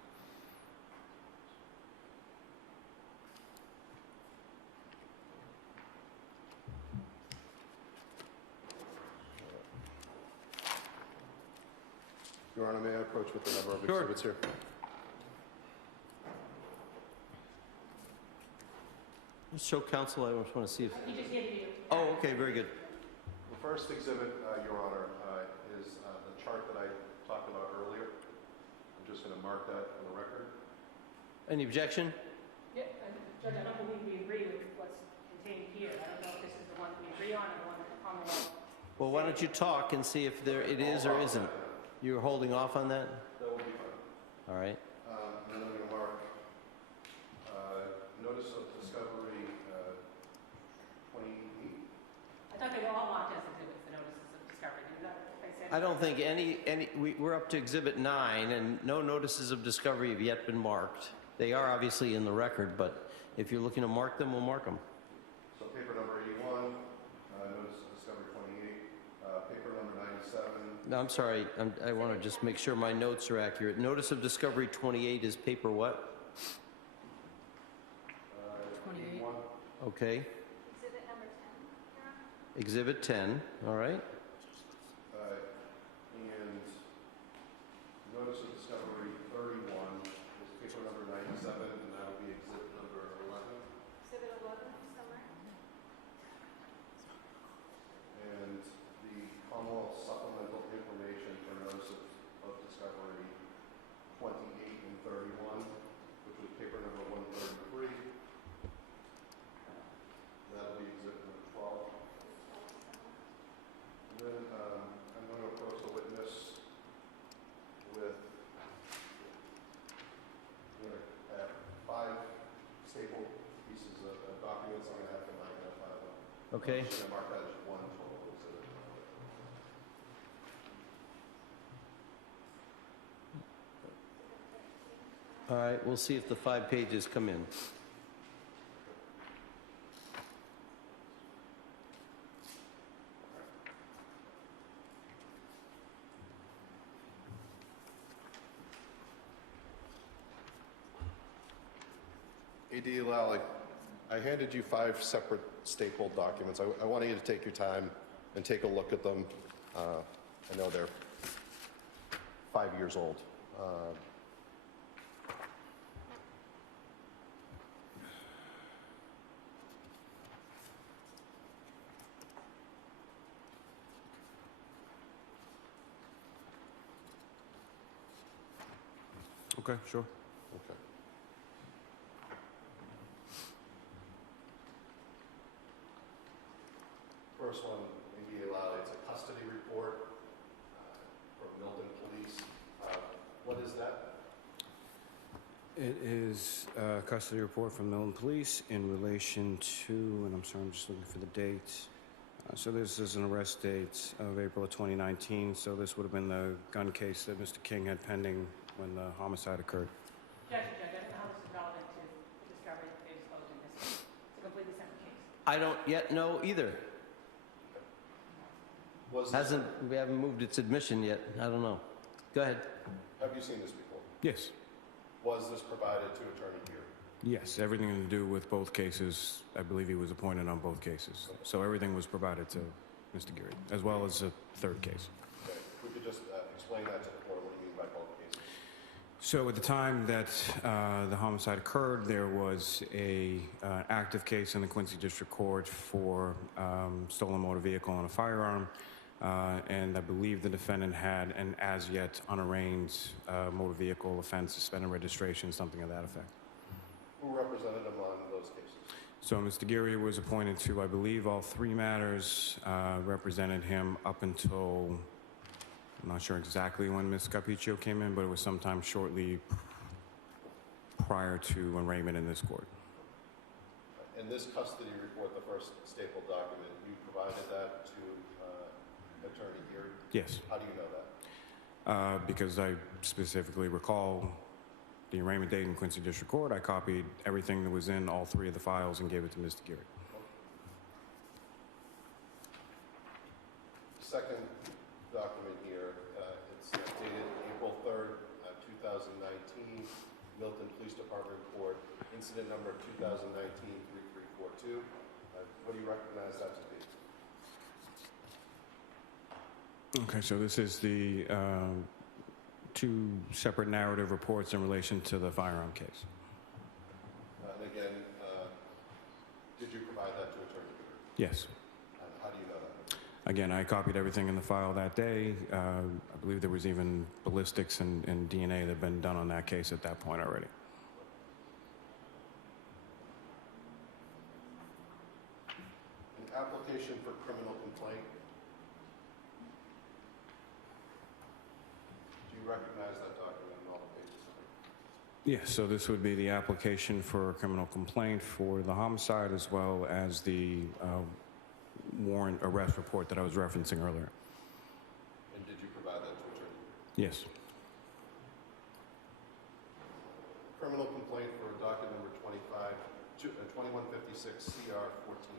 Your Honor, may I approach with the number of Sure. exhibits here? Let's show counsel. I just want to see if... He just gave you. Oh, okay, very good. The first exhibit, Your Honor, is the chart that I talked about earlier. I'm just going to mark that on the record. Any objection? Yeah, Judge, I don't believe we agree with what's contained here. I don't know if this is the one that we agree on or the one that the Commonwealth. Well, why don't you talk and see if there it is or isn't? You're holding off on that? That will be fine. All right. And then I'm going to mark notice of discovery 28. I thought they were all marked as exhibits, the notices of discovery. Isn't that what they said? I don't think we're up to Exhibit 9, and no notices of discovery have yet been marked. They are obviously in the record, but if you're looking to mark them, we'll mark them. So paper number 81, notice of discovery 28, paper number 97. No, I'm sorry. I want to just make sure my notes are accurate. Notice of discovery 28 is paper what? 28. Okay. Exhibit number 10, Your Honor. Exhibit 10, all right. And notice of discovery 31 is paper number 97, and that'll be exhibit number 11. Exhibit 11, somewhere. And the Commonwealth supplemental information for notice of discovery 28 and 31, which was paper number 133. That'll be exhibit number 12. And then I'm going to approach the witness with 5 staple pieces of documents. I'm going to have to identify them. Okay. I'm just going to mark that as one total exhibit. All right, we'll see if the 5 pages come in. AD Lally, I handed you 5 separate stapled documents. I want you to take your time and take a look at them. I know they're 5 years old. Okay, sure. Okay. First one, AD Lally, it's a custody report from Milton Police. What is that? It is a custody report from Milton Police in relation to, and I'm sorry, I'm just looking for the date. So this is an arrest date of April of 2019, so this would have been the gun case that Mr. King had pending when the homicide occurred. Judge, I don't know how this is relevant to the discovery that they disclosed in this case. It's a completely separate case. I don't yet know either. We haven't moved its admission yet. I don't know. Go ahead. Have you seen this before? Yes. Was this provided to Attorney Geary? Yes, everything to do with both cases. I believe he was appointed on both cases. So everything was provided to Mr. Geary, as well as a third case. Okay. If we could just explain that to the court, what do you mean by both cases? So at the time that the homicide occurred, there was a active case in the Quincy District Court for stolen motor vehicle and a firearm. And I believe the defendant had an as-yet unarraigned motor vehicle offense, suspended registration, something of that effect. Who represented him on those cases? So Mr. Geary was appointed to, I believe, all three matters, represented him up until, I'm not sure exactly when Ms. Capiccio came in, but it was sometime shortly prior to arraignment in this court. In this custody report, the first stapled document, you provided that to Attorney Geary? Yes. How do you know that? Because I specifically recall the arraignment date in Quincy District Court. I copied everything that was in all three of the files and gave it to Mr. Geary. The second document here, it's dated April 3rd, 2019, Milton Police Department Court, incident number 2019-3342. What do you recognize that to be? Okay, so this is the two separate narrative reports in relation to the firearm case. And again, did you provide that to Attorney Geary? Yes. And how do you know that? Again, I copied everything in the file that day. I believe there was even ballistics and DNA that had been done on that case at that point already. An application for criminal complaint. Do you recognize that document in all the pages? Yes, so this would be the application for a criminal complaint for the homicide as well as the warrant arrest report that I was referencing earlier. And did you provide that to Attorney Geary? Yes. Criminal complaint for docket number 2156 CR 1496.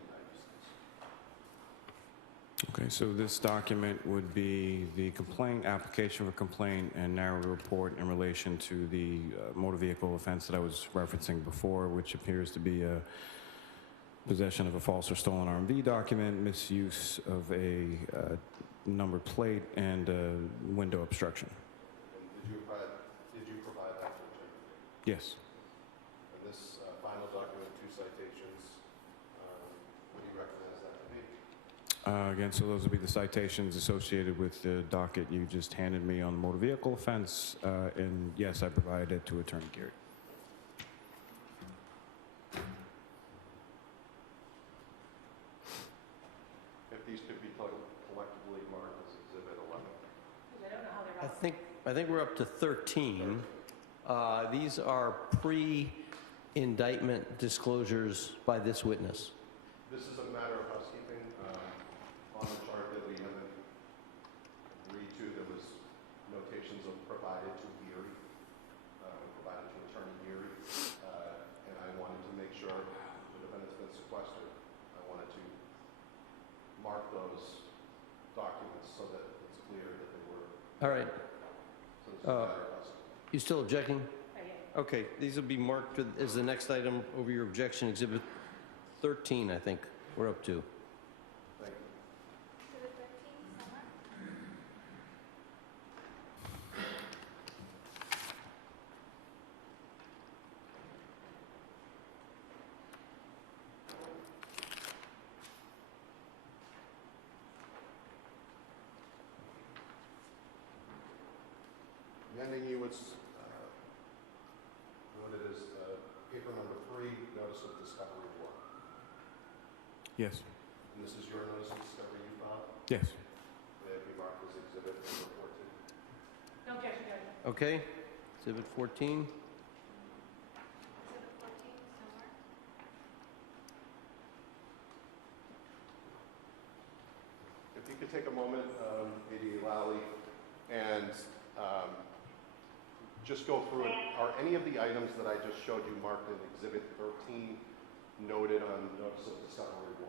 Okay, so this document would be the complaint, application for complaint, and narrative report in relation to the motor vehicle offense that I was referencing before, which appears to be a possession of a false or stolen RMV document, misuse of a numbered plate, and window obstruction. And did you provide that to Attorney Geary? Yes. And this final document, two citations, what do you recognize that to be? Again, so those would be the citations associated with the docket you just handed me on the motor vehicle offense, and yes, I provided it to Attorney Geary. If these could be collectively marked as Exhibit 11. I think we're up to 13. These are pre-indictment disclosures by this witness. This is a matter of housekeeping. On the chart that we haven't agreed to, there was notations of provided to Geary, provided to Attorney Geary, and I wanted to make sure the defendant's been sequestered. I wanted to mark those documents so that it's clear that they were. All right. So this is a matter of housekeeping. You still objecting? Okay, these will be marked as the next item over your objection, Exhibit 13, I think we're up to. Thank you. Handing you what's what it is, paper number 3, notice of discovery 1. Yes. And this is your notice of discovery you filed? Yes. May it be marked as Exhibit number 14? No objection, Judge. Okay, Exhibit 14. If you could take a moment, maybe Lally, and just go through it. Are any of the items that I just showed you marked in Exhibit 13 noted on Notice of Discovery 1?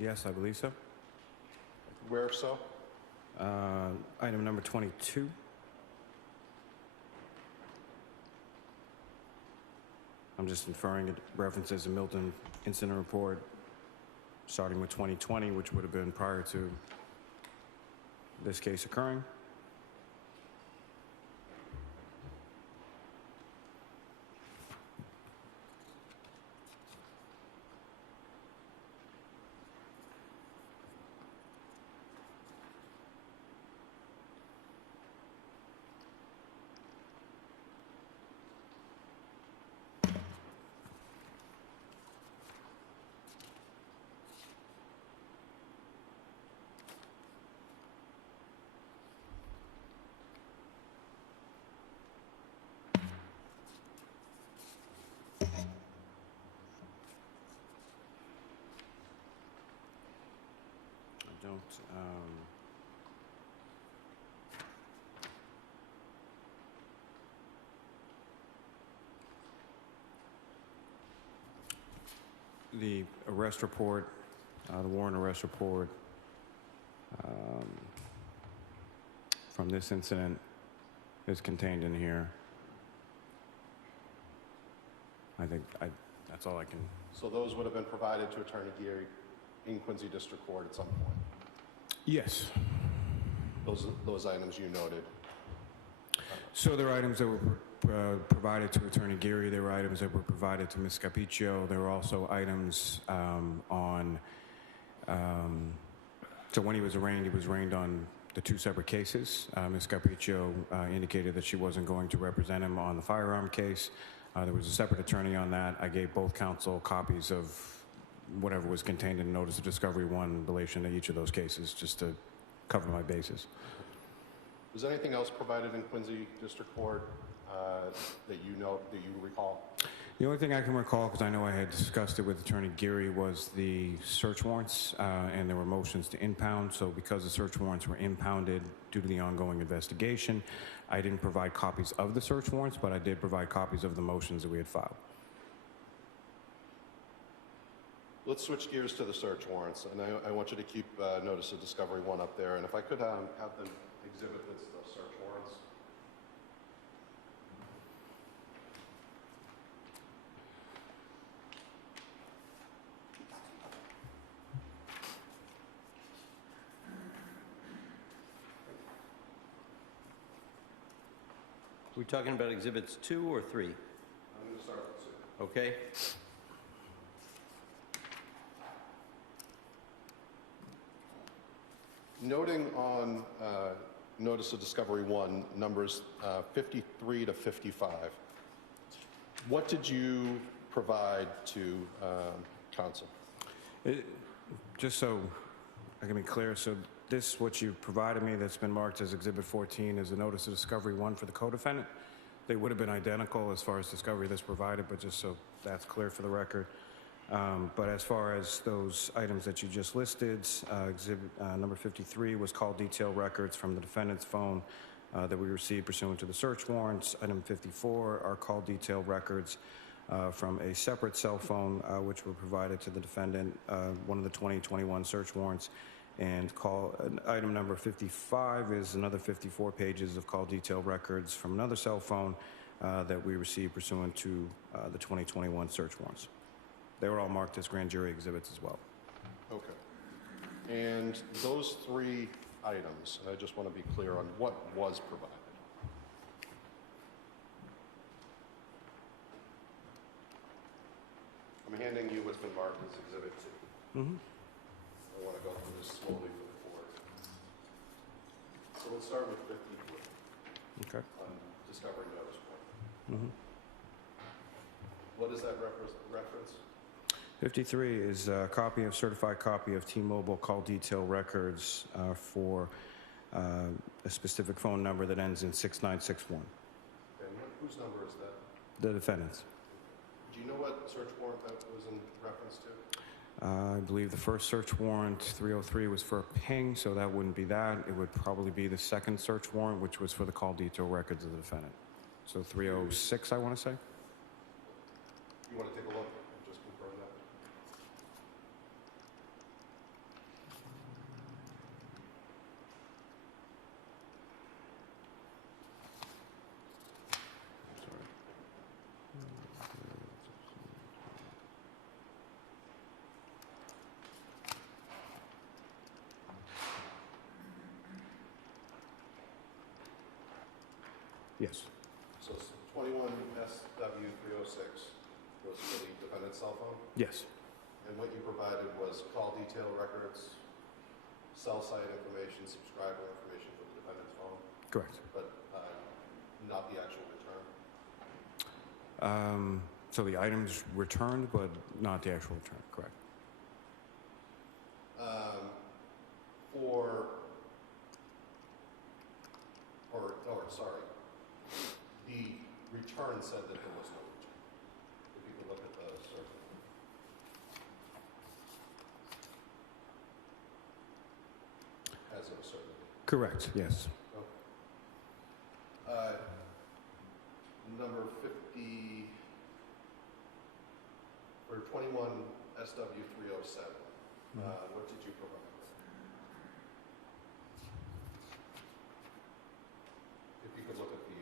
Yes, I believe so. Where so? Item number 22. I'm just inferring it references a Milton incident report starting with 2020, which would have been prior to this case occurring. I don't. The arrest report, the warrant arrest report from this incident is contained in here. I think that's all I can. So those would have been provided to Attorney Geary in Quincy District Court at some point? Yes. Those items you noted? So there are items that were provided to Attorney Geary. There were items that were provided to Ms. Capiccio. There were also items so when he was arraigned on the two separate cases. Ms. Capiccio indicated that she wasn't going to represent him on the firearm case. There was a separate attorney on that. I gave both counsel copies of whatever was contained in the Notice of Discovery 1 in relation to each of those cases, just to cover my bases. Was anything else provided in Quincy District Court that you recall? The only thing I can recall, because I know I had discussed it with Attorney Geary, was the search warrants, and there were motions to impound. So because the search warrants were impounded due to the ongoing investigation, I didn't provide copies of the search warrants, but I did provide copies of the motions that we had filed. Let's switch gears to the search warrants, and I want you to keep Notice of Discovery 1 up there, and if I could have them exhibit the search warrants. We talking about exhibits 2 or 3? I'm going to start with 2. Okay. Noting on Notice of Discovery 1, numbers 53 to 55, what did you provide to counsel? Just so I can be clear, so this, what you provided me that's been marked as Exhibit 14 is a Notice of Discovery 1 for the co-defendant. They would have been identical as far as discovery that's provided, but just so that's clear for the record. But as far as those items that you just listed, exhibit number 53 was call detail records from the defendant's phone that we received pursuant to the search warrants. Item 54 are call detail records from a separate cell phone which were provided to the defendant, one of the 2021 search warrants. And item number 55 is another 54 pages of call detail records from another cell phone that we received pursuant to the 2021 search warrants. They were all marked as grand jury exhibits as well. Okay. And those 3 items, I just want to be clear on what was provided. I'm handing you what's been marked as Exhibit 2. Mm-hmm. I want to go through this slowly for the board. So let's start with 53 Okay. on Discovery Notice 1. Mm-hmm. What is that reference? 53 is a certified copy of T-Mobile call detail records for a specific phone number that ends in 6961. And whose number is that? The defendant's. Do you know what search warrant that was in reference to? I believe the first search warrant, 303, was for a ping, so that wouldn't be that. It would probably be the second search warrant, which was for the call detail records of the defendant. So 306, I want to say. You want to take a look and just confirm Yes. So it's 21 SW 306 was for the defendant's cell phone, Yes. and what you provided was call detail records, cell site information, subscriber information for the defendant's phone, Correct. but not the actual return. So the items returned, but not the actual return. Correct. Sorry, the return said that there was no return. If you could look at the circle. As of a certain date. Correct. Yes. Okay. Number 50, or 21 SW 307, what did you provide? If you could look at the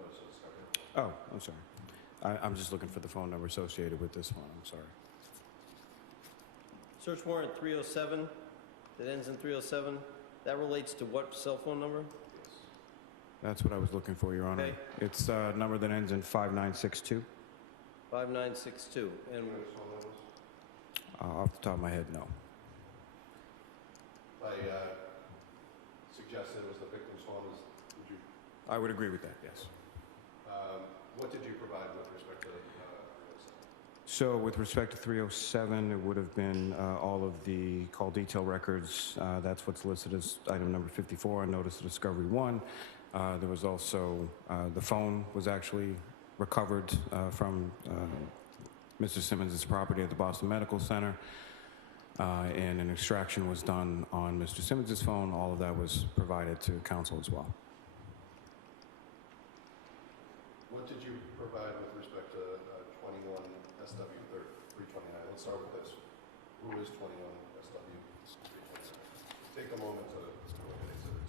notice of discovery. Oh, I'm sorry. I'm just looking for the phone number associated with this one. I'm sorry. Search warrant 307, that ends in 307, that relates to what cell phone number? That's what I was looking for, Your Honor. Okay. It's a number that ends in 5962. 5962. And Off the top of my head, no. I suggested it was the victim's phone. Would you, I would agree with that, yes. what did you provide with respect to 307? So with respect to 307, it would have been all of the call detail records. That's what's listed as item number 54 on Notice of Discovery 1. There was also, the phone was actually recovered from Mr. Simmons' property at the Boston Medical Center, and an extraction was done on Mr. Simmons' phone. All of that was provided to counsel as well. What did you provide with respect to 21 SW 329? Let's start with this. Who is 21 SW 329? Take a moment to look at Exhibit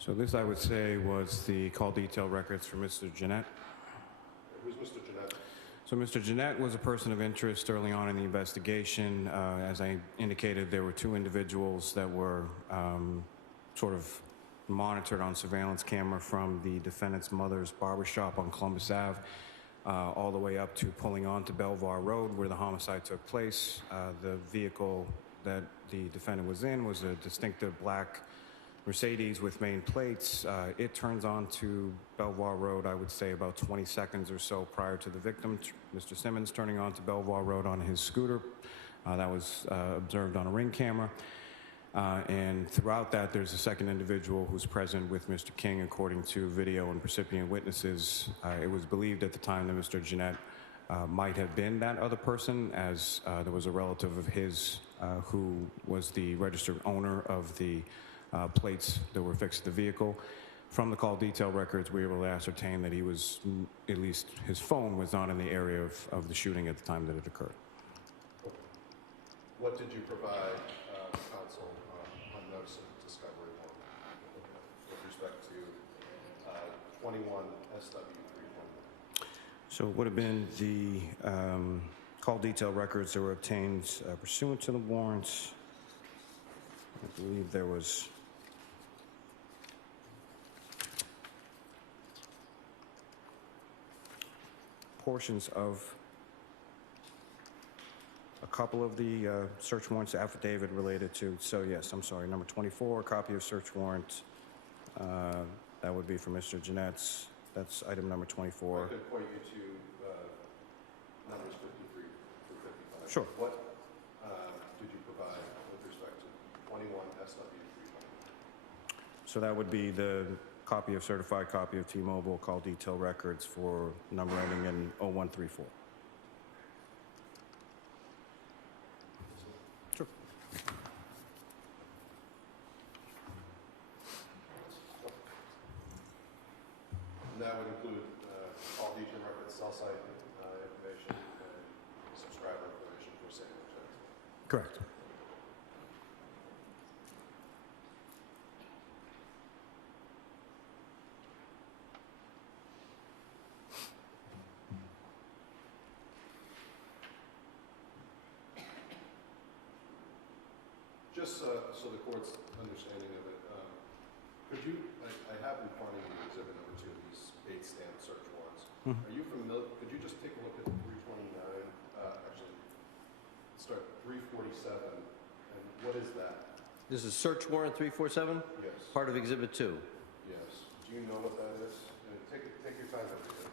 2. So this, I would say, was the call detail records for Mr. Jeanette. Who's Mr. Jeanette? So Mr. Jeanette was a person of interest early on in the investigation. As I indicated, there were two individuals that were sort of monitored on surveillance camera from the defendant's mother's barbershop on Columbus Ave all the way up to pulling onto Belvoir Road where the homicide took place. The vehicle that the defendant was in was a distinctive black Mercedes with main plates. It turns onto Belvoir Road, I would say, about 20 seconds or so prior to the victim, Mr. Simmons, turning onto Belvoir Road on his scooter. That was observed on a Ring camera. And throughout that, there's a second individual who's present with Mr. King, according to video and recipient witnesses. It was believed at the time that Mr. Jeanette might have been that other person, as there was a relative of his who was the registered owner of the plates that were fixed to the vehicle. From the call detail records, we were able to ascertain that he was, at least his phone was not in the area of the shooting at the time that it occurred. What did you provide counsel on Notice of Discovery 1 with respect to 21 SW 321? So it would have been the call detail records that were obtained pursuant to the warrants. I believe there was portions of a couple of the search warrants affidavit related to, so yes, I'm sorry, number 24, copy of search warrant. That would be for Mr. Jeanette's. That's item number 24. I could point you to numbers 53 through 55. Sure. What did you provide with respect to 21 SW 321? So that would be the copy of certified copy of T-Mobile call detail records for number ending in 0134. Sure. And that would include call detail records, cell site information, and subscriber information for same object. Correct. Just so the court's understanding of it, Could you, I have in front of you exhibit number 2, these 8 stamp search warrants. Mhm. Are you familiar, could you just take a look at 329, actually, start 347, and what is that? This is search warrant 347, Yes. part of Exhibit 2. Yes. Do you know what that is? Take your time to read it.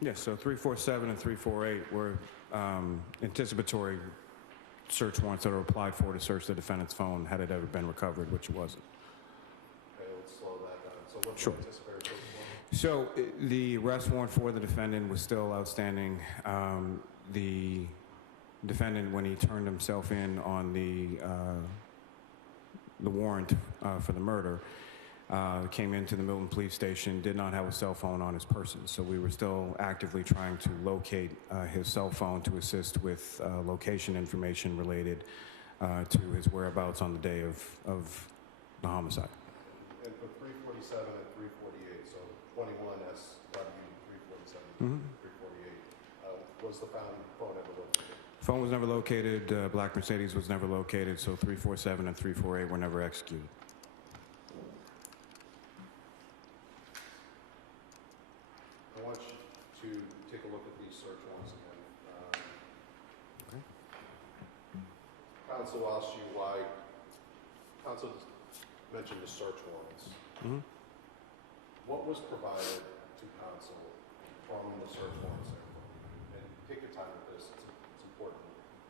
Yes, so 347 and 348 were anticipatory search warrants that were applied for to search the defendant's phone had it ever been recovered, which it wasn't. Okay, let's slow that down. So what's Sure. the anticipated search warrant? So the arrest warrant for the defendant was still outstanding. The defendant, when he turned himself in on the warrant for the murder, came into the Milton Police Station, did not have a cell phone on his person. So we were still actively trying to locate his cell phone to assist with location information related to his whereabouts on the day of the homicide. And for 347 and 348, so 21 SW 347, Mhm. 348, was the phone ever located? Phone was never located, black Mercedes was never located, so 347 and 348 were never executed. I want you to take a look at these search warrants again. Okay. Counsel asked you why, counsel mentioned the search warrants. Mhm. What was provided to counsel from the search warrant ceremony? And take your time with this, it's important.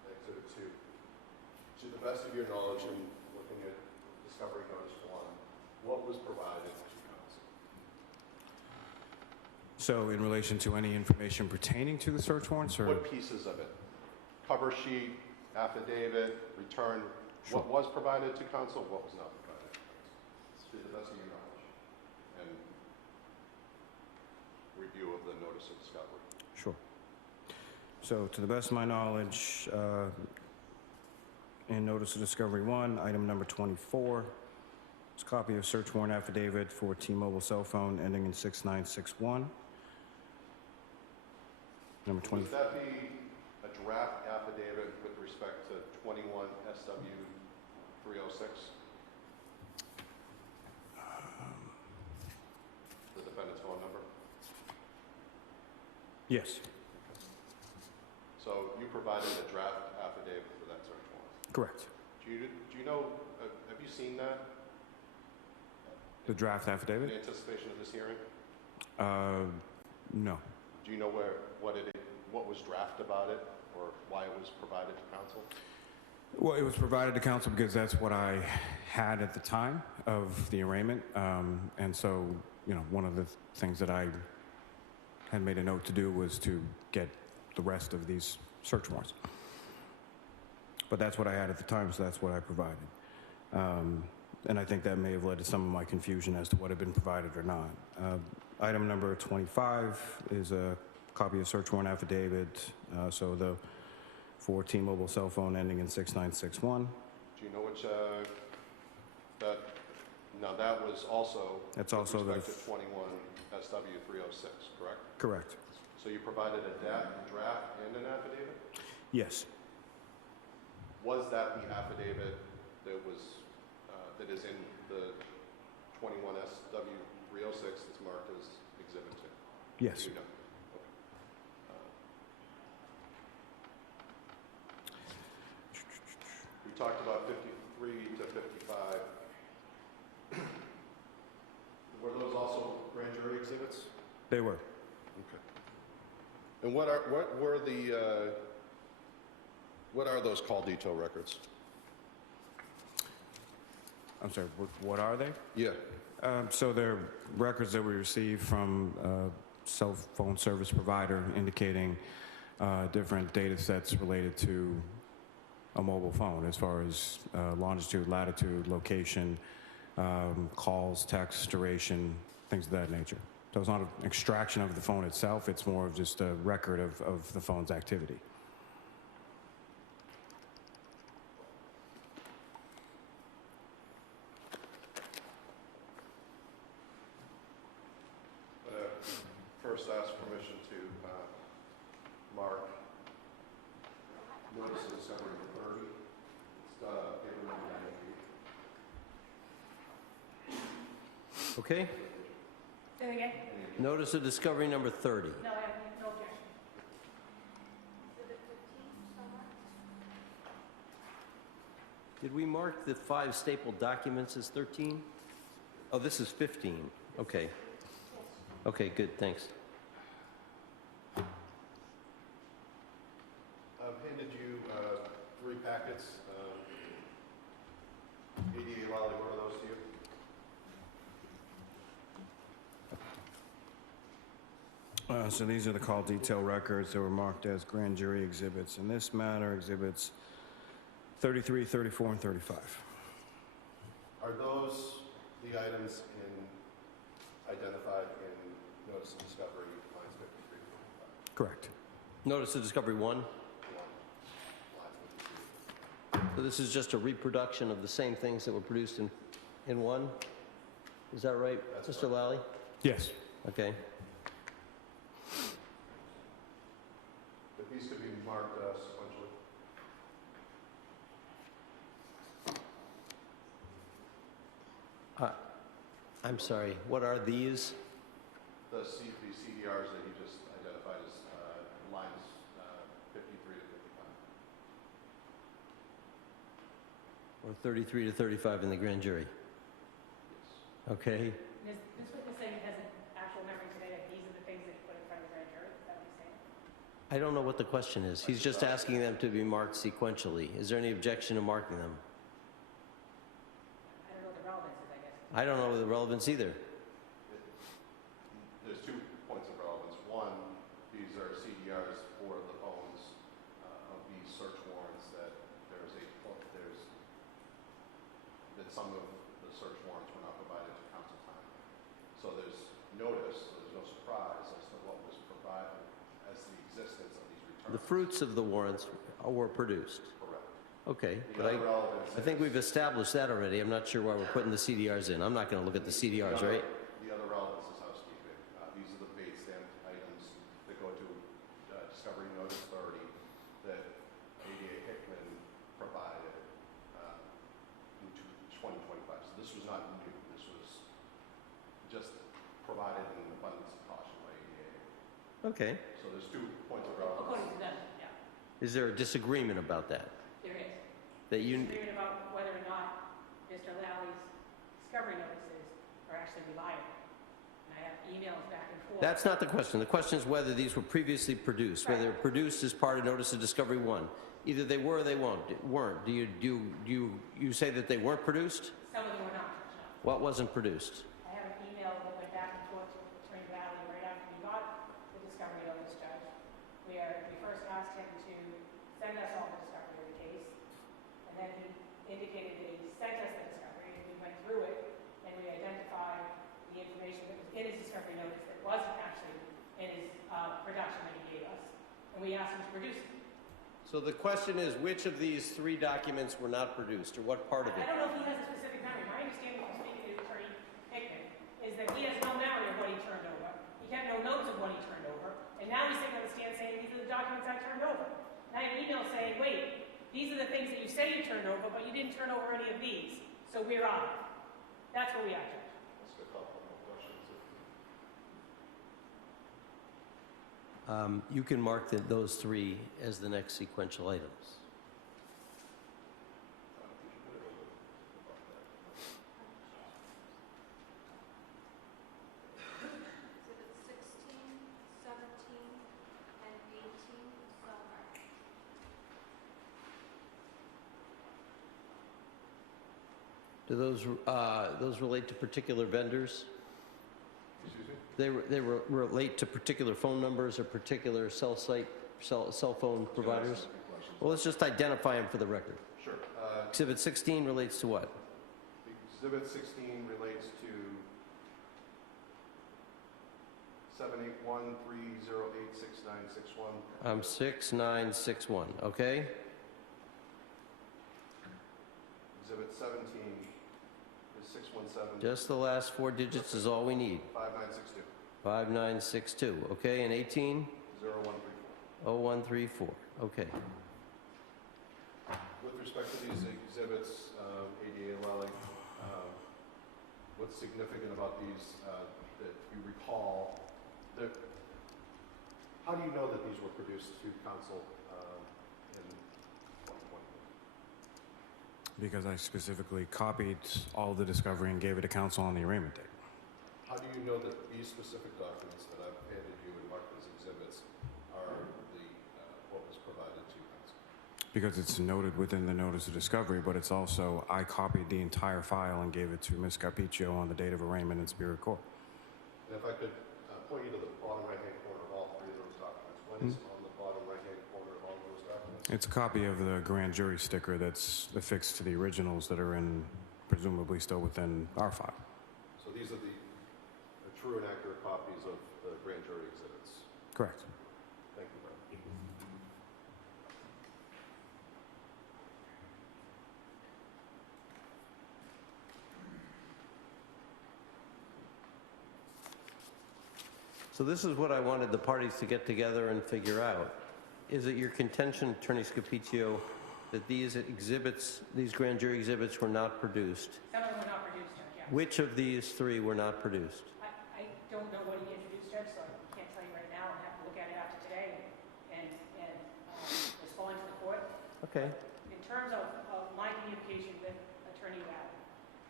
Exhibit 2. To the best of your knowledge in looking at Discovery Notice 1, what was provided to counsel? So in relation to any information pertaining to the search warrants, or? What pieces of it? Cover sheet, affidavit, return? Sure. What was provided to counsel, what was not provided to counsel? To the best of your knowledge. And review of the notice of discovery. Sure. So to the best of my knowledge, in Notice of Discovery 1, item number 24, is a copy of search warrant affidavit for T-Mobile cell phone ending in 6961. Number 20. Would that be a draft affidavit with respect to 21 SW 306? The defendant's phone number? Yes, So you provided a draft affidavit for that search warrant. correct. Do you know, have you seen that The draft in affidavit? anticipation of this hearing? No. Do you know what was draft about it, or why it was provided to counsel? Well, it was provided to counsel because that's what I had at the time of the arraignment. And so, one of the things that I had made a note to do was to get the rest of these search warrants. But that's what I had at the time, so that's what I provided. And I think that may have led to some of my confusion as to what had been provided or not. Item number 25 is a copy of search warrant affidavit, for T-Mobile cell phone ending in 6961. Do you know which, that was also That's also with the... respect to 21 SW 306, correct? Correct. So you provided a draft and an affidavit? Yes. Was that the affidavit that is in the 21 SW 306 that's marked as Exhibit 2? Yes. Do you know? We talked about 53 to 55. Were those also grand jury exhibits? They were. Okay. And what are those call detail records? I'm sorry, what are they? Yeah. So they're records that we received from a cell phone service provider indicating different data sets related to a mobile phone as far as longitude, latitude, location, calls, text, duration, things of that nature. So it's not an extraction of the phone itself, it's more of just a record of the phone's activity. First ask permission to mark notice of December 30. It's paper number 98. Okay? Say it again? Notice of discovery number 30. No, I have no objection. Did we mark the 5 stapled documents as 13? Oh, this is 15. Okay. Okay, good, thanks. I've handed you 3 packets. ADA Lally, what are those to you? So these are the call detail records that were marked as grand jury exhibits. In this matter, exhibits 33, 34, and 35. Are those the items identified in Notice of Discovery, lines 53 to 45? Correct. Notice of discovery 1. Lines 53. So this is just a reproduction of the same things that were produced in 1? Is that right, That's Mr. Lally? Yes. Okay. If these could be marked sequentially. I'm sorry, what are these? The CDRs that you just identified as lines 53 to 55. Or 33 to 35 in the grand jury? Yes. Okay. This witness saying it has an actual memory today that these are the things that you put in front of the grand jury? Is that what he's saying? I don't know what the question is. He's just asking them to be marked sequentially. Is there any objection to marking them? I don't know what the relevance is, I guess. I don't know the relevance either. There's 2 points of relevance. One, these are CDRs for the phones of these search warrants that that some of the search warrants were not provided to council time. So there's notice, so there's no surprise as to what was provided as the existence of these returns. The fruits of the warrants were produced. Correct. Okay, The but other relevance I think is- we've established that already. I'm not sure why we're putting the CDRs in. I'm not going to look at the CDRs, right? The other relevance is housekeeping. These are the bait stamped items that go to Discovery Notice 30 that ADA Hickman provided in 2025. So this was not new. This was just provided in an abundance of caution by ADA. Okay. So there's 2 points of relevance. According to them, yeah. Is there a disagreement about that? There is. That you, Disagreement about whether or not Mr. Lally's discovery notices are actually reliable. And I have emails back and forth. that's not the question. The question is whether these were previously produced, whether produced as part of notice of discovery 1. Either they were or they weren't. Do you say that they weren't produced? Some of them were not. No. What wasn't produced? I have an email that went back and forth to Attorney Lally right after we got the discovery notice, Judge, where we first asked him to send us all the discovery of the case, and then he indicated that he sent us the discovery, and we went through it, and we identified the information that was in his discovery notice that wasn't actually in his production that he gave us, and we asked him to produce it. So the question is, which of these 3 documents were not produced, or what part of I it? don't know if he has a specific memory. My understanding from speaking to Attorney Hickman is that he has no memory of what he turned over. He kept no notes of what he turned over. And now he's sitting on the stand saying, these are the documents I turned over. And I have an email saying, wait, these are the things that you say you turned over, but you didn't turn over any of these. So we're on. That's where we are, Judge. Ask a couple more questions. You can mark those 3 as the next sequential items. Exhibit 16, 17, and 18 so marked. Do those relate to particular vendors? Excuse me? They relate to particular phone numbers or particular cell phone providers? Well, let's just identify them for the record. Sure. Exhibit 16 relates to what? Exhibit 16 relates to 781-308-6961. 6961, okay? Exhibit 17 is 617. Just the last 4 digits is all we need. 5962. 5962, okay? And 18? 0134. 0134, okay. With respect to these exhibits, ADA Lally, what's significant about these that you recall? How do you know that these were produced to council in 2020? Because I specifically copied all the discovery and gave it to council on the arraignment date. How do you know that these specific documents that I've handed you and marked as exhibits are what was provided to council? Because it's noted within the notice of discovery, but it's also, I copied the entire file and gave it to Ms. Capiccio on the date of arraignment in Superior Court. And if I could point you to the bottom right-hand corner of all three of those documents. What is on the bottom right-hand corner of all those documents? It's a copy of the grand jury sticker that's affixed to the originals that are in, presumably still within our file. So these are the true and accurate copies of the grand jury exhibits. Correct. Thank you, Brian. So this is what I wanted the parties to get together and figure out. Is it your contention, Attorney Scapiccio, that these exhibits, these grand jury exhibits were not produced? Some of them were not produced, Judge, yeah. Which of these three were not produced? I don't know what he introduced, Judge, so I can't tell you right now. I'll have to look at it after today and respond to the court. Okay. In terms of my communication with Attorney Lally,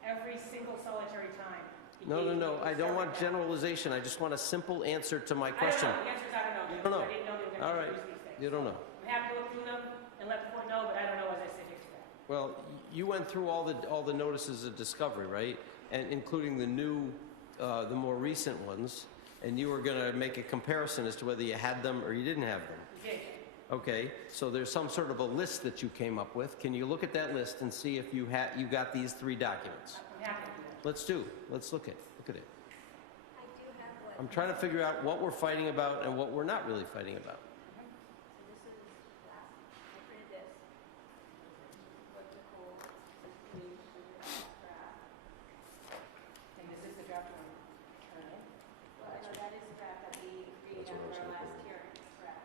every single solitary time. No. I don't want generalization. I just want a simple answer to my question. I don't know. The answer is I don't know. You don't know. I didn't know they were All going to right. introduce these things. You don't know. I'm happy to look through them and let the court know, but I don't know as I sit here today. Well, you went through all the notices of discovery, right? And including the new, the more recent ones, and you were going to make a comparison as to whether you had them or you didn't have them. You did. Okay, so there's some sort of a list that you came up with. Can you look at that list and see if you got these three documents? I'm happy to do that. Let's look at it. I do have what. I'm trying to figure out what we're fighting about and what we're not really fighting about. So this is last, I printed this. What Nicole sent me from the last draft. And this is the draft one. Well, I know that is the draft that we agreed That's what I was after our looking last hearing, correct?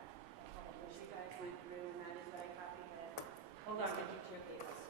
Which you guys went through, and that is what I copied the. Hold on, I'll get your papers.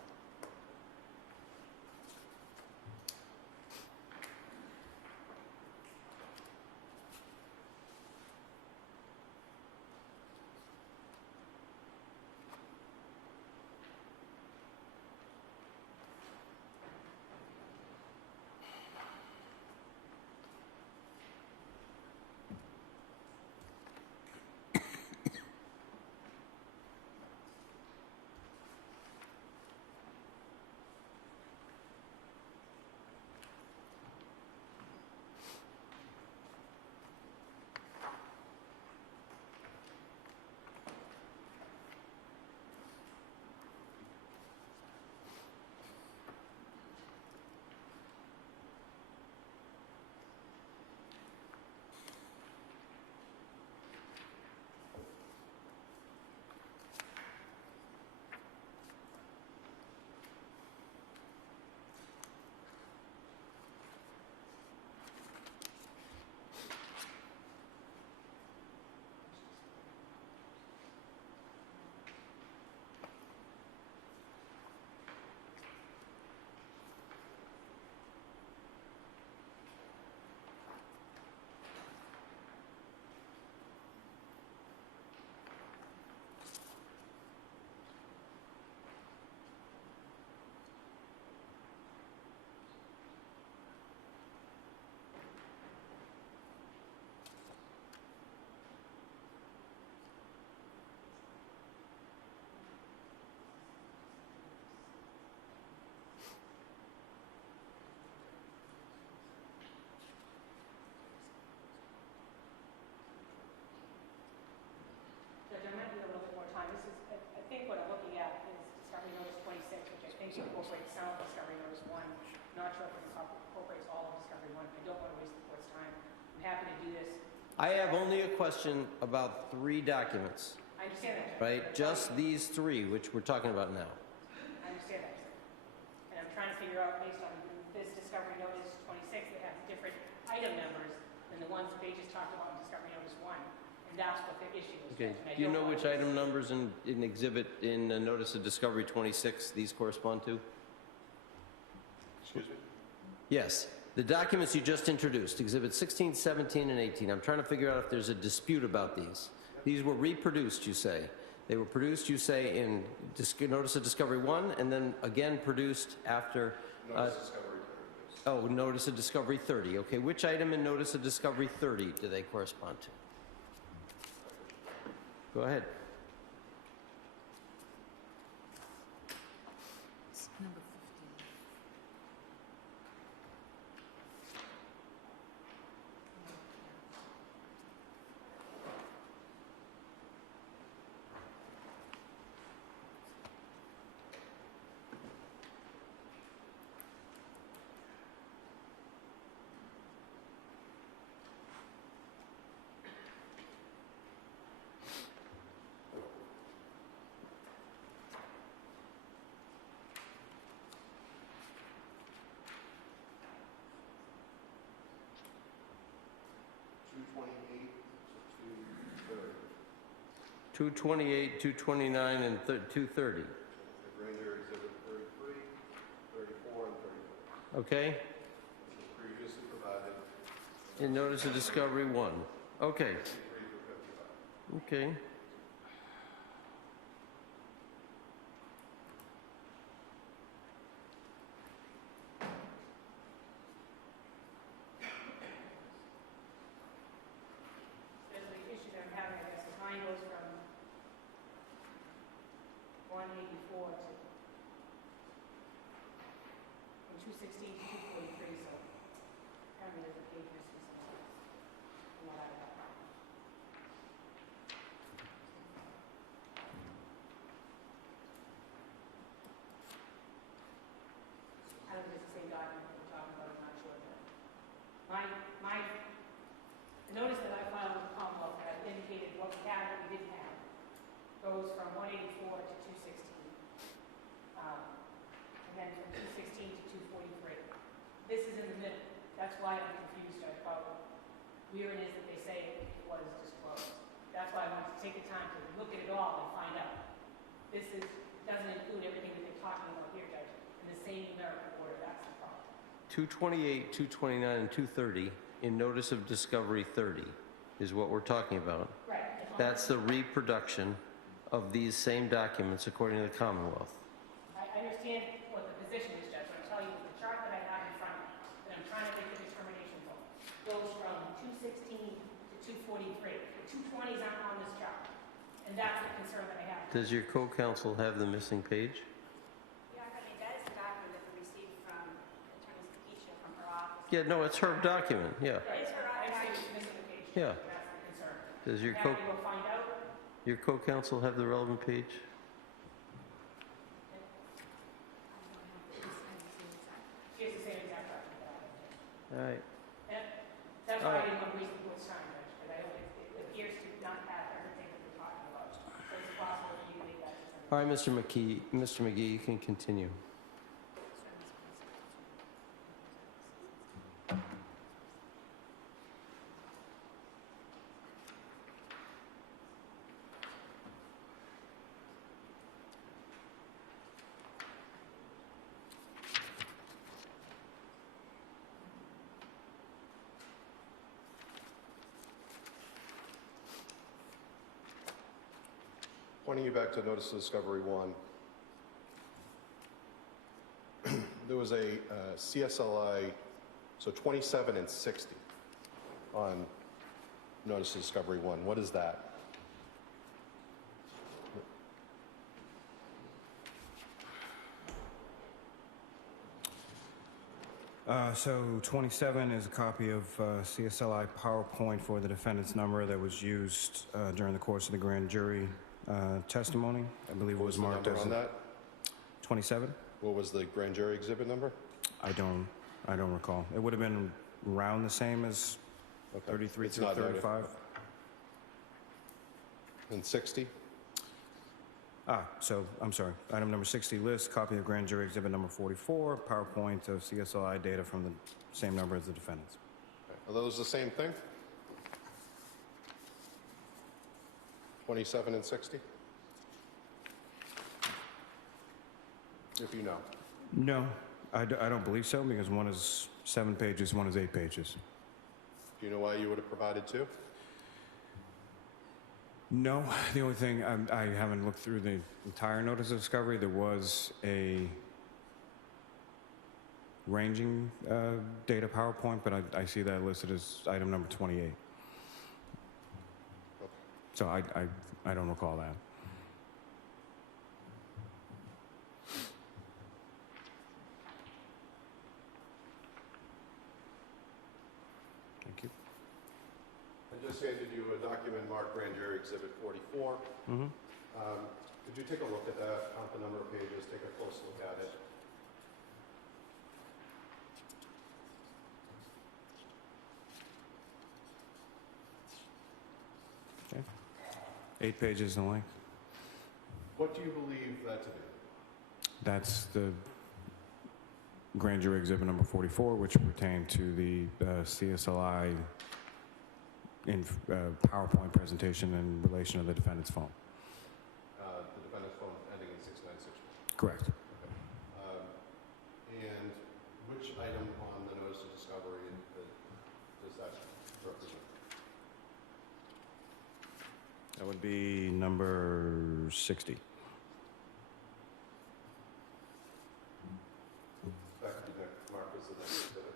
Judge, I might need a little bit more time. This is, I think what I'm looking at is Discovery Notice 26, which I think incorporates some of Discovery Notice 1. Not sure if it incorporates all of Discovery 1. I don't want to waste the court's time. I'm happy to do this. I have only a question about three documents, I understand that, Judge. right? Just these three, which we're talking about now. I understand that, sir. And I'm trying to figure out, based on this Discovery Notice 26, that has different item numbers than the ones that they just talked about in Discovery Notice 1. And that's what the issue is. Okay, Judge, and I do you don't know want which to- item numbers in exhibit in Notice of Discovery 26 these correspond to? Excuse me? Yes. The documents you just introduced, Exhibits 16, 17, and 18, I'm trying to figure out if there's a dispute about these. These were reproduced, you say. They were produced, you say, in Notice of Discovery 1, and then again produced after... Notice of Discovery 30. Oh, Notice of Discovery 30. Okay, which item in Notice of Discovery 30 do they correspond to? Go ahead. Number 228, 229, and 230. The grand jury exhibit 33, 34, and 34. Okay? Which was previously provided. In Notice of Discovery 1. Okay. 53 through 55. Okay. There's the issue that I'm having, I guess, is mine goes from 184 to, from 216 to 243, so apparently there's a page missing somewhere. from what I got. I don't think it's the same document that we're talking about, I'm not sure, but the notice that I filed with the Commonwealth that indicated what we had, what we didn't have, goes from 184 to 216. And then from 216 to 243. This is in the middle. That's why I'm confused about where it is that they say it was disclosed. That's why I wanted to take the time to look at it all and find out. This doesn't include everything that they're talking about here, Judge, in the same numerical order. That's the problem. 228, 229, and 230 in Notice of Discovery 30 is what we're talking about. Right. That's the reproduction of these same documents according to the Commonwealth. I understand what the position is, Judge, but I'm telling you, the chart that I have in front of me, that I'm trying to make a determination for, goes from 216 to 243. The 220s aren't on this chart, and that's the concern that I have. Does your co-counsel have the missing page? Yeah, I mean, that is the document that we received from Attorney Skakisha from her office. Yeah, no, it's her document, yeah. It is her I'm saying document. it's missing the page. Yeah. That's the concern. Does your Now we will find out. your co-counsel have the relevant page? She has the same exact document that I have. All right. That's why I didn't want to waste the board's time, Judge, because it appears to not have everything that we're talking about. So it's possible that you can make that determination. All right, Mr. McGee, you can continue. Pointing you back to Notice of Discovery 1, there was a CSLI, so 27 and 60 on Notice of Discovery 1. What is that? So 27 is a copy of CSLI PowerPoint for the defendant's number that was used during the course of the grand jury testimony. I believe it What was was the marked number as on that? 27. What was the grand jury exhibit number? I don't recall. It would have been around the same as Okay. 33 It's through not noted. 35. And 60? So I'm sorry. Item number 60 lists copy of grand jury exhibit number 44, PowerPoint of CSLI data from the same number as the defendant's. Okay. Are those the same thing? 27 and 60? If you know. No. I don't believe so, because one is 7 pages, one is 8 pages. Do you know why you would have provided 2? No, the only thing, I haven't looked through the entire notice of discovery. There was a ranging data PowerPoint, but I see that listed as item number 28. So I don't recall that. Thank you. I just handed you a document marked Grand Jury Exhibit 44. Mm-hmm. Could you take a look at that, count the number of pages, take a close look at it? Okay. 8 pages in length. What do you believe that to be? That's the Grand Jury Exhibit number 44, which pertained to the CSLI in PowerPoint presentation in relation to the defendant's phone. The defendant's phone ending in 696. Correct. And which item on the notice of discovery does that represent? That would be number 60. That could be marked as the next exhibit.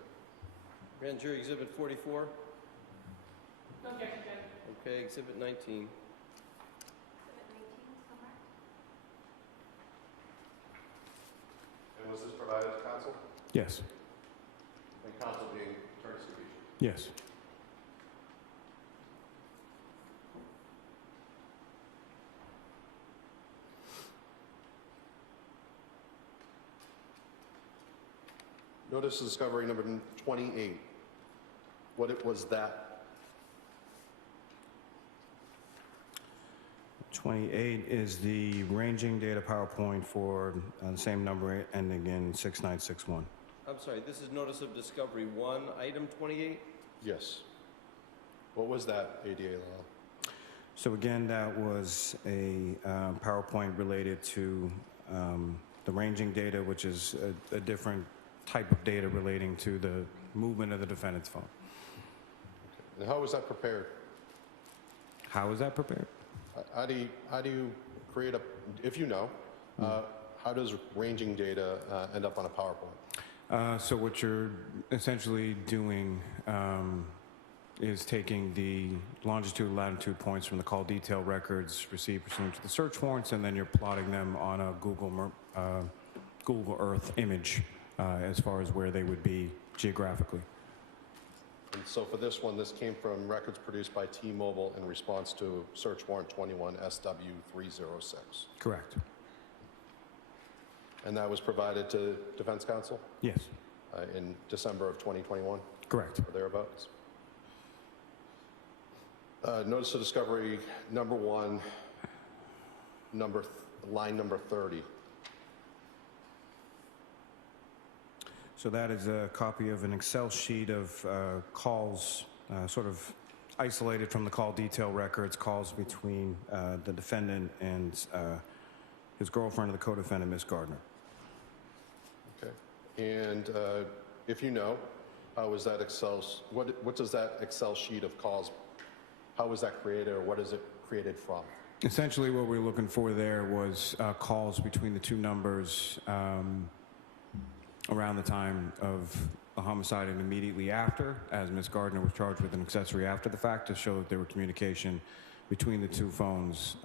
Grand Jury Exhibit 44? Okay. Okay, Exhibit 19. Exhibit 19, so marked. And was this provided to counsel? Yes. And counsel being Attorney Scavicci? Yes. Notice of discovery number 28. What was that? 28 is the ranging data PowerPoint for the same number ending in 6961. I'm sorry, this is Notice of Discovery 1, Item 28? Yes. What was that, ADA law? So again, that was a PowerPoint related to the ranging data, which is a different type of data relating to the movement of the defendant's phone. And how was that prepared? How is that prepared? How do you create a, if you know, how does ranging data end up on a PowerPoint? So what you're essentially doing is taking the longitude and latitude points from the call detail records received pursuant to the search warrants, and then you're plotting them on a Google Earth image as far as where they would be geographically. And so for this one, this came from records produced by T-Mobile in response to search warrant 21 SW306. Correct. And that was provided to defense counsel Yes. in December of 2021, Correct. or thereabouts. Notice of discovery number 1, line number 30. So that is a copy of an Excel sheet of calls, sort of isolated from the call detail records, calls between the defendant and his girlfriend, or the co-defendant, Ms. Gardner. Okay. And if you know, how is that what does that Excel sheet of calls, how was that created, or what is it created from? Essentially, what we were looking for there was calls between the two numbers around the time of the homicide and immediately after, as Ms. Gardner was charged with an accessory after the fact, to show that there were communication between the two phones.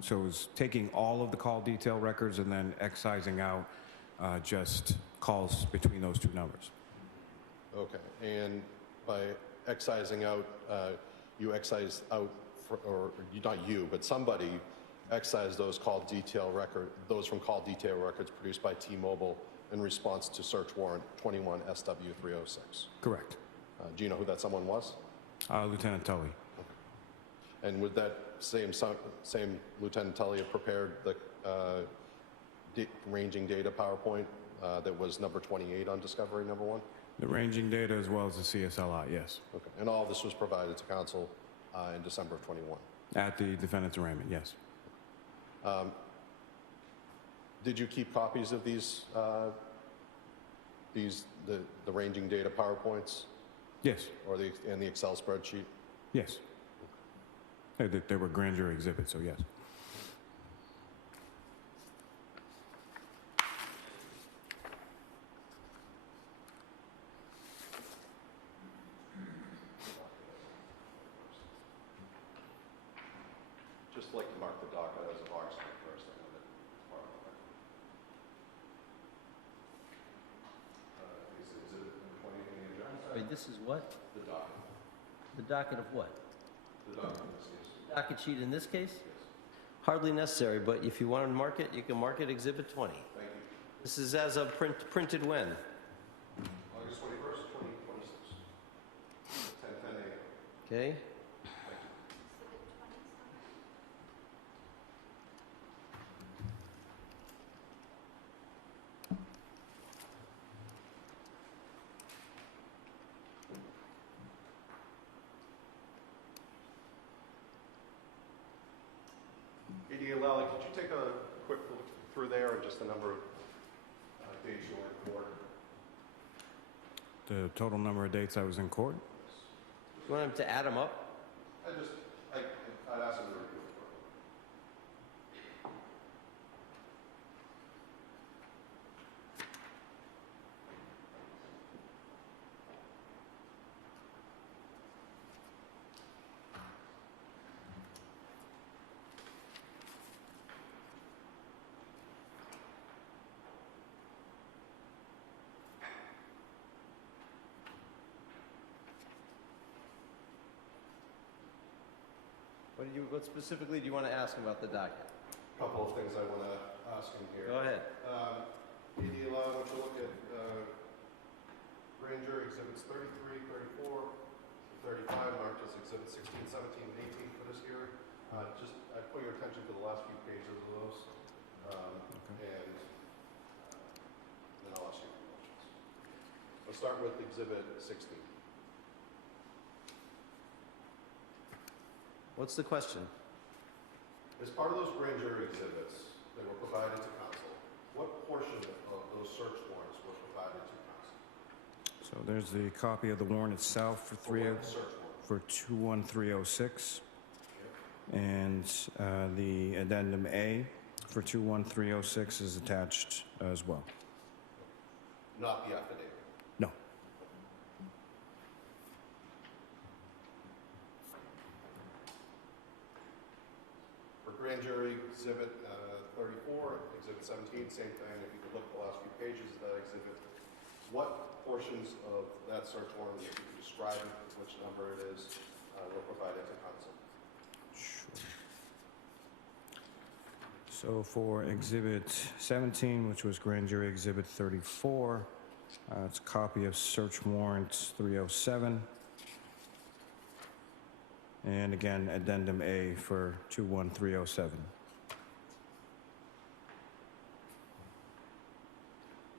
So it was taking all of the call detail records and then excising out just calls between those two numbers. Okay. And by excising out, you excise out, or not you, but somebody excised those those from call detail records produced by T-Mobile in response to search warrant 21 SW306. Correct. Do you know who that someone was? Lieutenant Tully. Okay. And would that same Lieutenant Tully have prepared the ranging data PowerPoint that was number 28 on discovery number 1? The ranging data as well as the CSLI, yes. Okay. And all of this was provided to counsel in December of 21? At the defendant's arraignment, yes. Did you keep copies of these These, the ranging data PowerPoints Yes, or and the Excel spreadsheet? yes. They were grand jury exhibits, so yes. Just like to mark the docket as a box first. I know that it's part of the record. Is it number 20 in the agenda? Sorry, this is what? The docket. The docket of what? The docket in this case. Docket sheet in this case? Hardly necessary, but if you want to mark it, you can mark it Exhibit 20. Thank you. This is as of printed when? August 21st, 2026. 10:10 a.m. Okay? ADA Lally, could you take a quick look through there and just the number of days you were in court? The total number of dates I was in court? You want him to add them up? I'd ask him to review it. What specifically do you want to ask about the docket? Couple of things I want to ask him here. Go ahead. ADA Lally, would you look at grand jury exhibits 33, 34, 35 marked as exhibits 16, 17, and 18 for this hearing? I put your attention to the last few pages of those, and then I'll ask you a few questions. Let's start with exhibit 16. What's the question? As part of those grand jury exhibits that were provided to council, what portion of those search warrants were provided to council? So there's the copy of the warrant itself for Search warrant. for 21306, and the addendum A for 21306 is attached as well. Not the affidavit. No. For grand jury exhibit 34, exhibit 17, same thing. If you could look at the last few pages of that exhibit, what portions of that search warrant, if you could describe which number it is, were provided to council? Sure. So for exhibit 17, which was grand jury exhibit 34, it's a copy of search warrant 307. And again, addendum A for 21307.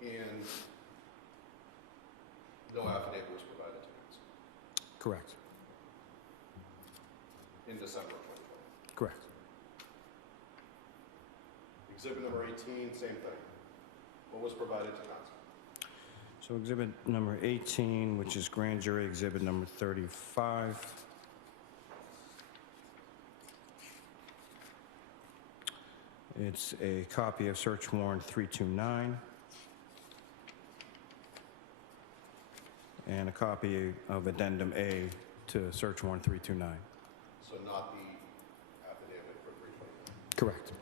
And no affidavit was provided to council Correct. in December of 2020. Correct. Exhibit number 18, same thing. What was provided to council? So exhibit number 18, which is grand jury exhibit number 35. It's a copy of search warrant 329 and a copy of addendum A to search warrant 329. So not the affidavit for 329. Correct.